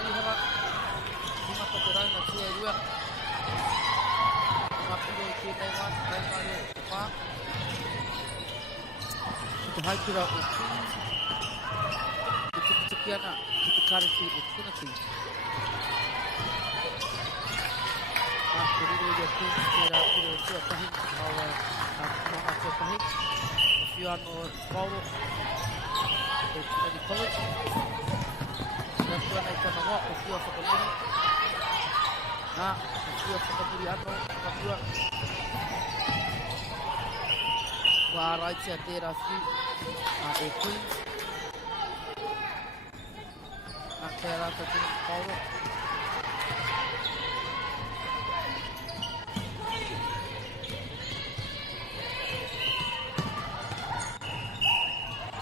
Rihara. Tumata te rauna tua e rua. Mapiro I tēnei wā, te taimare o te whā. Ki te haikura o Queens. Te tukituki ana ki te kariki o Trinity. Te riro I a Queens te rā piro o tuatahi. Maua kumanga tuatahi. O whiu anō Paulo. E Trinity College. Nā tua nei tana wā o whiu a whakamuri. Nā, o whiu a whakamuri anō, whakapua. Wa raitia tērā whiu e Queens. Nā kia rāta Trinity Paulo.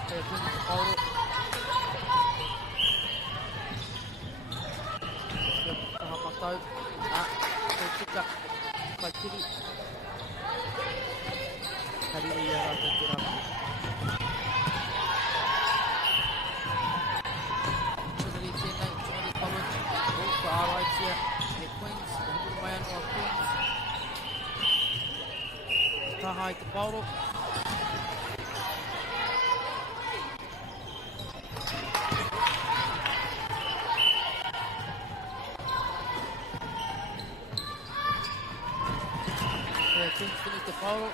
Kia Trinity Paulo. Tahamatau. Te tika. Kai tiri. Kariri ia rāta te rāma. Trinity tēnei, Trinity College. O ka āraitia e Queens. Te hukuru mai anō a Queens. Te taha I te Paulo. Queens te Paulo.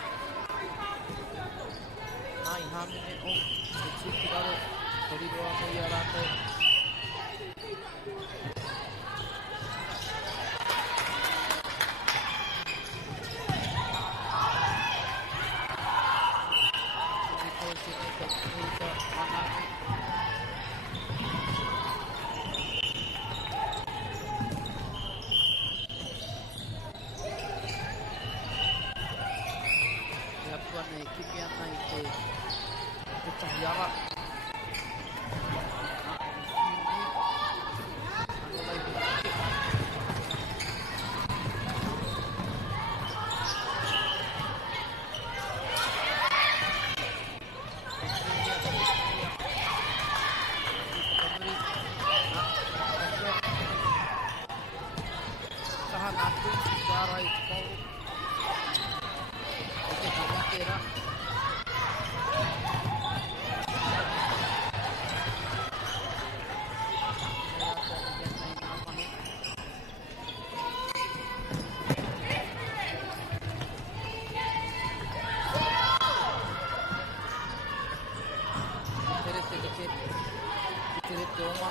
Nā I hāmene o te tūkiraro. Te riro anō I a rātou. Tēnei kō tēnei te kuhuta manāmi. Nei kimi ana I te tahi ara. Ano lai mō ake. Taha nā Queens I te ara I te Paulo. Eke ka wakera. Terete oma.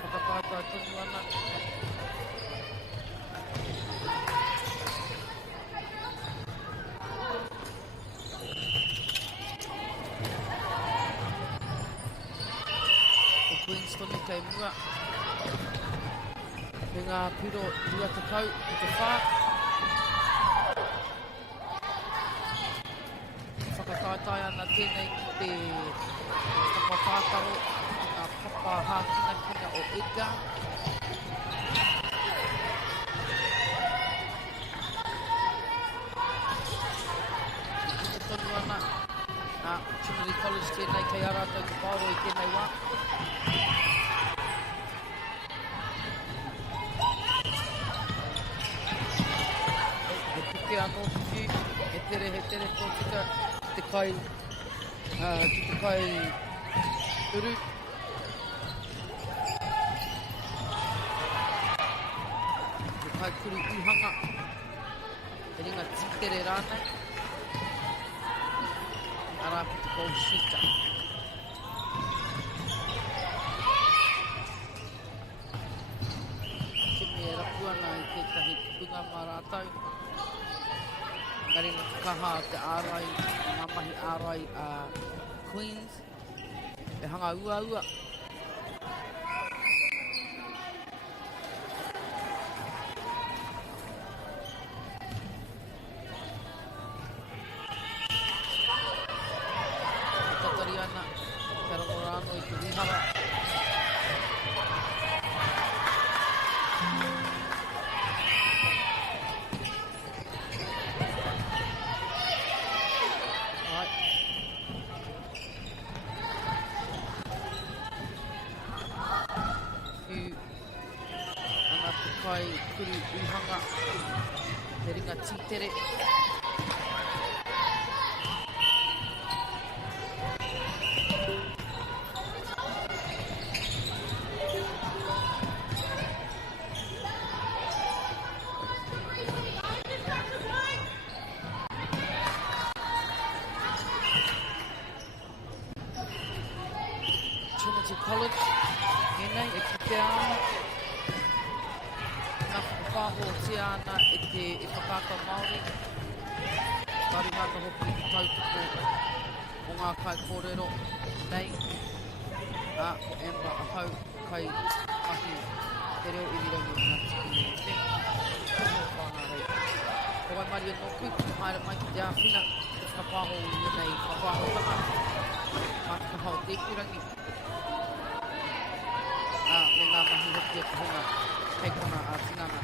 Whakataata tonu ana. O Queens tonu kei mua. Me ngā piro 2 I te whā. Whakataetai ana tēnei ki te whakapātaro ki ngā papa hākina o Edgar. maoro I tēnei wā. He puke anō ki he tere tō tika ki te kai uru. Te kai kuru uhanga. He ringa tītere rānei. Arā ki te Bolshita. Kimi e rapuana I tētahi punga mā rātau. Ngari ngā kaha te ārai, ngā mahi ārai Queens. E hanga ua. Tatari ana, te rangorano I te rihara. Kai kuru uhanga, he ringa tītere. Trinity College, Nene, e kite ana. Whāho te ana e whakāta Māori. Kāri hata hoki I te tautoko o ngā kai kōrero nei. Ko Amber ahau kai ahi te reo I rau ngā tiki ni te. Ko whānā rei. Ko wai Maria Noku, haere mai ki te āwhina. Te whapāho I nei whapāho tanga. Mā te kahau te kurangi. Me ngā mahi hoki e kuhunga. Kei kona a tinana.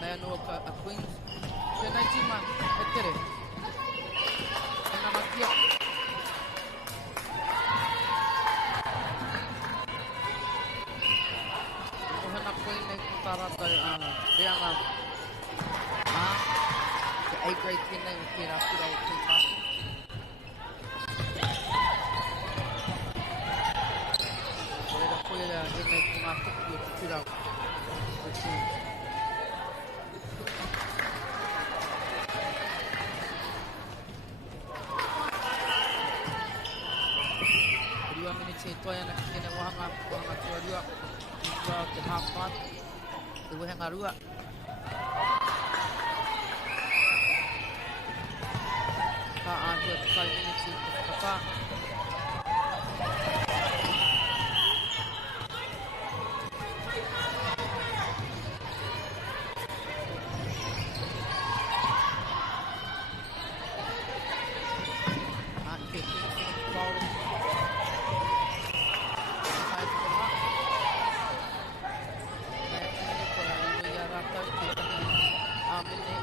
Nei anō a Queens. Tēnei tīma, e tere. E ngana kia. Mohena Queen nei kutarata reanga. Te A-grade tēnei o tērā pura o te tātu. Reira koe rea e nei ko ngā tuku o te pura o te Rua minute toi ana ki tēnei wahanga tuarua. Rua o te half pipe. Te wehenga rua. Ka āhua te kai minute te whakapā. Ke tūwhi te Māori. Kai whakama. Mai atini ko a iwi a rātau tētahi āmene.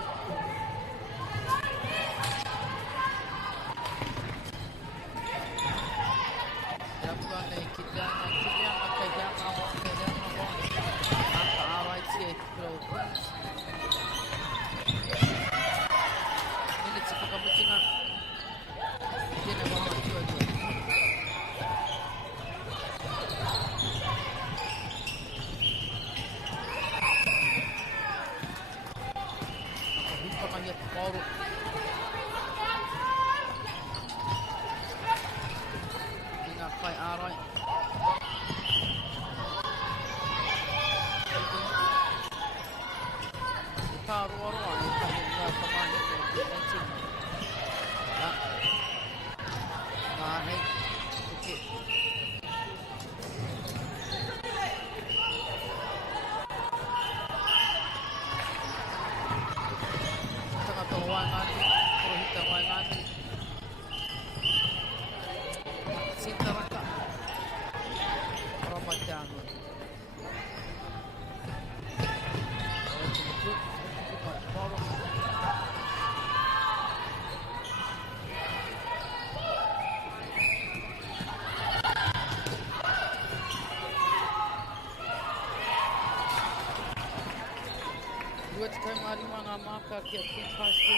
maka ki a Queen's High School.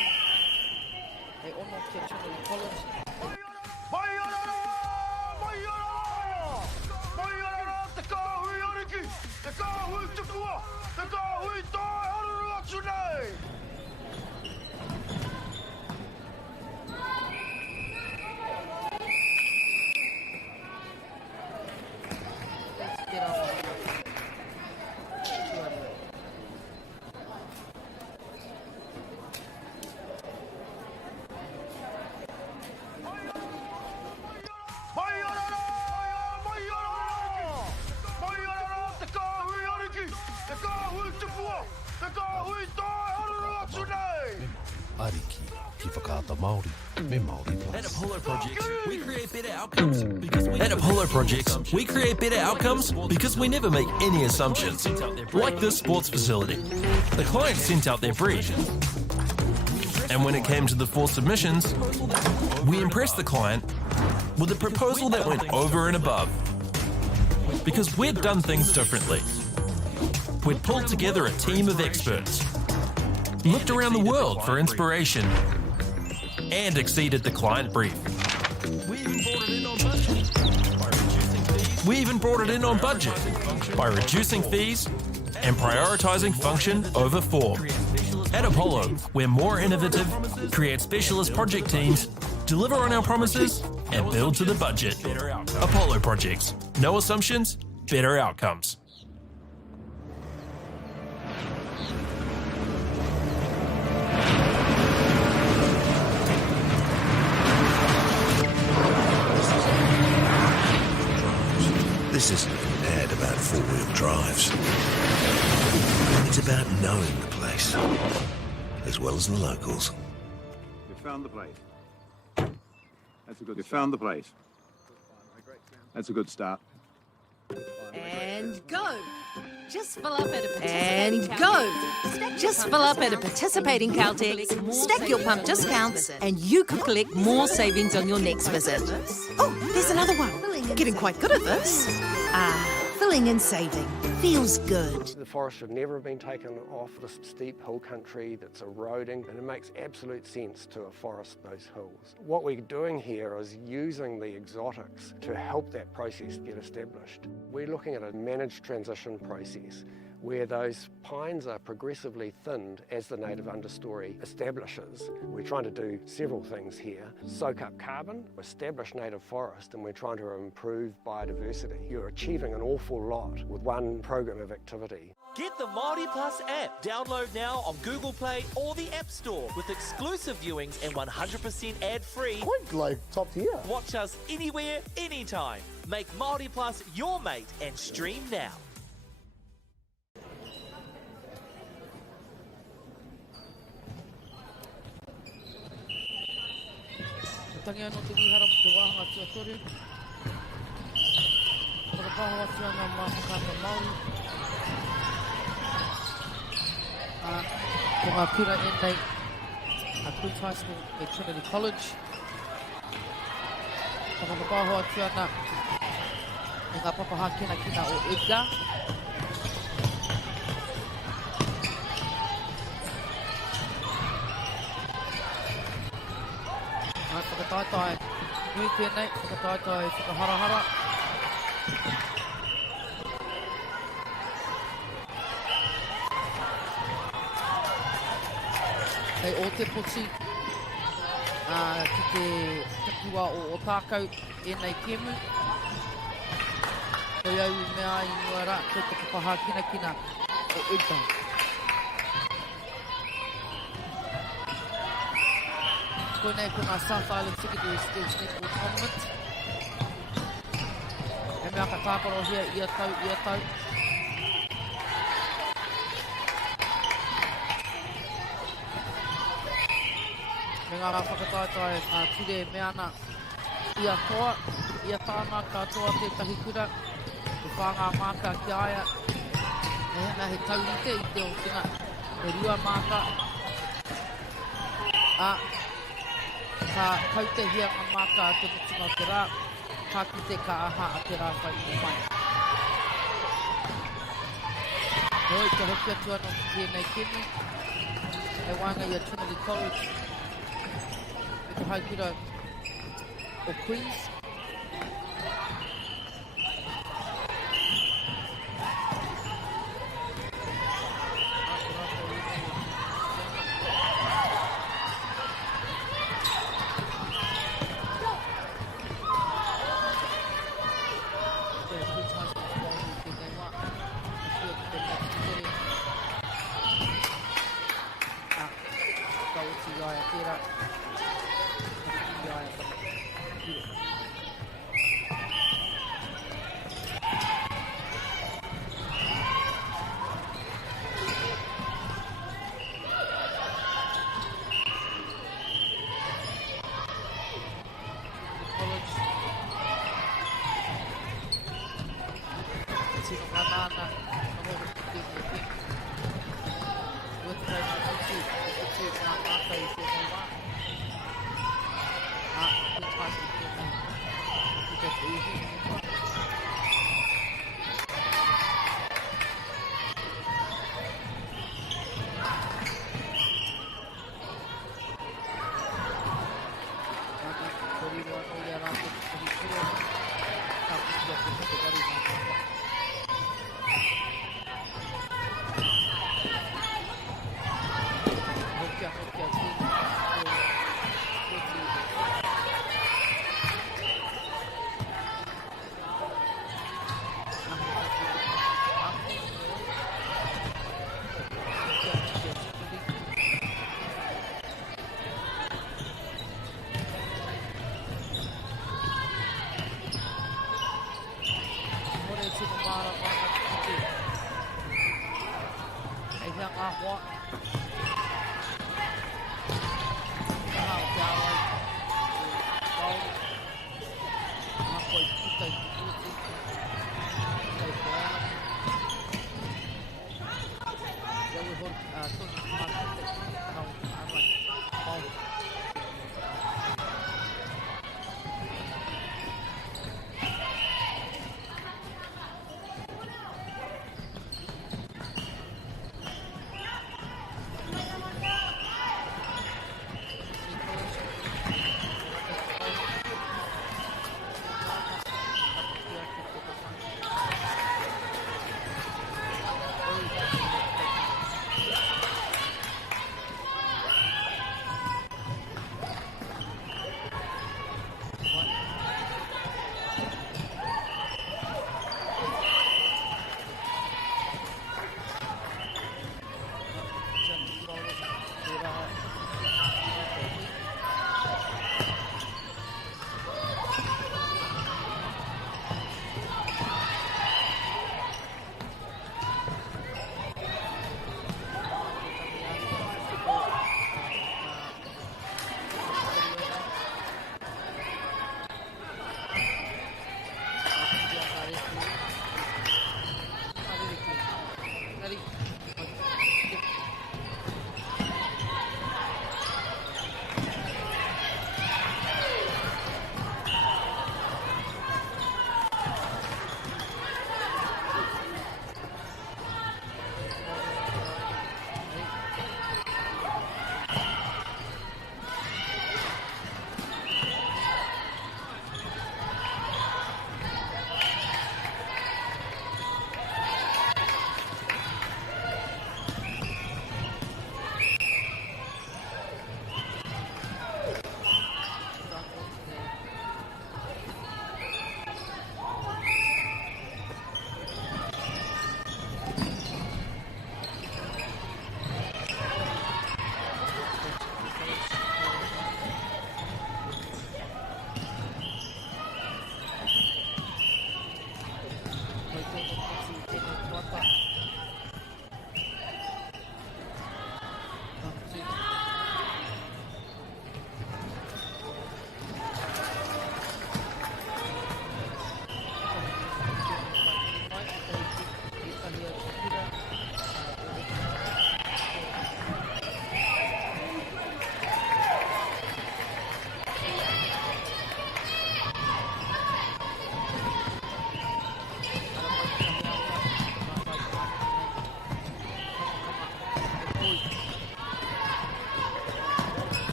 E ono ki a Trinity College. Te kāhui ariki! Te kāhui tupua! Te kāhui tai haruru atu nei! Let's get on. Ariki, ki whakaata Māori, me Māori At Plus. Apollo Projects, we create better outcomes because we never make any assumptions. Like this sports facility. The client sent out their brief. And when it came to the 4 submissions, we impressed the client with a proposal that went over and above. Because we'd done things differently. We'd pulled together a team of experts, looked around the world for inspiration, and exceeded the client brief. We even brought it in on budget by reducing fees and prioritising function over form. At Apollo, we're more innovative, create specialist project teams, deliver on our promises, and build to the budget. Apollo Projects. No assumptions, better outcomes. This isn't an ad about four-wheel drives. It's about knowing the place, as well as the locals. You found the place. You found the place. That's a good start. And go. Just fill up at a participating Just fill up at a participating Caltex, stack your pump discounts, and you could collect more savings on your next visit. Oh, there's another one. Getting quite good at this. Filling and saving. Feels good. The forest should never have been taken off this steep hill country that's eroding, and it makes absolute sense to afforest those hills. What we're doing here is using the exotics to help that process get established. We're looking at a managed transition process where those pines are progressively thinned as the native understory establishes. We're trying to do several things here. Soak up carbon, establish native forest, and we're trying to improve biodiversity. You're achieving an awful lot with one program of activity. Get the Māori Plus app. Download now on Google Play or the App Store with exclusive viewings and 100% ad-free. Quite like top tier. Watch us anywhere, anytime. Make Māori Plus your mate and stream now. Tangi anō te wihara mo te wāhanga tuatoru. Whakapaho atu ana mā whakata Māori. Ko ngā pira e nei a Queen's High School e Trinity College. Whakapaho atu ana e ngā papaha kina o Edgar. Whakataitai nui tēnei, whakataitai whakaharahara. Hei o te poti, ki te takiwa o tākau e nei kemu. Koi au mea I mua rā, kei te papaha kina o Edgar. Koinei ko ngā South Island Secondary Schools Netball Tournament. E mea ka tāparo hia ia tau. Me ngā rā whakataitai ngā ture mea na ia toa, ia tāna katoa tētahi kura. Te whāngā māka ki aia. E hena he taurite I te o tina e rua māka. Ka kautehia ngā māka a te mutunga o te rā, ka kite ka aha a te rā whai I mai. Hoi, te hoki atu anō ki tēnei kemu. e wanga ia Trinity College e te haipira o Queens.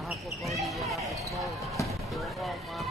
Ako po Olivia Lapis mo. Doon mo mga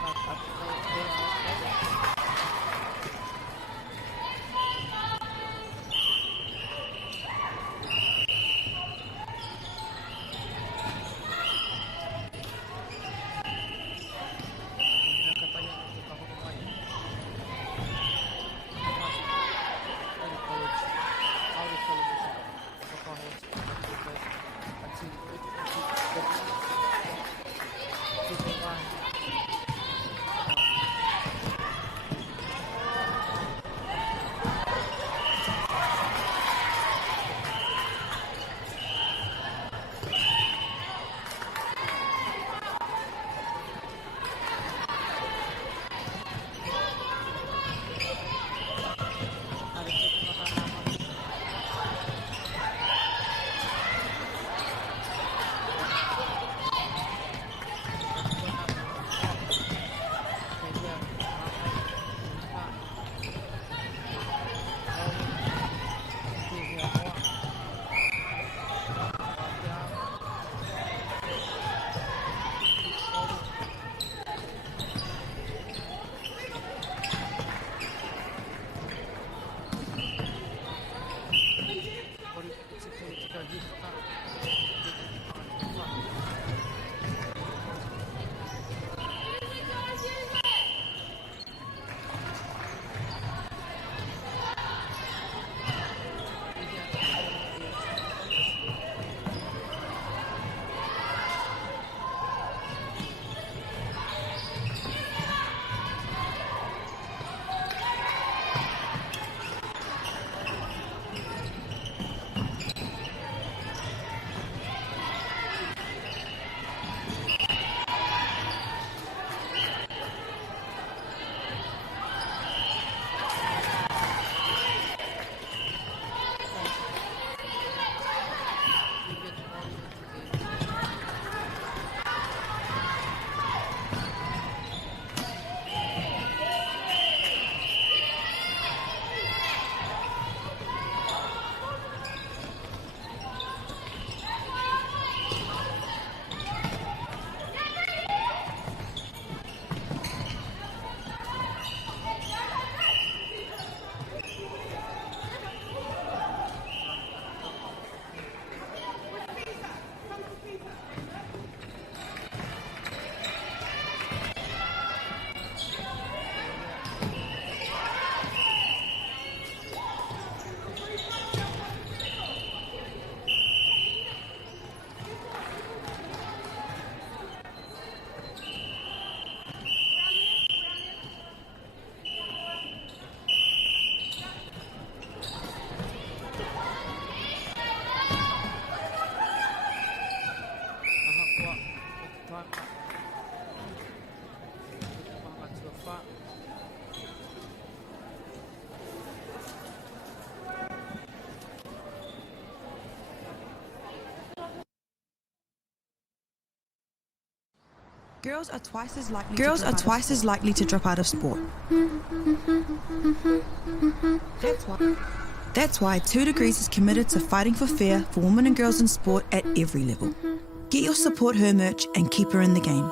Girls are twice as likely to drop out of sport. That's why 2 Degrees is committed to fighting for fair for women and girls in sport at every level. Get your Support Her merch and keep her in the game.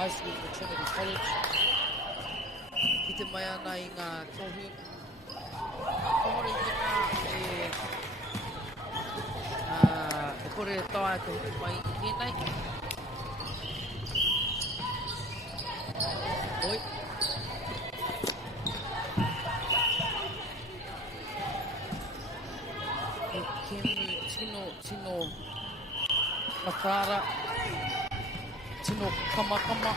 High School for Trinity College. Ki te mai ana I ngā tohu. Kohore ki ngā e kore e taua te huku mai I tēnei. Oi. E kemu tino matara. Tino kamakama.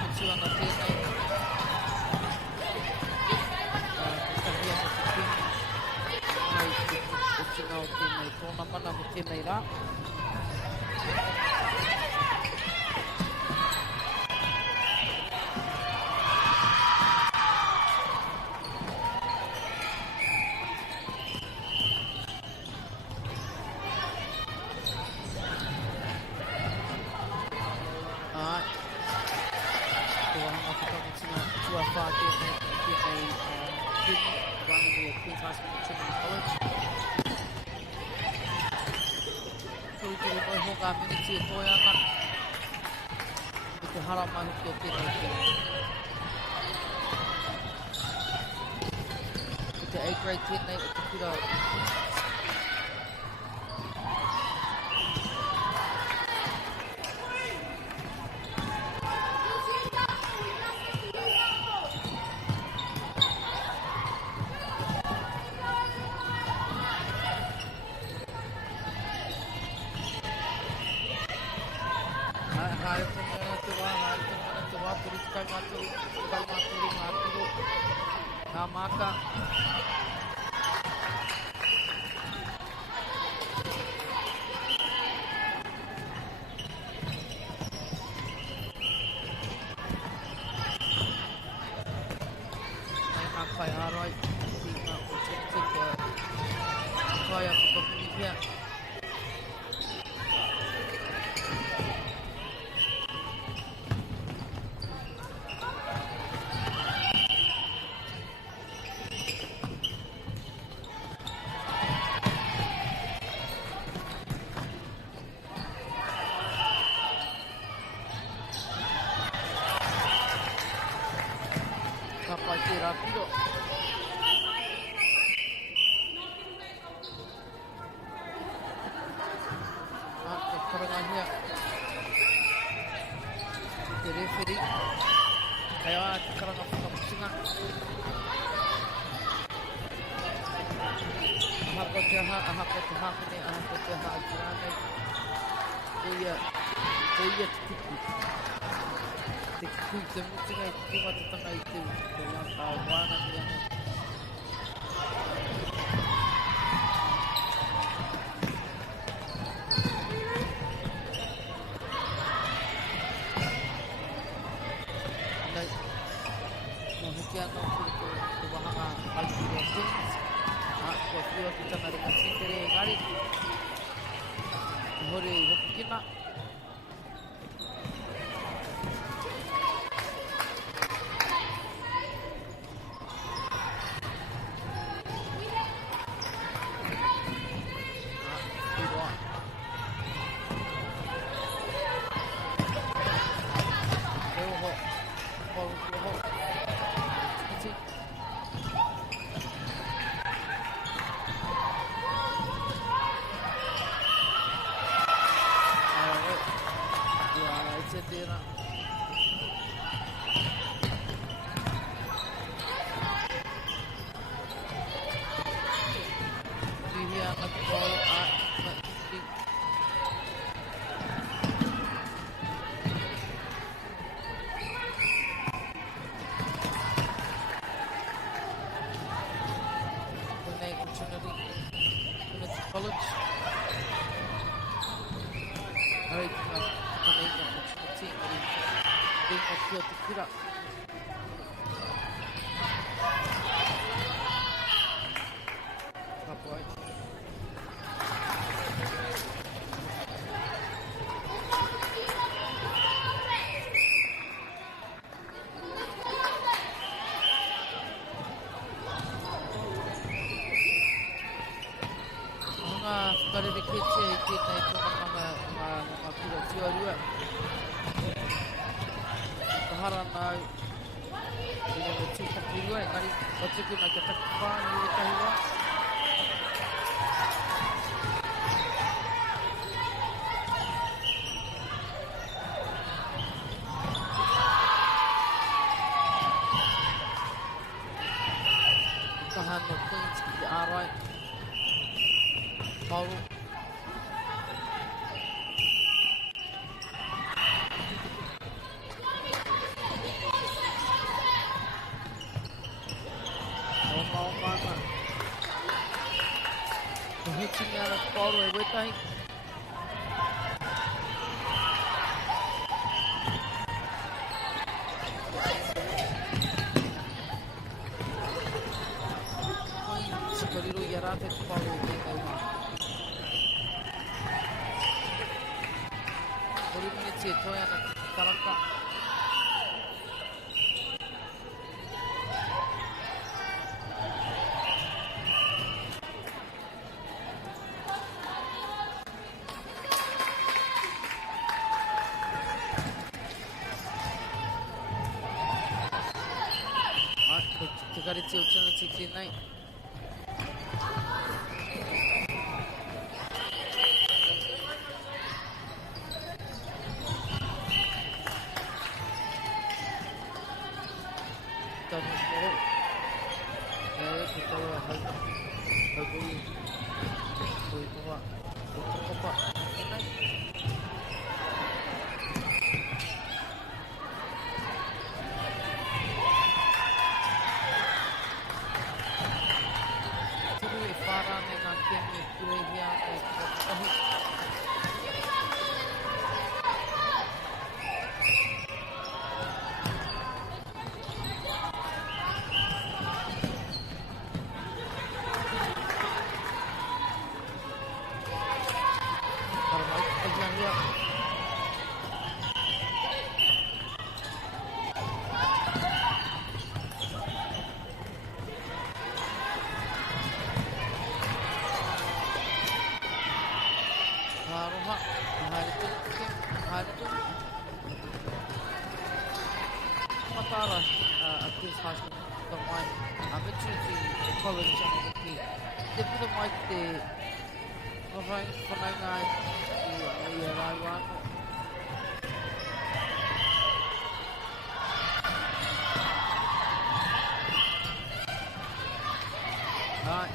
Mutu ana tēnei. Tahia mo te kini. Mai te tinga o tēnei tōna mana mo tēnei rā. Grade tēnei o te kura. Rápido. Te karangia. Te referee. Kai wā te karanga whakamutinga. Aha ko te aha te hapene, aha ko te aha te rānei. Koia te tuku. Te kukui te mutinga I te timatatanga I te waka wāna ni ana. Nei, no hiki ana te wahanga Alpiro Kings. Kua whiua ki tana ringa tītere e ngari. Hore I hoki kina. ngā whakarere ketia I tēnei tōna mga kura tiarua. Tahara nau, I ngā tūpaki rua, engari, o tuku mai ka taku whānau I ekahi wā. Tahan no Queens ki te ārai. Mauro. O mana. Ko hitingi ana te Mauro e wetahi. Sikariro I a rāte te Mauro e tēnei wā. Horimine te toi ana karaka. Te kare te o tana te tēnei. Tanu mō. Nere te taua hau. Hau koi. Koi toa. Ko tokopa. Tēnei. Turu e whārane ngā kemi kurehia e kakahi. Aroha, Haritu. Matara, a Chris Hashman, the one, I'm interested in college on the key. They put a mic there. Whanai I raiwano. Right.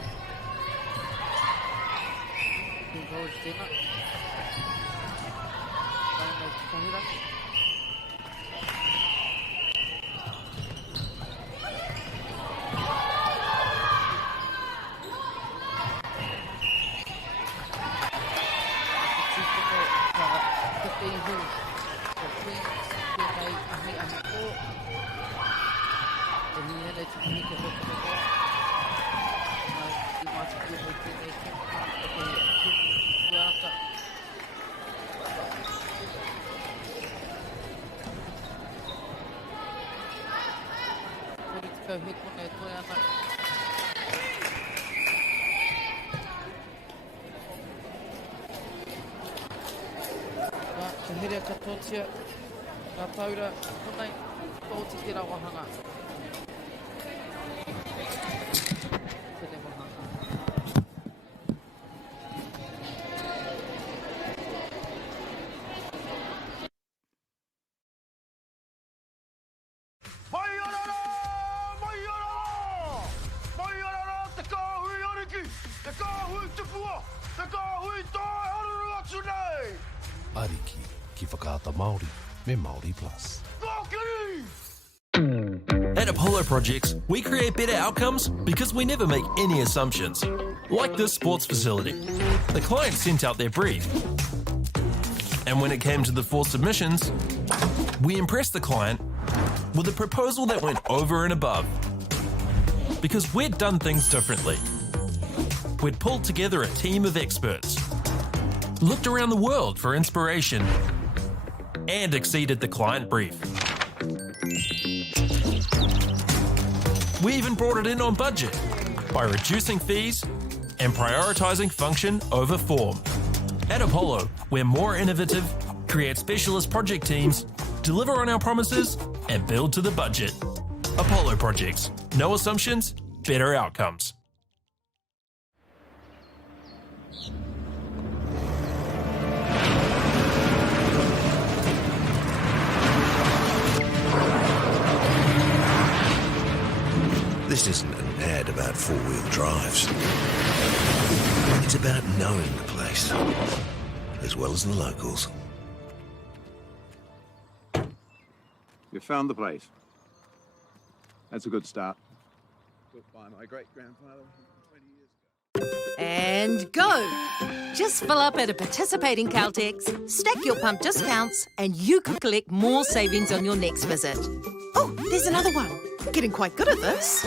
Good goal, Stina. Herea katotia, ngā taura, honai, tōti te rawahanga. Tēnei wahanga. Mai arara! Mai arara! Mai arara! Te kāhui ariki! Te kāhui tupua! Te kāhui tai haruru atu nei! Ariki, ki whakaata Māori, me Māori Plus. At Apollo Projects, we create better outcomes because we never make any assumptions. Like this sports facility. The client sent out their brief. And when it came to the 4 submissions, we impressed the client with a proposal that went over and above. Because we'd done things differently. We'd pulled together a team of experts, looked around the world for inspiration, and exceeded the client brief. We even brought it in on budget by reducing fees and prioritising function over form. At Apollo, we're more innovative, create specialist project teams, deliver on our promises, and build to the budget. Apollo Projects. No assumptions, better outcomes. This isn't an ad about four-wheel drives. It's about knowing the place, as well as the locals. You found the place. That's a good start. Built by my great-grandfather 20 years ago. And go! Just fill up at a participating Caltex, stack your pump discounts, and you could collect more savings on your next visit. Oh, there's another one. Getting quite good at this.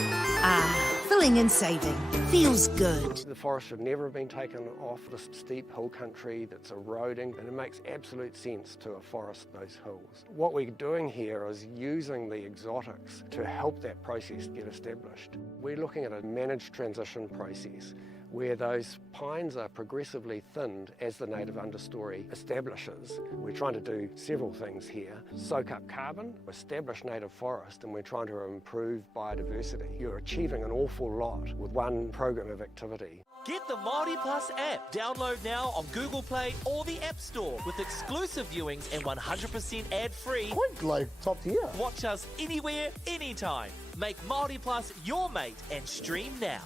Filling and saving. Feels good. The forest should never have been taken off this steep hill country that's eroding, and it makes absolute sense to afforest those hills. What we're doing here is using the exotics to help that process get established. We're looking at a managed transition process where those pines are progressively thinned as the native understory establishes. We're trying to do several things here. Soak up carbon, establish native forest, and we're trying to improve biodiversity. You're achieving an awful lot with one program of activity. Get the Māori Plus app. Download now on Google Play or the App Store with exclusive viewings and 100% ad-free. Quite like top tier. Watch us anywhere, anytime. Make Māori Plus your mate and stream now.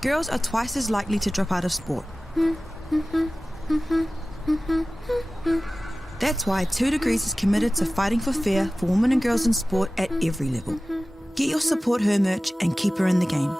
girls are twice as likely to drop out of sport. That's why 2 Degrees is committed to fighting for fair for women and girls in sport at every level. Get your Support Her merch and keep her in the game.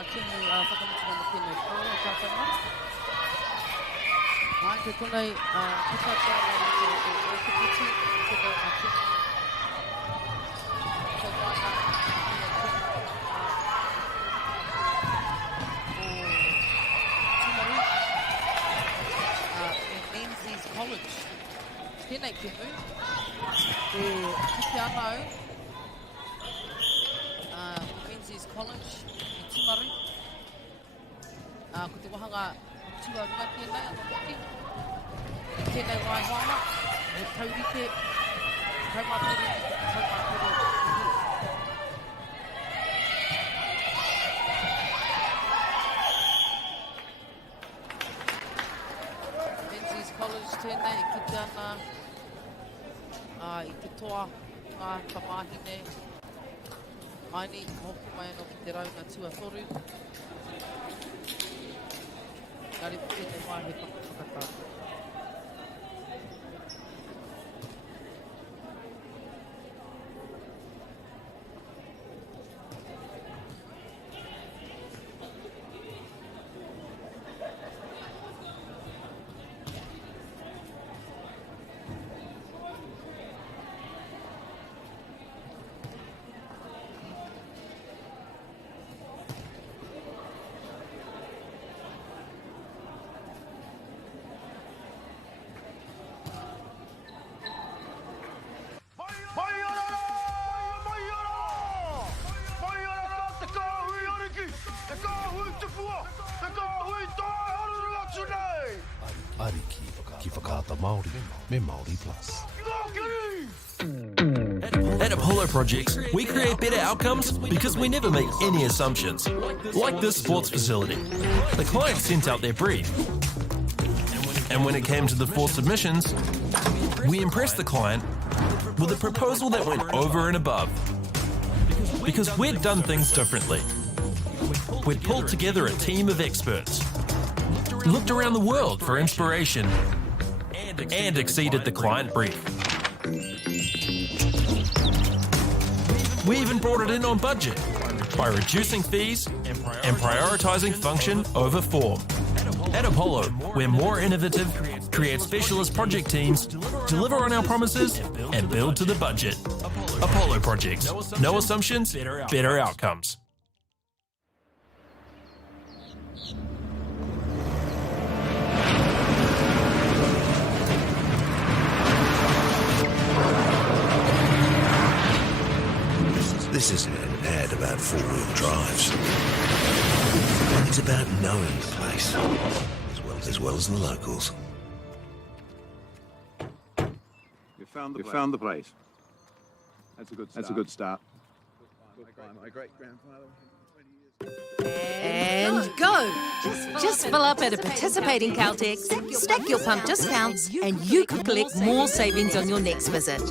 ngā tēmu whakamutu ngā tēnei kōra o tātou mara. Ai, te konei kutata o Kipiti, te tau ngā tēmu. Te wāna Menzies College. Tēnei tēmu, te kite anau, Menzies College, i Timaru. Ko te wahanga tuarua tēnei, anō hoki. I tēnei waihoanga, e taurite, taumātere, College tēnei, i kite ana i te toa ngā tamāhine. Aini, hoki mai anō ki te raunga tuatoru. Ngāre tēnei wā he whakatau. Ariki ki whakaata Māori me Māori Plus. At Apollo Projects, we create better outcomes because we never make any assumptions. Like this sports facility. The client sent out their brief. And when it came to the 4 submissions, we impressed the client with a proposal that went over and above. Because we'd done things differently. We'd pulled together a team of experts, looked around the world for inspiration, and exceeded the client brief. We even brought it in on budget by reducing fees and prioritising function over form. At Apollo, we're more innovative, create specialist project teams, deliver on our promises, and build to the budget. Apollo Projects. No assumptions, better outcomes. This isn't an ad about 4-wheel drives. It's about knowing the place, as well as the locals. You found the place. That's a good start. My great-grandfather. And go! Just fill up at a participating Caltex, stack your pump discounts, and you could collect more savings on your next visit.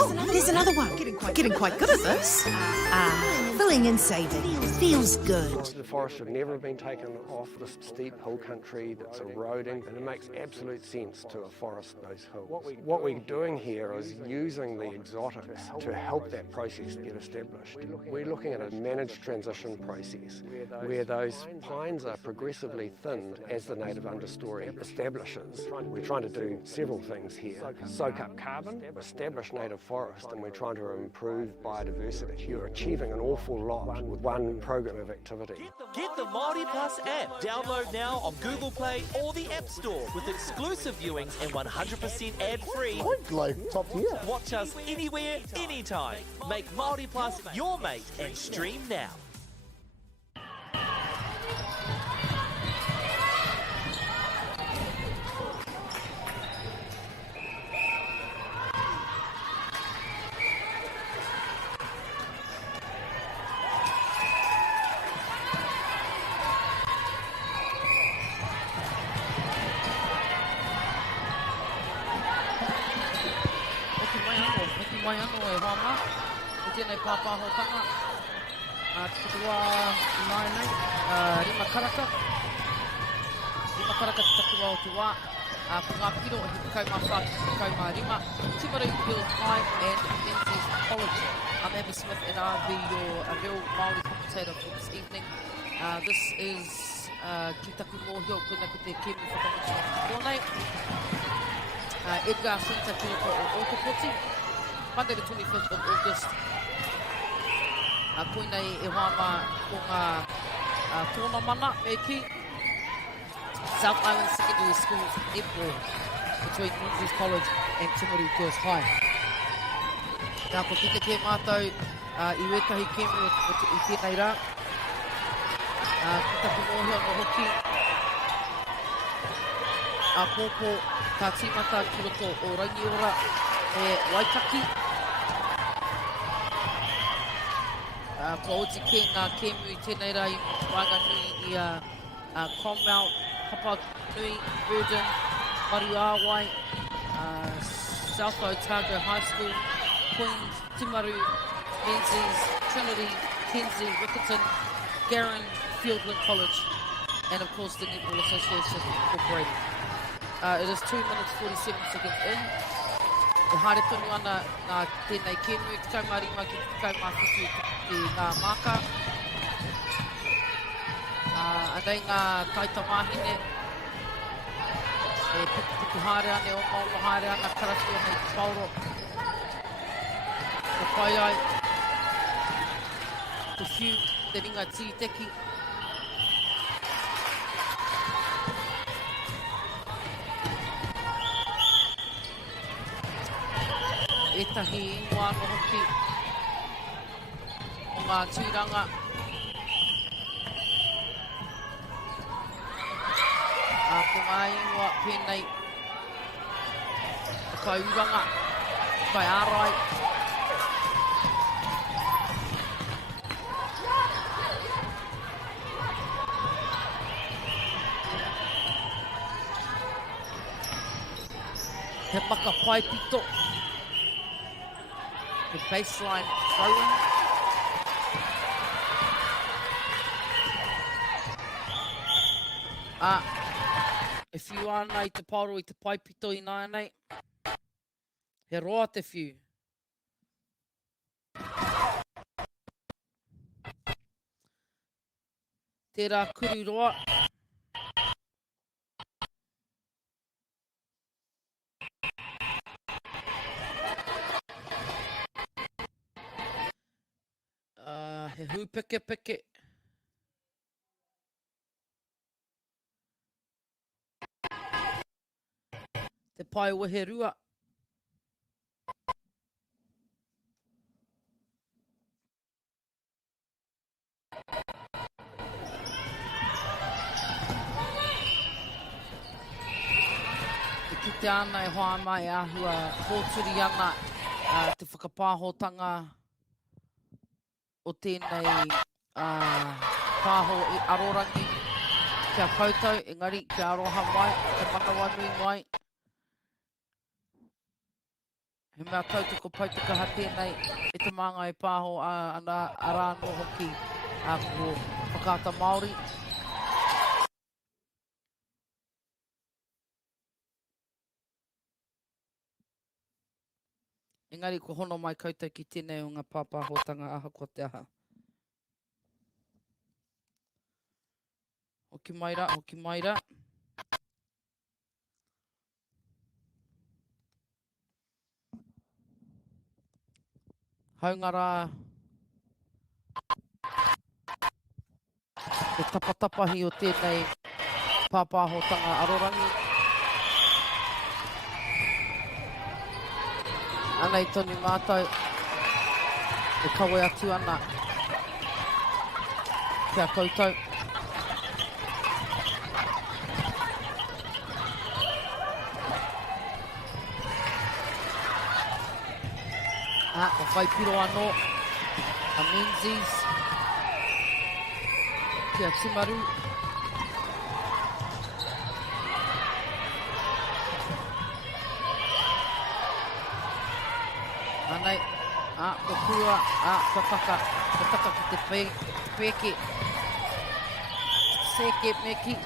Oh, there's another one. Getting quite good at this. Filling and saving. Feels good. The forest have never been taken off this steep hill country that's eroding, and it makes absolute sense to afforest those hills. What we're doing here is using the exotics to help that process get established. We're looking at a managed transition process where those pines are progressively thinned as the native understory establishes. We're trying to do several things here. Soak up carbon, establish native forest, and we're trying to improve biodiversity. You're achieving an awful lot with one program of activity. Get the Māori Plus app. Download now on Google Play or the App Store with exclusive viewings and 100% ad-free. Like top tier. Watch us anywhere, anytime. Make Māori Plus your mate and stream now. Mai anō e wama, e tēnei pāpāhotanga. Te tua mai nei, Rima Karaka. Rima Karaka te tatua o te wā. Ko ngā piro e te kaumā kaumā Rima. Timaru Hills High and Menzies College. I'm Abby Smith and I'll be your real Māori commentator for this evening. This is Ki Taku Mōhio, koina ko te Kemi whakamutu tōnei. Edgar Centre Kūko o Okopoti, Monday the 25th of August. Koina e wāma ko ngā tōna mana me ki South Island Secondary School's netball between Menzies College and Timaru Girls High. Nā ko kite ke mātou I wetahi kēmu I tēnei rā. Ki taku mōhio no hoki. A kōpō tā tīmata ki roto o Rangiora e Waitaki. Ko oti ke ngā kēmu I tēnei rā I Waganui I Cromwell, Papa Nui, Virgin, Maruawai, South Otago High School, Queens, Timaru, Menzies, Trinity, Kenzie, Rickerton, Garran, Fieldland College, and of course the Netball Association Incorporated. It is 2 minutes 47 seconds in. E haere tonu ana ngā tēnei kēmu, te kaumārima ki te kaumāwhitu ki ngā māka. Anei ngā taita māhine, e piki haere ane o maunga haere ana karatu ana I te pauro. Ko pai ai, te whiu, te ringa tīteki. Etahi ingoa no hoki o ngā tūranga. Ko ngā ingoa pēnei o kai uranga, kai ārai. He maka pai pito. The baseline throw-in. If you are nei te paro I te pai pito I nai nei, he roa te whiu. Tērā kuru roa. He hu peke peke. Te pai wehe rua. Te kite ana e hoa mai ahua pōturi ana te whakapāhotanga o tēnei pāho I Arorangi kia koutou, engari kia aroha mai, te manawanui mai. He mea tautoko pautaka ha tēnei e te manga e pāho ana arāno hoki ko whakaata Māori. Engari ko hono mai koutou ki tēnei o ngā pāpāhotanga aha ko te aha. Hoki maira, hoki maira. Haungara e tapatapahi o tēnei pāpāhotanga Arorangi. Anei tonu mātou e kawe atu ana kia koutou. O whai piro anō a Menzies kia Timaru. Anei, ko kua, ko taka ki te peke. Seke meki.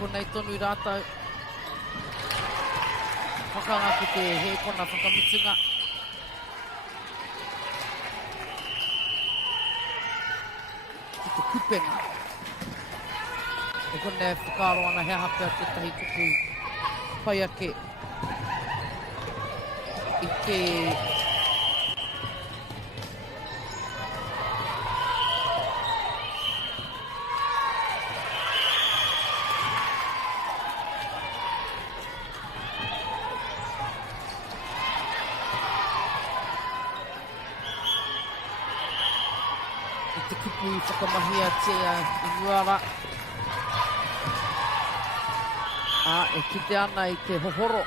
konei tonu I rātou. Whakanga ki te he kona whakamutunga. Ki te kupenga. E konei whakaro ana he hapea te tahi tupu pai ake. I te kupu whakamahia tea I Nuara. E kite ana I te hohoro.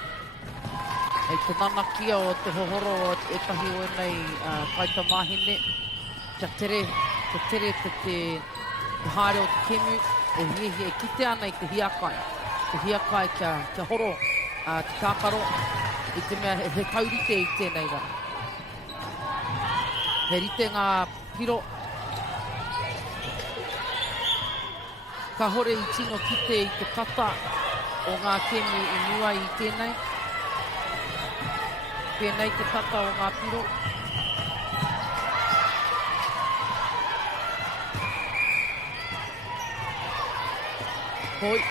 E te nanakia o te hohoro o e tahi o nei kaitamahine. Kia tere te haere o te kemu. E hiehi e kite ana I te hiakai. Te hiakai kia horo te kākaro. I te mea he taurite I tēnei wā. He rite ngā piro. Ka hore I tino kite I te kata o ngā kemi I mua I tēnei. Pēnei te kata o ngā piro. Hoi.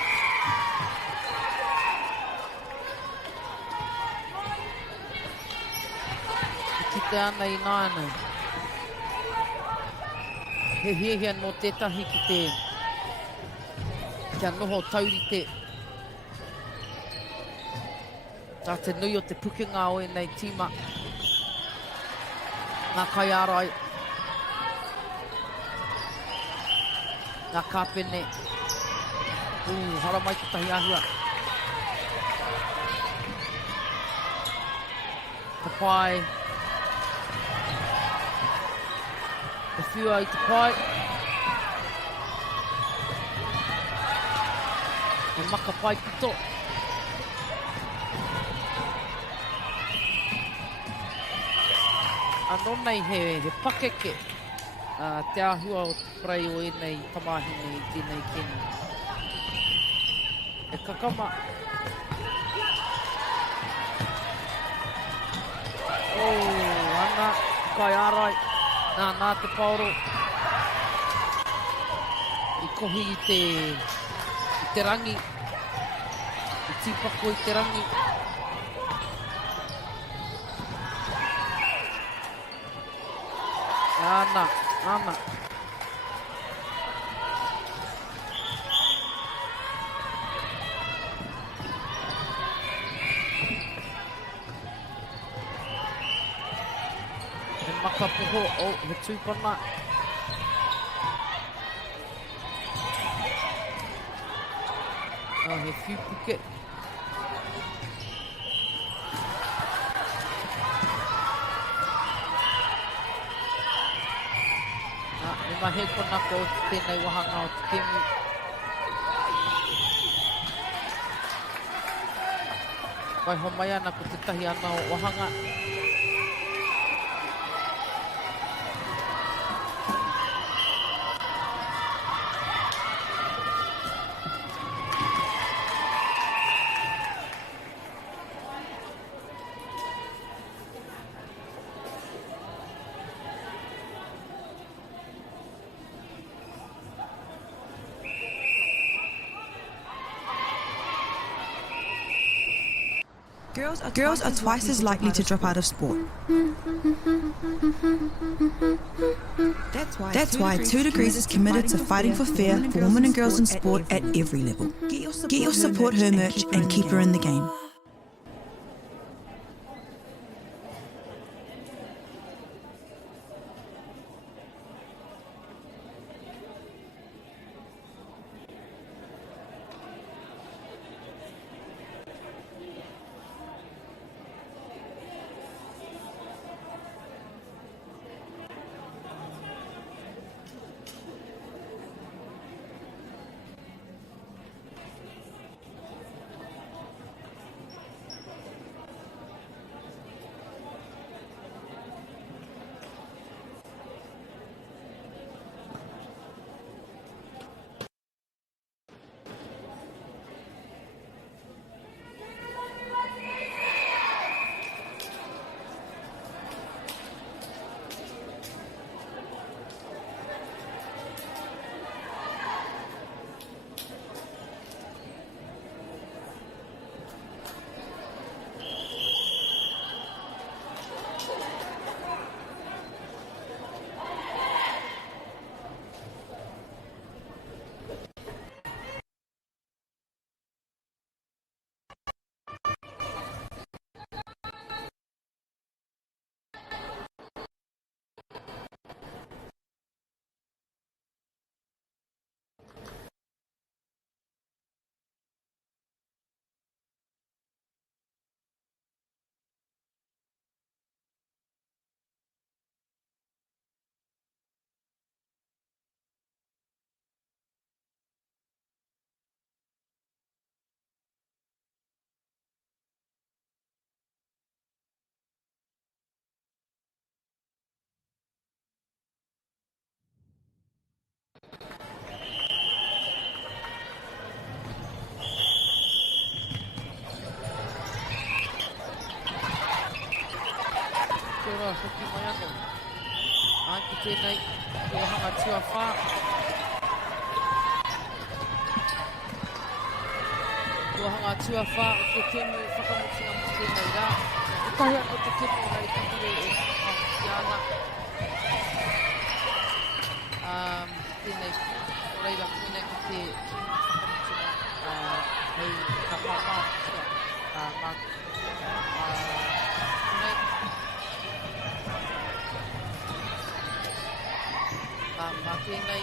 Kite ana I nāna. He hiehia no tētahi ki te kia noho taurite. Tā te nui o te pukinga o nei tīma. Ngā kaiarai. Ngā kāpene. Hara mai te tahi ahua. Ka pai. Ka whiua I te pai. E maka pai pito. Anō nei he pakeke. Te ahua o te prei o enei tamahine I tēnei keni. E kakama. Ana, kai arai. Nā te paoro. I kohi I te rangi. I tīpako I te rangi. Ana. He makapoho o he tūpana. He whiupuke. Me mahe konako o tēnei wahanga o te kemu. Kai homai ana ko te tahi ana o wahanga. Girls are twice as likely to drop out of sport. That's why 2 Degrees is committed to fighting for fair for women and girls in sport at every level. Get your support her merch and keep her in the game. ora hoki mai ano. Ai ki tēnei, ki o hanga tua whā. Ki o hanga tua whā o te kemu whakamutinga mo tēnei rā. Tahi anō te kemu rei kakare e whakamuti ana. Tēnei, reira koene ko te whakamutinga hei ka pāpā. Mā tēnei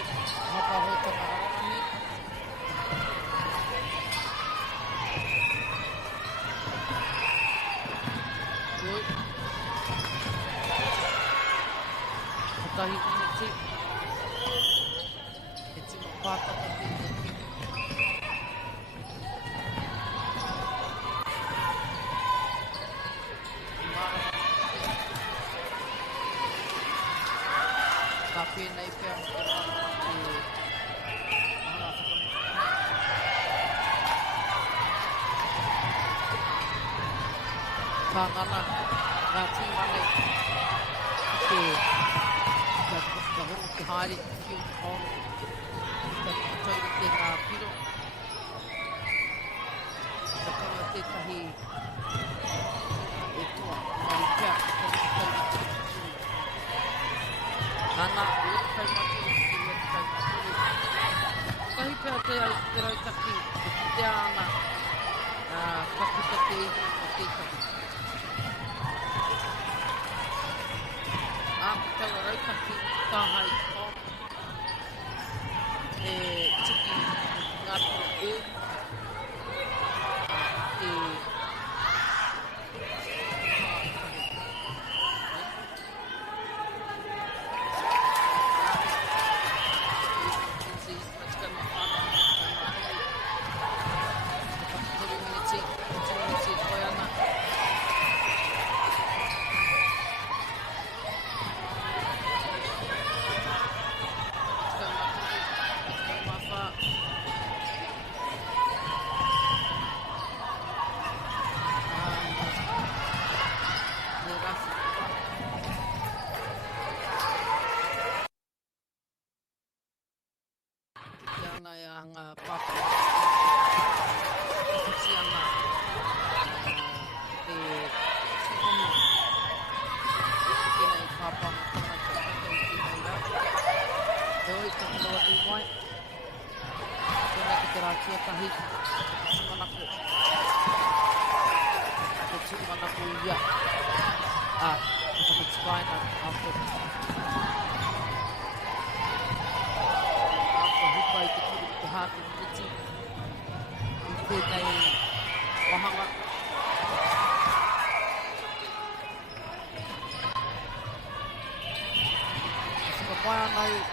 hapa hoi tanga arangi. Oi. Hatahi uniti. E tima pātaka tēnei. Ka pēnei pēr te hanga whakamutinga. Ka ngana ngā tīmane te hongo te haere te whio te hongo. Te tauri te ngā piro. Ka kanga tētahi e tua. Ngāri pēr te tauri te Ana, o te whaimatu, o te whaimatu. Kahi pēr te rautaki, te pute ana, ka puta te iho o te taki. Te taua rautaki, ka hai tō. E tiki ngā tō e. Te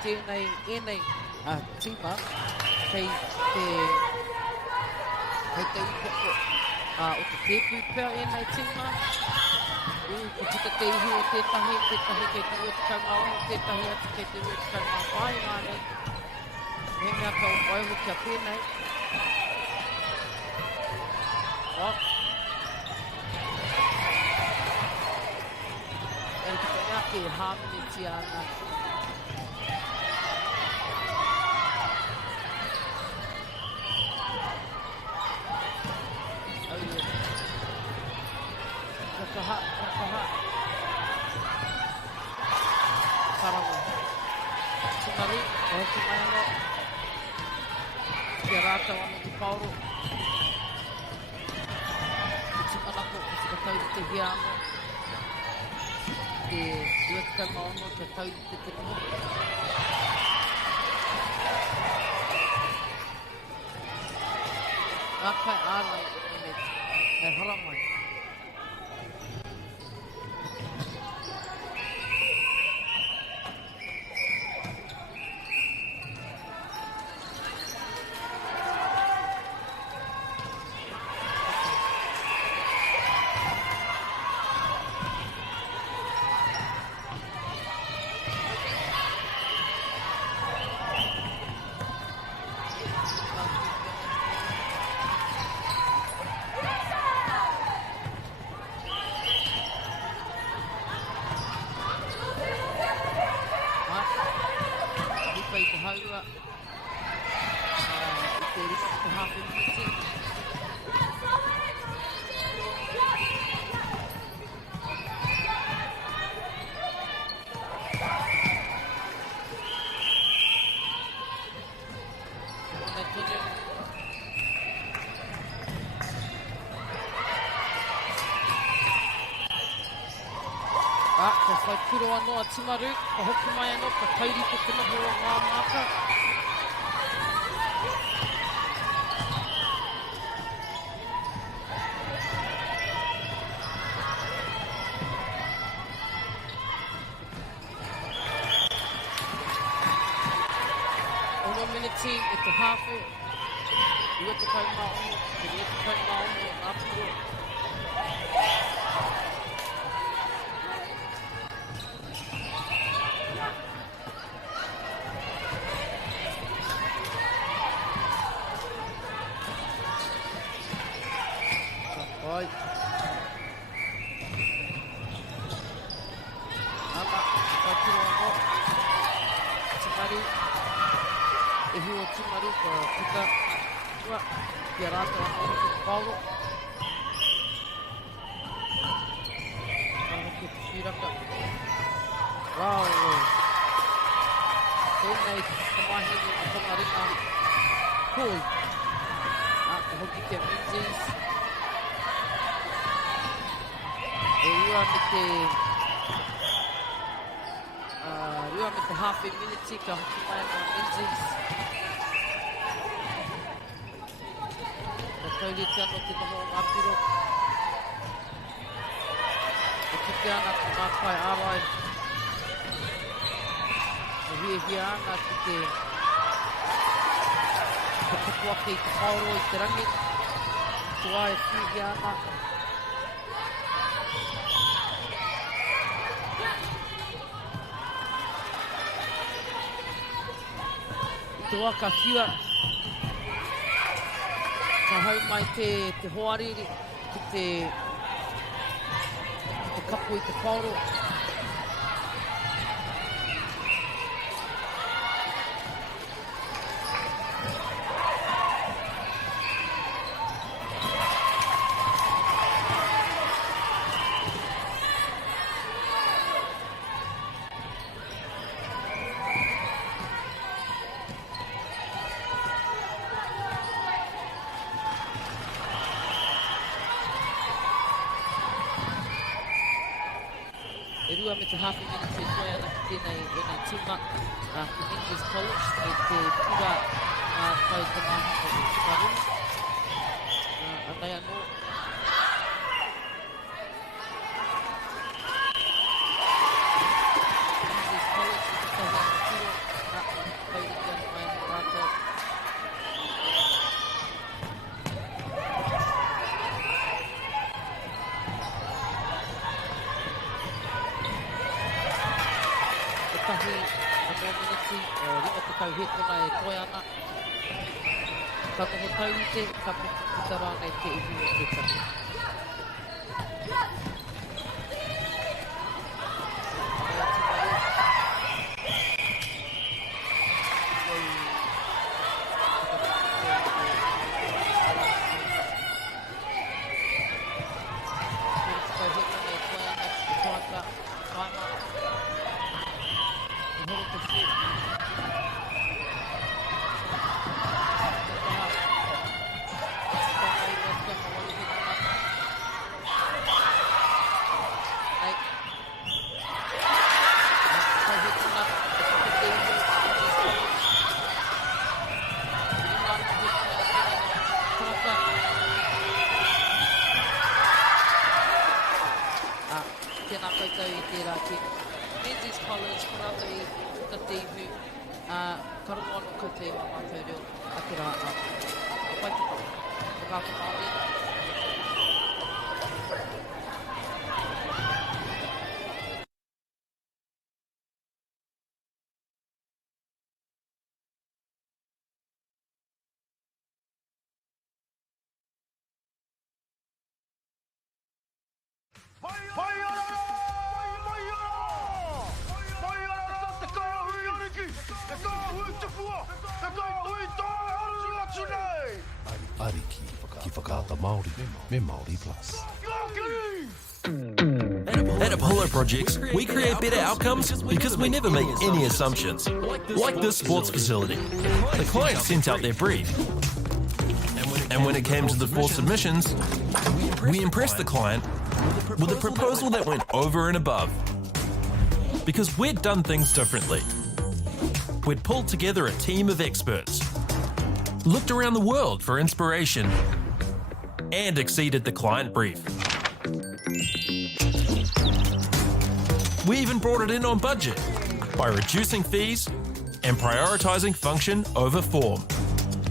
tēnei enei tima kei te upoko o te tepu pēr enei tima ko puta te ihu o tētahi kei te ua te kaunga tētahi atu kei te ua te kaunga whai ngānei he mea ka o waiho kia pēnei e ki te mea ke hāmini tia ana Kakaha. Parawa. Tumari, hoki mai ano. Kia rātau ano ki Pauro. Ki tumanako, ki tika tauri te hia ano. Te ua tika ono, te tauri te tirimu. Akai ārai e haramai. Ka whai puro anō a timaru, ka hoki mai anō, ka tauri te tinoho o ngā māka. Ono miniti e te hāwhu, ua te kau mā ono, te rea te kau mā ono o ngā puro. Oi. Ama, whai puro anō. Timaru. E hu o timaru ka puta. Ua, kia rātou anō ki te Paolo. Ka hoki te whiraka. Wau. Tēnei ka mahini a tongaringa. Koi. Ka hoki te Menzies. E ua me te half a minute ka hoki mai anō Menzies. Ka tauri te anō te noho o ngā piro. E kite ana ki ngā kai ārai. E hia ana ki te tuku ake i te haoro i te rangi. Tua e hia ana. Te wā ka whiua, ka hau mai te hoariri ki te kapu i te Paolo. E rua me te hawhi minute e koe ana ki tēnei tima ki English College e te pura kai te mahi o te timaru. Anai anō. English College e te tahi ana tiro kai riki ana mai anō rātou. Tahi anō miniti, ringa te kau hekona e koe ana. Ka noho taurite, ka puta rānei te ihu o te tahi. Anō timaru. Tēnā koutou I tērā ki Menzies College, kōrātou I ka te ihu, karongo anō koutou I mā mātou reo, a te rā, pai te pā, te kāko Māori. Ariki ki whakaata Māori me Māori Plus. At Apollo Projects, we create better outcomes because we never make any assumptions. Like this sports facility. The client sent out their brief. And when it came to the 4 submissions, we impressed the client with a proposal that went over and above. because we'd done things differently. We'd pulled together a team of experts, looked around the world for inspiration, and exceeded the client brief. We even brought it in on budget by reducing fees and prioritising function over form.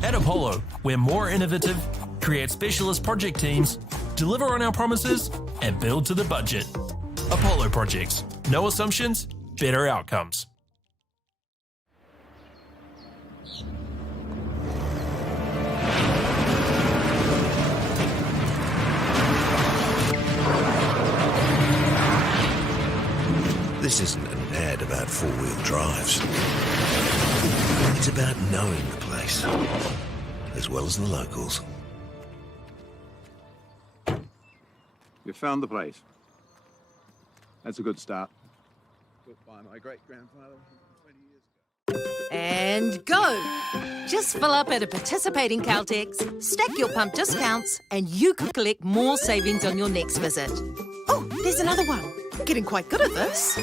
At Apollo, we're more innovative, create specialist project teams, deliver on our promises, and build to the budget. Apollo Projects. No assumptions, better outcomes. This isn't an ad about four-wheel drives. It's about knowing the place, as well as the locals. You found the place. That's a good start. Built by my great-grandfather 20 years ago. And go! Just fill up at a participating Caltex, stack your pump discounts, and you could collect more savings on your next visit. Oh, there's another one. Getting quite good at this.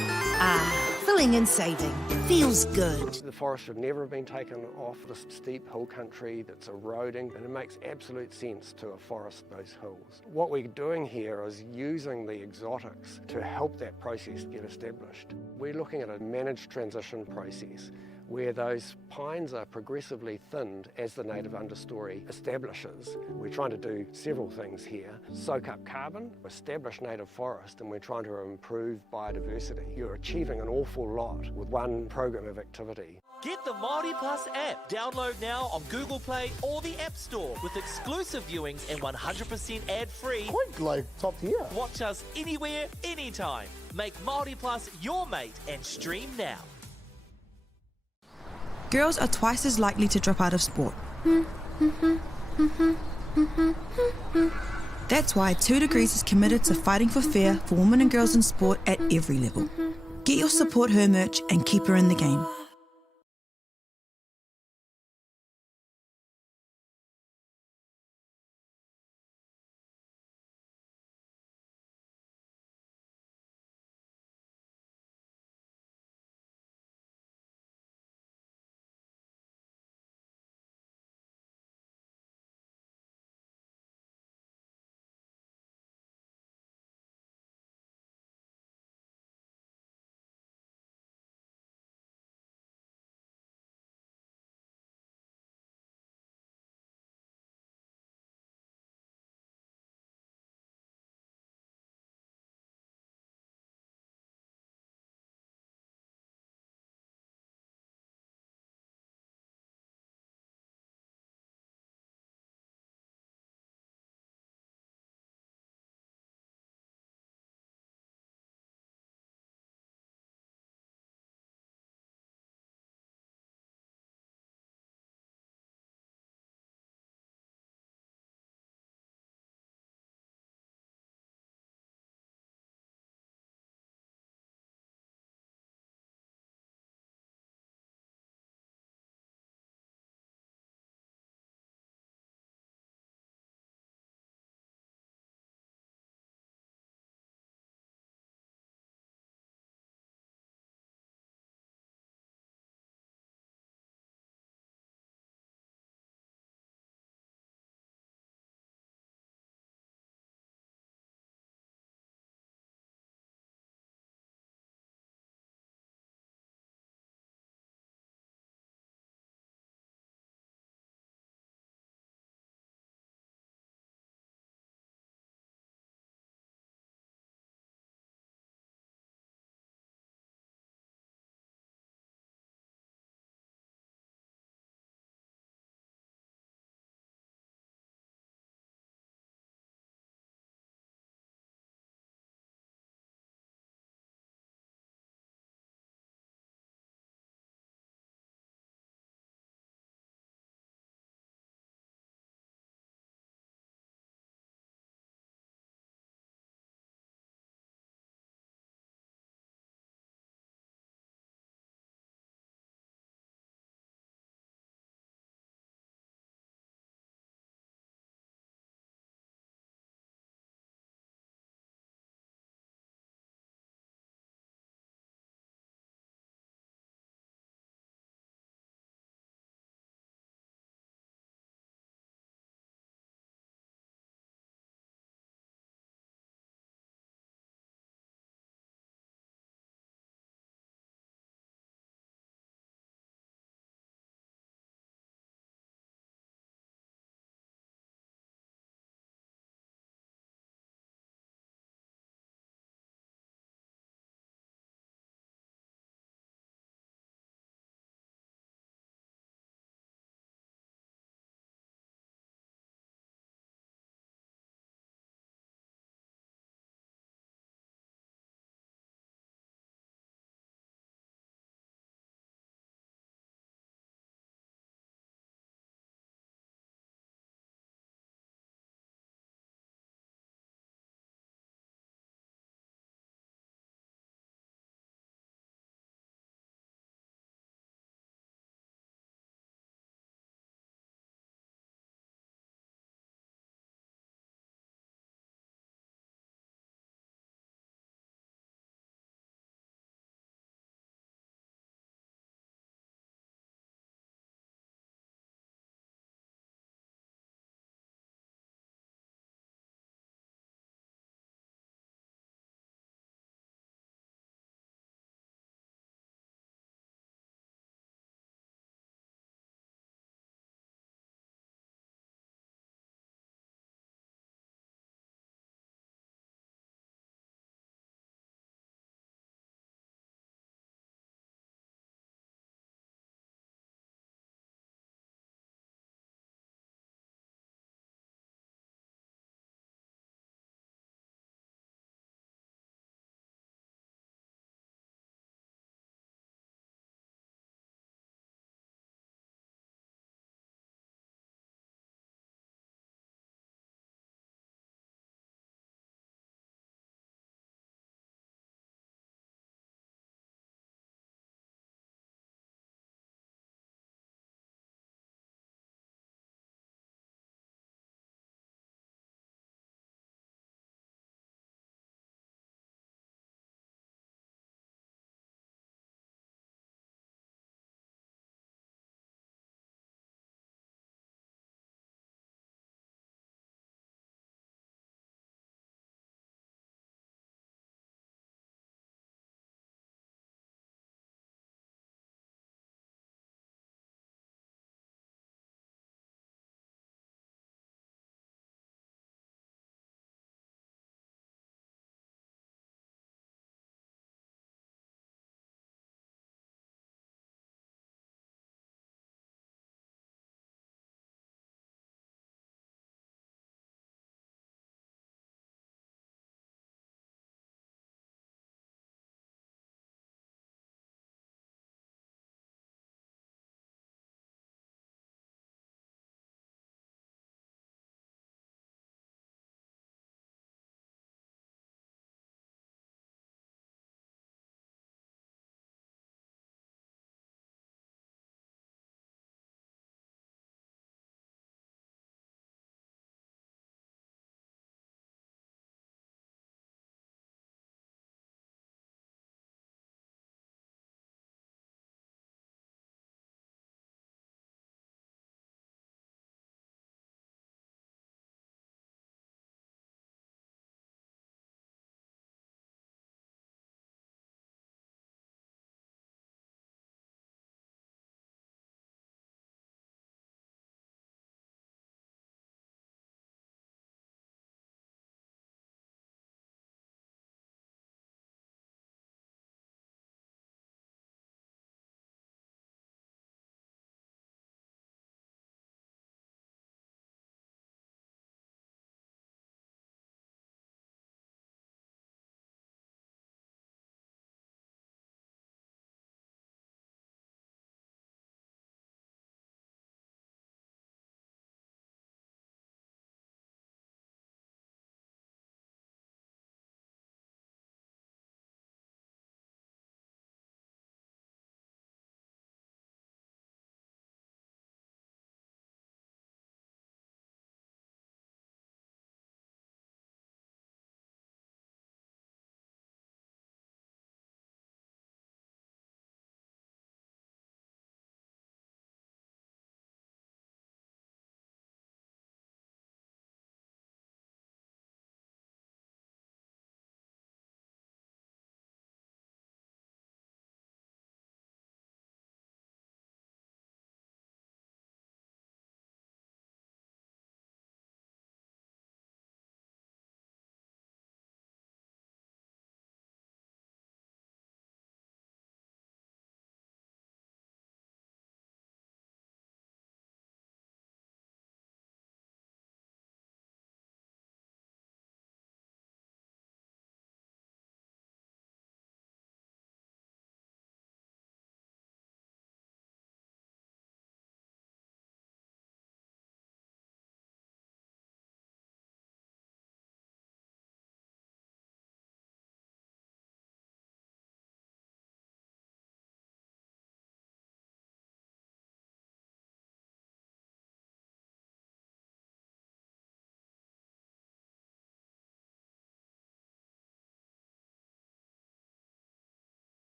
Filling and saving. Feels good. The forest should never have been taken off this steep hill country that's eroding, and it makes absolute sense to afforest those hills. What we're doing here is using the exotics to help that process get established. We're looking at a managed transition process where those pines are progressively thinned as the native understory establishes. We're trying to do several things here. Soak up carbon, establish native forest, and we're trying to improve biodiversity. You're achieving an awful lot with one program of activity. Get the Māori Plus app. Download now on Google Play or the App Store with exclusive viewings and 100% ad-free. Quite like top tier. Watch us anywhere, anytime. Make Māori Plus your mate and stream now. Girls are twice as likely to drop out of sport. That's why 2 Degrees is committed to fighting for fair for women and girls in sport at every level. Get your Support Her merch and keep her in the game.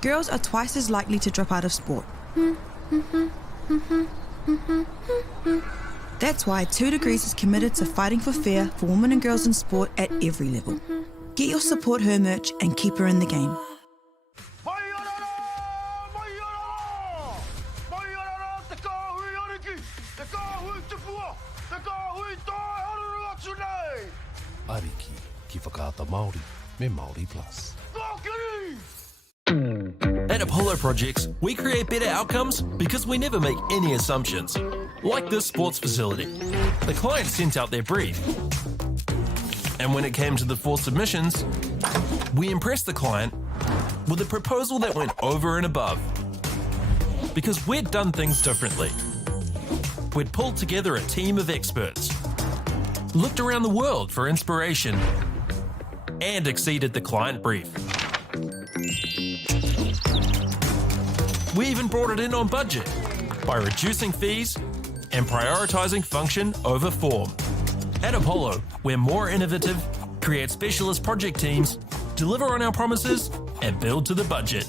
girls are twice as likely to drop out of sport. That's why 2 Degrees is committed to fighting for fair for women and girls in sport at every level. Get your Support Her merch and keep her in the game. Ariki, ki whakaata Māori, me Māori Plus. At Apollo Projects, we create better outcomes because we never make any assumptions. Like this sports facility. The client sent out their brief. And when it came to the 4 submissions, we impressed the client with a proposal that went over and above. Because we'd done things differently. We'd pulled together a team of experts, looked around the world for inspiration, and exceeded the client brief. We even brought it in on budget by reducing fees and prioritising function over form. At Apollo, we're more innovative, create specialist project teams, deliver on our promises, and build to the budget.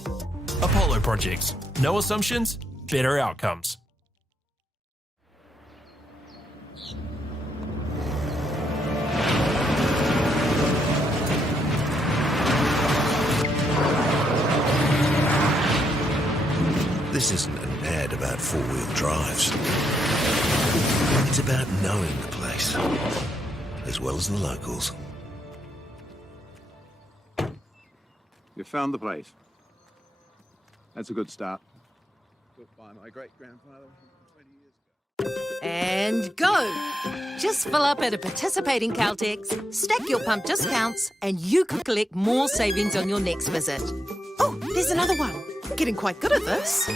Apollo Projects. No assumptions, better outcomes. This isn't an ad about 4-wheel drives. It's about knowing the place, as well as the locals. You found the place. That's a good start. Built by my great-grandfather 20 years ago. And go! Just fill up at a participating Caltex, stack your pump discounts, and you could collect more savings on your next visit. Oh, there's another one. Getting quite good at this.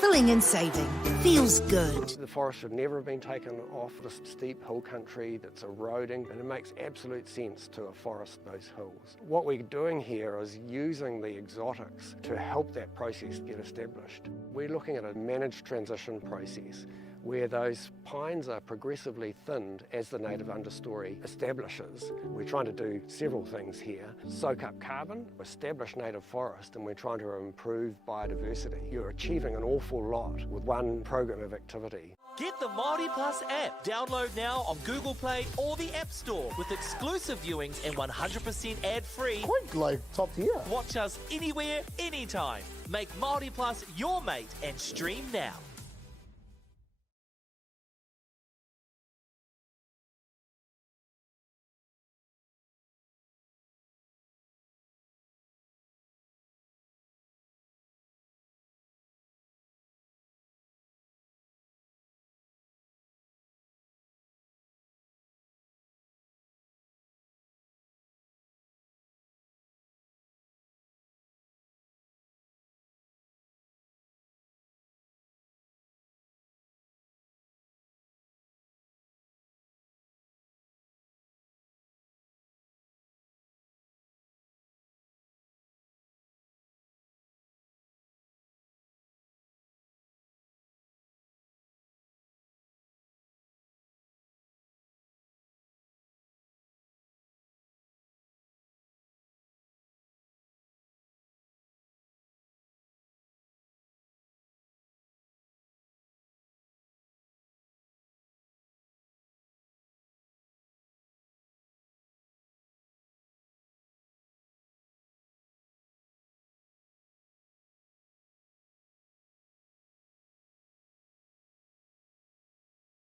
Filling and saving. Feels good. The forest should never have been taken off this steep hill country that's eroding, and it makes absolute sense to afforest those hills. What we're doing here is using the exotics to help that process get established. We're looking at a managed transition process where those pines are progressively thinned as the native understory establishes. We're trying to do several things here. Soak up carbon, establish native forest, and we're trying to improve biodiversity. You're achieving an awful lot with one program of activity. Get the Māori Plus app. Download now on Google Play or the App Store with exclusive viewings and 100% ad-free. Quite like top tier. Watch us anywhere, anytime. Make Māori Plus your mate and stream now.